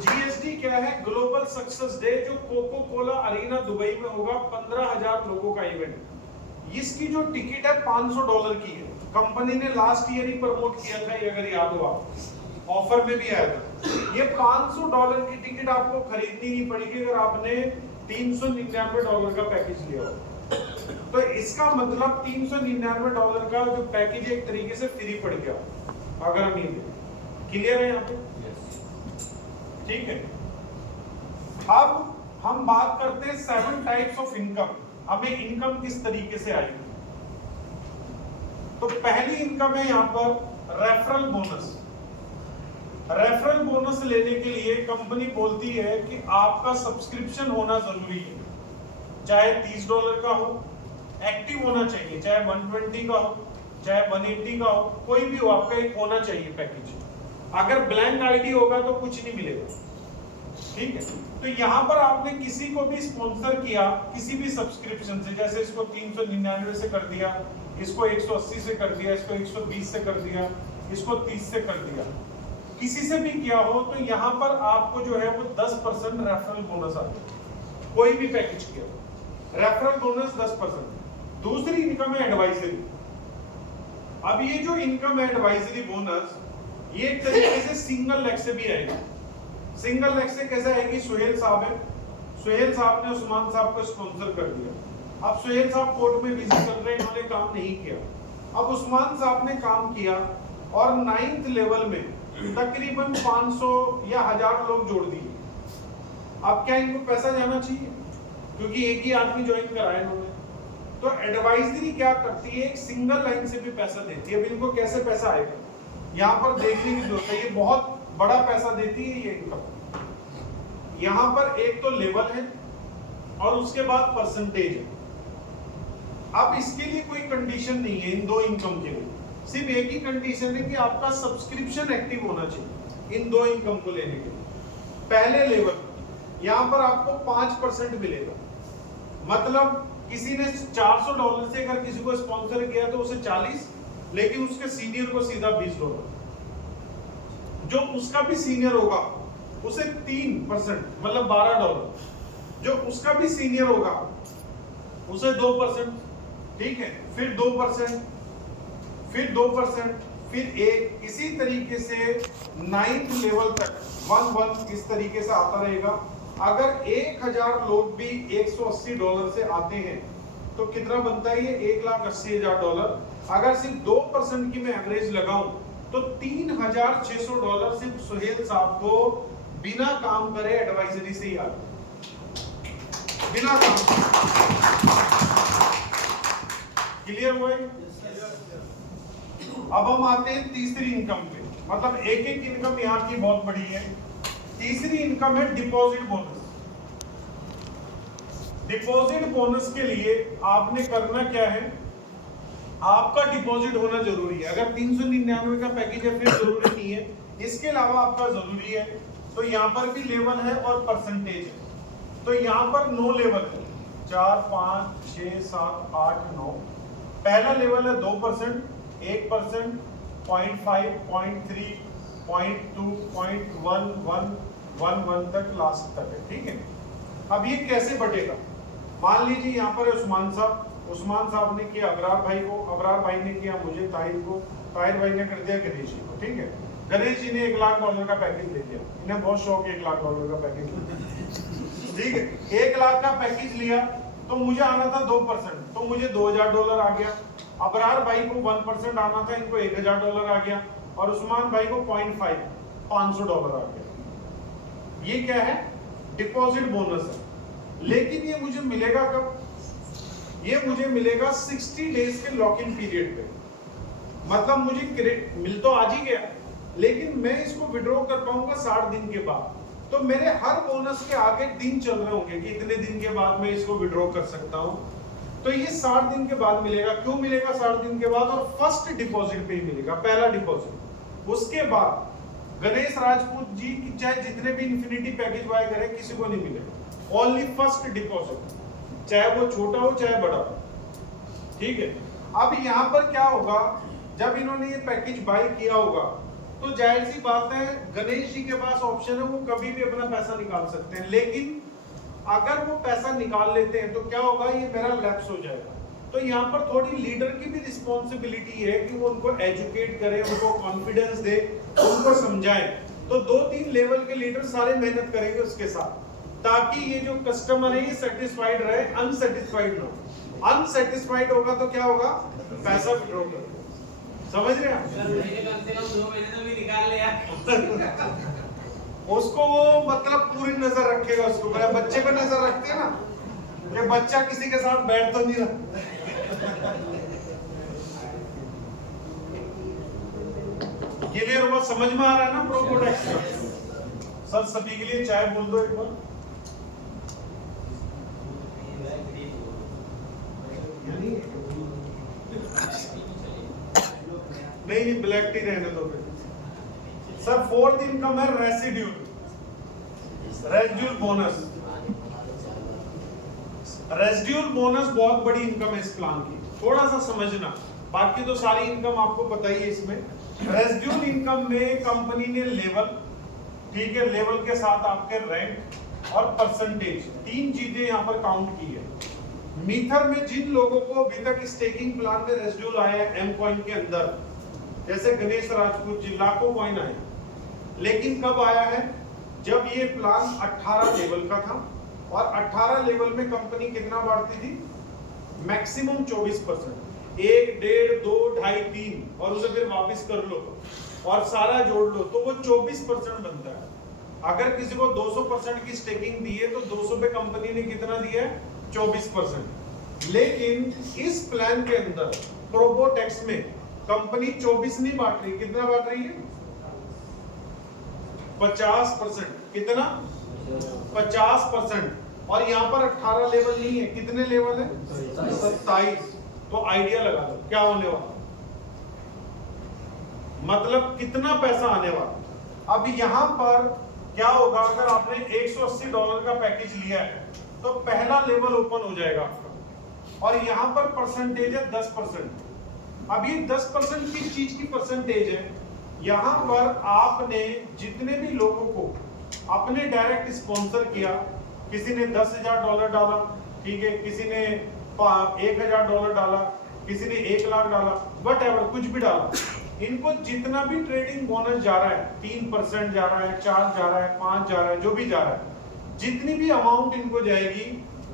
जीएसडी क्या है? ग्लोबल सक्सेस डे, जो कोको कोला अरीना दुबई में होगा, 15,000 लोगों का इवेंट। इसकी जो टिकट है $500 की है। कंपनी ने लास्ट ईयर ही प्रमोट किया था, ये अगर याद हो आप, ऑफर में भी आया था। ये $500 की टिकट आपको खरीदनी नहीं पड़ेगी अगर आपने $399 का पैकेज लिया हो। तो इसका मतलब $399 का जो पैकेज एक तरीके से फ्री पड़ गया, अगर हम ये देखें। क्लियर है यहाँ पे? ठीक है। अब हम बात करते हैं 7 टाइप्स ऑफ इनकम। हमें इनकम किस तरीके से आएगी? तो पहली इनकम है यहाँ पर रेफरल बोनस। रेफरल बोनस लेने के लिए कंपनी बोलती है कि आपका सब्सक्रिप्शन होना जरूरी है, चाहे $30 का हो, एक्टिव होना चाहिए, चाहे 120 का हो, चाहे 180 का हो, कोई भी हो, आपका एक होना चाहिए पैकेज। अगर ब्लैंक आईडी होगा तो कुछ नहीं मिलेगा। ठीक है, तो यहाँ पर आपने किसी को भी स्पॉन्सर किया किसी भी सब्सक्रिप्शन से, जैसे इसको 399 से कर दिया, इसको 180 से कर दिया, इसको 120 से कर दिया, इसको 30 से कर दिया, किसी से भी किया हो, तो यहाँ पर आपको जो है वो 10% रेफरल बोनस आता है। कोई भी पैकेज किया हो, रेफरल बोनस 10%। दूसरी इनकम है एडवाइजरी। अब ये जो इनकम है एडवाइजरी बोनस, ये एक तरीके से सिंगल लेग से भी आएगी। सिंगल लेग से कैसे आएगी? सुहेल साहब है, सुहेल साहब ने उस्मान साहब को स्पॉन्सर कर दिया। अब सुहेल साहब कोर्ट में बिजी चल रहे हैं, इन्होंने काम नहीं किया। अब उस्मान साहब ने काम किया और 9th लेवल में तकरीबन 500 या 1000 लोग जोड़ दिए। अब क्या इनको पैसा जाना चाहिए? क्योंकि एक ही आदमी ज्वाइन कराया इन्होंने। तो एडवाइजरी क्या करती है? एक सिंगल लाइन से भी पैसा देती है। अब इनको कैसे पैसा आएगा, यहाँ पर देखने की जरूरत है। ये बहुत बड़ा पैसा देती है ये इनकम। यहाँ पर एक तो लेवल है और उसके बाद परसेंटेज है। अब इसके लिए कोई कंडीशन नहीं है इन 2 इनकम के लिए, सिर्फ एक ही कंडीशन है कि आपका सब्सक्रिप्शन एक्टिव होना चाहिए इन 2 इनकम को लेने के लिए। पहले लेवल यहाँ पर आपको 5% मिलेगा, मतलब किसी ने $400 से अगर किसी को स्पॉन्सर किया तो उसे 40, लेकिन उसके सीनियर को सीधा $20। जो उसका भी सीनियर होगा उसे 3% मतलब $12। जो उसका भी सीनियर होगा उसे 2%। ठीक है, फिर 2%, फिर 2%, फिर 1, इसी तरीके से 9th लेवल तक 1 इस तरीके से आता रहेगा। अगर 1000 लोग भी $180 से आते हैं तो कितना बनता है? ये $1,80,000। अगर सिर्फ 2% की मैं एवरेज लगाऊं तो $3,600 सिर्फ सुहेल साहब को बिना काम करे एडवाइजरी से ही आ गया, बिना काम। क्लियर हुआ? अब हम आते हैं तीसरी इनकम पे, मतलब एक एक इनकम यहाँ की बहुत बड़ी है। तीसरी इनकम है डिपॉजिट बोनस। डिपॉजिट बोनस के लिए आपने करना क्या है, आपका डिपॉजिट होना जरूरी है। अगर 399 का पैकेज है फिर जरूरी नहीं है, इसके अलावा आपका जरूरी है। तो यहाँ पर भी लेवल है और परसेंटेज है। तो यहाँ पर 9 लेवल है, 4, 5, 6, 7, 8, 9। पहला लेवल है 2%, 1%, 0.5, 0.3, 0.2, 0.1, 1 तक लास्ट तक है, ठीक है। अब ये कैसे बटेगा, मान लीजिए यहाँ पर उस्मान साहब ने किया अबरार भाई को, अबरार भाई ने किया मुझे, ताहिर को, ताहिर भाई ने कर दिया गणेश जी को, ठीक है। गणेश जी ने $1 लाख का पैकेज ले लिया, इन्हें बहुत शौक है $1 लाख का पैकेज, ठीक है। 1 लाख का पैकेज लिया तो मुझे आना था 2%, तो मुझे $2000 आ गया। अबरार भाई को 1% आना था, इनको $1000 आ गया, और उस्मान भाई को 0.5, $500 आ गया। ये क्या है, डिपॉजिट बोनस है। लेकिन ये मुझे मिलेगा कब, ये मुझे मिलेगा 60 डेज के लॉक इन पीरियड पे। मतलब मुझे क्रेडिट मिल तो आज ही गया, लेकिन मैं इसको विड्रॉ कर पाऊंगा 60 दिन के बाद। तो मेरे हर बोनस के आगे दिन चल रहे होंगे कि इतने दिन के बाद मैं इसको विड्रॉ कर सकता हूं। तो ये 60 दिन के बाद मिलेगा। क्यों मिलेगा 60 दिन के बाद, और फर्स्ट डिपॉजिट पे ही मिलेगा, पहला डिपॉजिट। उसके बाद गणेश राजपूत जी की चाहे जितने भी इन्फिनिटी पैकेज बाय करें किसी को नहीं मिलेगा, ओनली फर्स्ट डिपॉजिट, चाहे वो छोटा हो चाहे बड़ा हो, ठीक है। अब यहाँ पर क्या होगा, जब इन्होंने ये पैकेज बाय किया होगा तो जाहिर सी बात है गणेश जी के पास ऑप्शन है, वो कभी भी अपना पैसा निकाल सकते हैं। लेकिन अगर वो पैसा निकाल लेते हैं तो क्या होगा, ये मेरा लैप्स हो जाएगा। तो यहाँ पर थोड़ी लीडर की भी रिस्पॉन्सिबिलिटी है कि वो उनको एजुकेट करे, उनको कॉन्फिडेंस दे, उनको समझाए। तो 2-3 लेवल के लीडर सारे मेहनत करेंगे उसके साथ, ताकि ये जो कस्टमर है ये सेटिस्फाइड रहे, अनसेटिस्फाइड ना हो। अनसेटिस्फाइड होगा तो क्या होगा, पैसा विड्रॉ कर, समझ रहे हैं। कम से कम 2 महीने तो भी निकाल लिया। उसको वो मतलब पूरी नजर रखेगा, उसको बच्चे पे नजर रखते हैं ना, कि बच्चा किसी के साथ बैठ तो नहीं रहा। क्लियर हुआ, समझ में आ रहा है ना प्रोकोटेक्स का। सर सभी के लिए चाय बोल दो एक बार। नहीं ब्लैक टी रहने दो फिर। सर 4th इनकम है रेसिड्यूल बोनस। रेसिड्यूल बोनस बहुत बड़ी इनकम है इस प्लान की, थोड़ा सा समझना, बाकी तो सारी इनकम आपको पता ही है। इसमें रेसिड्यूल इनकम में कंपनी ने लेवल, ठीक है, लेवल के साथ आपके रैंक और परसेंटेज, 3 चीजें यहाँ पर काउंट की है। मीथर में जिन लोगों को अभी तक स्टेकिंग प्लान में रेसिड्यूल आया है एम कॉइन के अंदर, जैसे गणेश राजपूत जी, लाखों कॉइन आए, लेकिन कब आया है, जब ये प्लान 18 लेवल का था, और 18 लेवल में कंपनी कितना बांटती थी, मैक्सिमम 24%, 1, 1.5, 2, 2.5, 3, और उसे फिर वापस कर लो और सारा जोड़ लो तो वो 24% बनता है। अगर किसी को 200% की स्टेकिंग दी है तो 200 पे कंपनी ने कितना दिया है, 24%। लेकिन इस प्लान के अंदर प्रोबोटेक्स में कंपनी 24 नहीं बांट रही, कितना बांट रही है, 50%। कितना, 50%। और यहाँ पर 18 लेवल नहीं है, कितने लेवल है, 27। तो आइडिया लगा दो क्या होने वाला, मतलब कितना पैसा आने वाला। अब यहाँ पर क्या होगा, अगर आपने $180 का पैकेज लिया है तो पहला लेवल ओपन हो जाएगा आपका, और यहाँ पर परसेंटेज है 10%। अब ये 10% किस चीज की परसेंटेज है, यहाँ पर आपने जितने भी लोगों को अपने डायरेक्ट स्पॉन्सर किया, किसी ने $10,000 डाला, ठीक है, किसी ने $1,000 डाला, किसी ने 1 लाख डाला, वट कुछ भी डाला, इनको जितना भी ट्रेडिंग बोनस जा रहा है, 3% जा रहा है, 4 जा रहा है, 5 जा रहा है, जो भी जा रहा है, जितनी भी अमाउंट इनको जाएगी,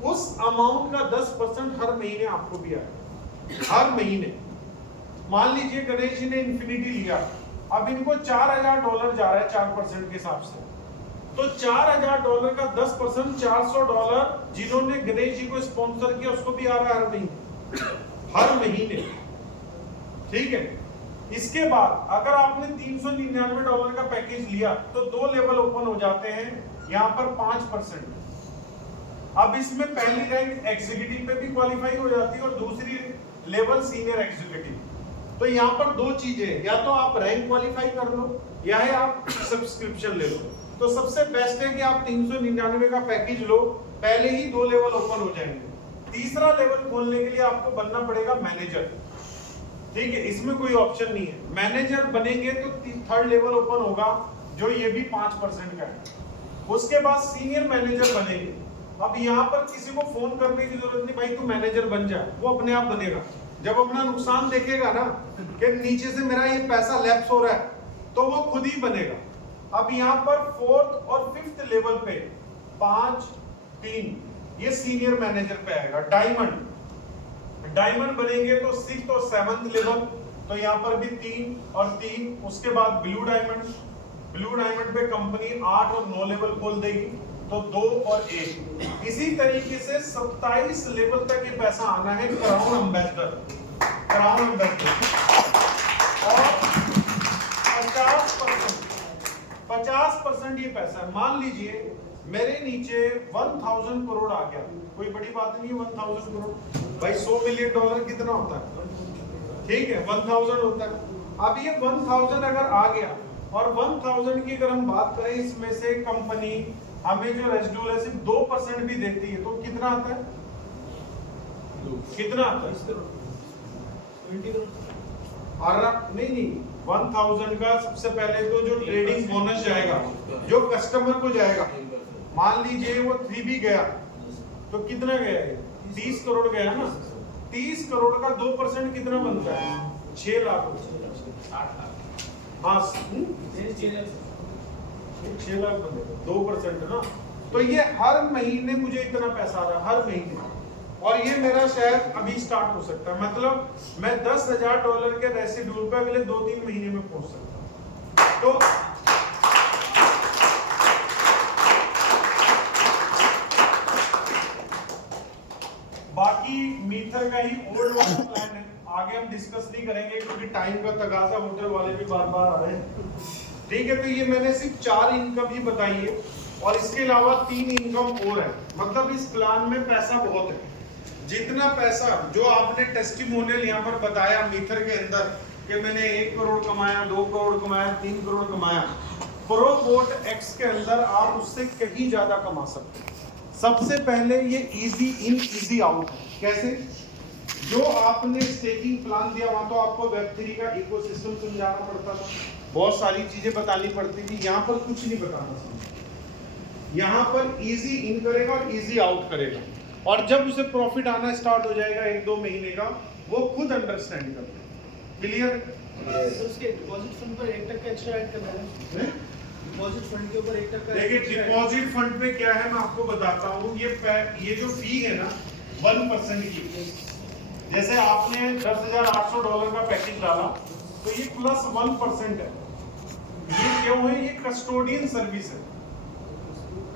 उस अमाउंट का 10% हर महीने आपको भी आएगा, हर महीने। मान लीजिए गणेश जी ने इन्फिनिटी लिया, अब इनको $4,000 जा रहा है 4% के हिसाब से, तो $4,000 का 10% $400 जिन्होंने गणेश जी को स्पॉन्सर किया उसको भी आ रहा है हर महीने, ठीक है। इसके बाद अगर आपने $399 का पैकेज लिया तो 2 लेवल ओपन हो जाते हैं, यहाँ पर 5%। अब इसमें पहली रैंक एग्जीक्यूटिव पे भी क्वालिफाई हो जाती है और दूसरी लेवल सीनियर एग्जीक्यूटिव। तो यहाँ पर 2 चीजें, या तो आप रैंक क्वालिफाई कर लो या है आप सब्सक्रिप्शन ले लो। तो सबसे बेस्ट है कि आप 399 का पैकेज लो, पहले ही 2 लेवल ओपन हो जाएंगे। तीसरा लेवल खोलने के लिए आपको बनना पड़ेगा मैनेजर, ठीक है, इसमें कोई ऑप्शन नहीं है। मैनेजर बनेंगे तो 3rd लेवल ओपन होगा, जो ये भी 5% का है। उसके बाद सीनियर मैनेजर बनेंगे। अब यहाँ पर किसी को फोन करने की जरूरत नहीं, भाई तू मैनेजर बन जा, वो अपने आप बनेगा। जब अपना नुकसान देखेगा ना कि नीचे से मेरा ये पैसा लैप्स हो रहा है, तो वो खुद ही बनेगा। अब यहाँ पर 4th और 5th लेवल पे 5, 3 ये सीनियर मैनेजर पे आएगा। डायमंड बनेंगे तो 6th और 7th लेवल, तो यहाँ पर भी 3 और 3। उसके बाद ब्लू डायमंड पे कंपनी 8 और 9 लेवल खोल देगी, तो 2 और 1। इसी तरीके से 27 लेवल तक ये पैसा आना है क्राउन एम्बेसडर और 50% ये पैसा है। मान लीजिए मेरे नीचे 1000 करोड़ आ गया, कोई बड़ी बात नहीं है 1000 करोड़, भाई $100 मिलियन कितना होता है, ठीक है, 1000 होता है। अब ये 1000 अगर आ गया और 1000 की अगर हम बात करें, इसमें से कंपनी हमें जो रेसिड्यूल है सिर्फ 2% भी देती है, तो कितना आता है, कितना आता है, 20 करोड़। और नहीं 1000 का सबसे पहले तो जो ट्रेडिंग बोनस जाएगा, जो कस्टमर को जाएगा, मान लीजिए वो 3 भी गया तो कितना गया है, 30 करोड़ गया ना। 30 करोड़ का 2% कितना बनता है, 6 लाख। हाँ 6 लाख बनेगा, 2% ना। तो ये हर महीने मुझे इतना पैसा आ रहा है, हर महीने। और ये मेरा शायद अभी स्टार्ट हो सकता है, मतलब मैं $10,000 के रेसिड्यूल पे अगले 2-3 महीने में पहुंच सकता हूँ। तो बाकी मीथर का ही ओल्ड वाला प्लान है, आगे हम डिस्कस नहीं करेंगे क्योंकि टाइम का तगाजा, होटल वाले भी बार बार आ रहे हैं, ठीक है। तो ये मैंने सिर्फ 4 इनकम ही बताई है और इसके अलावा 3 इनकम और है। मतलब इस प्लान में पैसा बहुत है। जितना पैसा जो आपने टेस्टिमोनियल यहाँ पर बताया मीथर के अंदर कि मैंने 1 करोड़ कमाया, 2 करोड़ कमाया, 3 करोड़ कमाया, प्रोबोट एक्स के अंदर आप उससे कहीं ज्यादा कमा सकते हैं। सबसे पहले ये इजी इन इजी आउट है। कैसे? जो आपने स्टेकिंग प्लान दिया वहां तो आपको वेब3 का इकोसिस्टम समझाना पड़ता था, बहुत सारी चीजें बतानी पड़ती थी। यहाँ पर कुछ नहीं बताना, यहाँ पर इजी इन करेगा और इजी आउट करेगा, और जब उसे प्रॉफिट आना स्टार्ट हो जाएगा 1-2 महीने का, वो खुद अंडरस्टैंड कर लेगा। क्लियर? उसके डिपॉजिट फंड पर 1% एक्स्ट्रा ऐड करना है। डिपॉजिट फंड के ऊपर 1% देखिए डिपॉजिट फंड पे क्या है मैं आपको बताता हूँ। ये जो फी है ना 1% की, जैसे आपने $10,800 का पैकेज डाला तो ये +1% है। ये क्यों है? ये कस्टोडियन सर्विस है,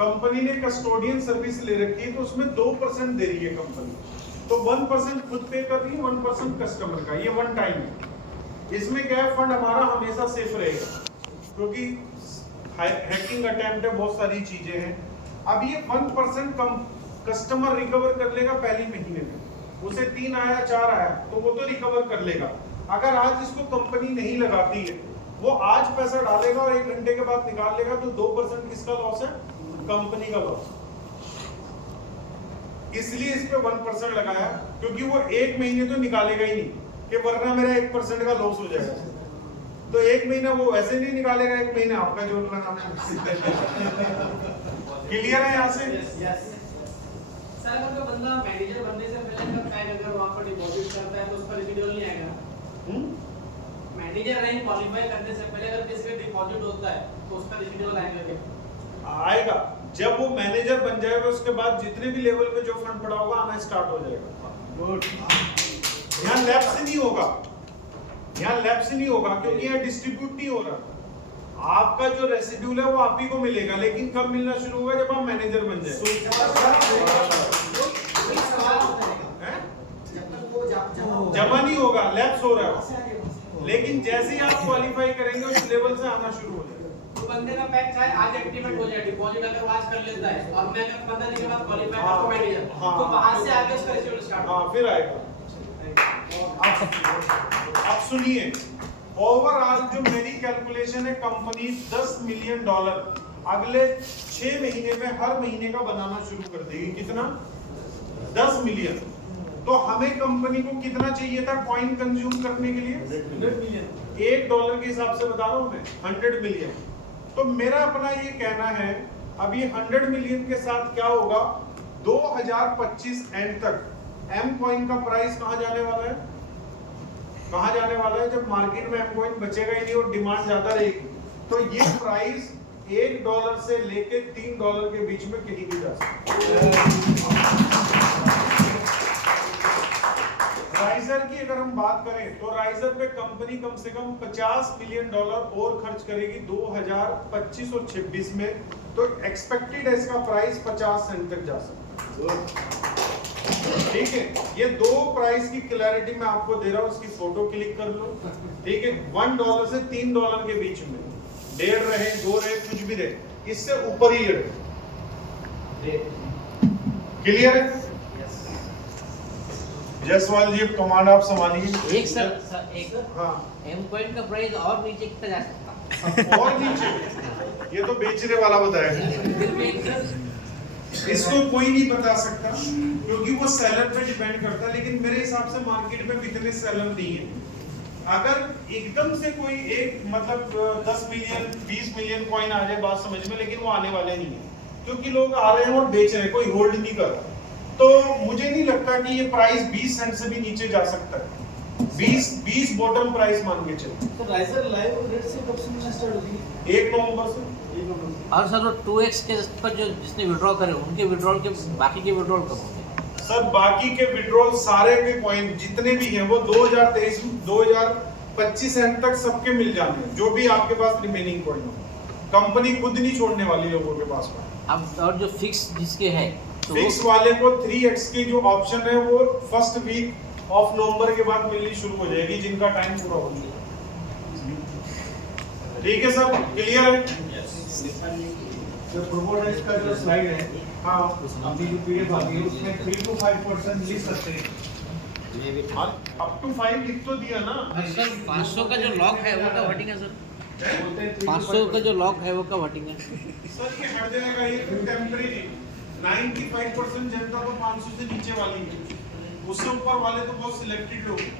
कंपनी ने कस्टोडियन सर्विस ले रखी है, तो उसमें 2% दे रही है कंपनी, तो 1% खुद पे कर रही है, 1% कस्टमर का। ये 1 टाइम है। इसमें क्या है, फंड हमारा हमेशा सेफ रहेगा क्योंकि हैकिंग अटेम्प्ट है, बहुत सारी चीजें हैं। अब ये 1% कम कस्टमर रिकवर कर लेगा पहले महीने में, उसे 3 आया 4 आया तो वो तो रिकवर कर लेगा। अगर आज इसको कंपनी नहीं लगाती है, वो आज पैसा डालेगा और 1 घंटे के बाद निकाल लेगा, तो 2% किसका लॉस है? कंपनी का लॉस। इसलिए इस पे 1% लगाया क्योंकि वो 1 महीने तो निकालेगा ही नहीं, कि वरना मेरा 1% का लॉस हो जाएगा। तो 1 महीना वो वैसे नहीं निकालेगा, 1 महीना आपका जोड़ लगाना। क्लियर है यहाँ से? सर अगर कोई बंदा मैनेजर बनने से पहले अगर वहाँ पर डिपॉजिट करता है तो उसका रेसिड्यूल नहीं आएगा? मैनेजर रैंक क्वालिफाई करने से पहले अगर किसी का डिपॉजिट होता है तो उसका रेसिड्यूल आएगा क्या? आएगा। जब वो मैनेजर बन जाएगा उसके बाद जितने भी लेवल पे जो फंड पड़ा होगा आना स्टार्ट हो जाएगा। यहाँ लैप्स नहीं होगा, यहाँ लैप्स नहीं होगा क्योंकि यहाँ डिस्ट्रीब्यूट नहीं हो रहा। आपका जो रेसिड्यूल है वो आप ही को मिलेगा, लेकिन कब मिलना शुरू होगा? जब आप मैनेजर बन जाए। जमा नहीं होगा, लैप्स हो रहा है। लेकिन जैसे ही आप क्वालिफाई करेंगे उस लेवल से आना शुरू हो जाएगा। तो बंदे का पैक चाहे आज एक्टिवेट हो जाए, डिपॉजिट अगर वो आज कर लेता है और मैं अगर 15 दिन के बाद क्वालिफाई हाँ, करता मैनेजर, हाँ, तो वहां से आगे उसका रिसीव स्टार्ट हाँ फिर आएगा। अब सुनिए, ओवरऑल जो मेरी कैलकुलेशन है, कंपनी $10 मिलियन अगले 6 महीने में हर महीने का बनाना शुरू कर देगी। कितना? 10 मिलियन। तो हमें कंपनी को कितना चाहिए था कॉइन कंज्यूम करने के लिए? 100 मिलियन। $1 के हिसाब से बता रहा हूं मैं, 100 मिलियन। तो मेरा अपना ये कहना है, अब ये 100 मिलियन के साथ क्या होगा, 2025 एंड तक एम कॉइन का प्राइस कहां जाने वाला है? कहां जाने वाला है? जब मार्केट में एम कॉइन बचेगा ही नहीं और डिमांड ज्यादा रहेगी, तो ये प्राइस $1 से लेके $3 के बीच में कहीं भी जा सकता है। राइजर की अगर हम बात करें तो राइजर पे कंपनी कम से कम $50 मिलियन और खर्च करेगी 2025 और 26 में। तो एक्सपेक्टेड है इसका प्राइस 50 सेंट तक जा सकता है। ठीक है, ये दो प्राइस की क्लैरिटी मैं आपको दे रहा हूं, इसकी फोटो क्लिक कर लो। ठीक है, $1 से $3 के बीच में, 1.5 रहे 2 रहे कुछ भी रहे, इससे ऊपर ही रहे। क्लियर है? जयसवाल जी, कमांड आप संभालिए। एक सर एक हाँ, एम कॉइन का प्राइस और नीचे कितना जा सकता और नीचे ये तो बेचने वाला बताया, इसको कोई नहीं बता सकता क्योंकि वो सेलर पे डिपेंड करता है। लेकिन मेरे हिसाब से मार्केट में इतने सेलर नहीं है। अगर एकदम से कोई एक मतलब 10 मिलियन 20 मिलियन कॉइन आ जाए, बात समझ में, लेकिन वो आने वाले नहीं है क्योंकि लोग आ रहे हैं और बेच रहे हैं, कोई होल्ड नहीं कर रहा। तो मुझे नहीं लगता कि ये प्राइस 20 सेंट से भी नीचे जा सकता है। 20 बॉटम प्राइस मान के चलो। तो राइजर लाइव रेट से कब से मिलना स्टार्ट होगी? 1 नवंबर से। और सर वो 2x के पर जो जिसने विड्रॉ करे उनके विड्रॉल के बाकी के विड्रॉल कब होंगे? सर बाकी के विड्रॉल सारे के कॉइन जितने भी हैं वो 2023 2025 एंड तक सबके मिल जाने हैं, जो भी आपके पास रिमेनिंग कॉइन हो। कंपनी खुद नहीं छोड़ने वाली लोगों के पास में। अब और जो फिक्स जिसके है तो फिक्स वाले को 3x की जो ऑप्शन है वो फर्स्ट वीक ऑफ नवंबर के बाद मिलनी शुरू हो जाएगी, जिनका टाइम पूरा हो गया। ठीक है सर, क्लियर है? जो प्रोमोटर्स का जो स्लाइड है, हाँ, अभी जो पीडीएफ आ गई उसमें 3 to 5% लिख सकते हैं। अप टू 5 लिख तो दिया ना। सर 500 का जो लॉक है वो कब हटेगा सर? बोलते हैं 500 का जो लॉक है वो कब हटेगा? सर ये हट जाएगा, ये टेम्परेरी। 95% जनता तो 500 से नीचे वाली है, उससे ऊपर वाले तो बहुत सिलेक्टेड लोग हैं।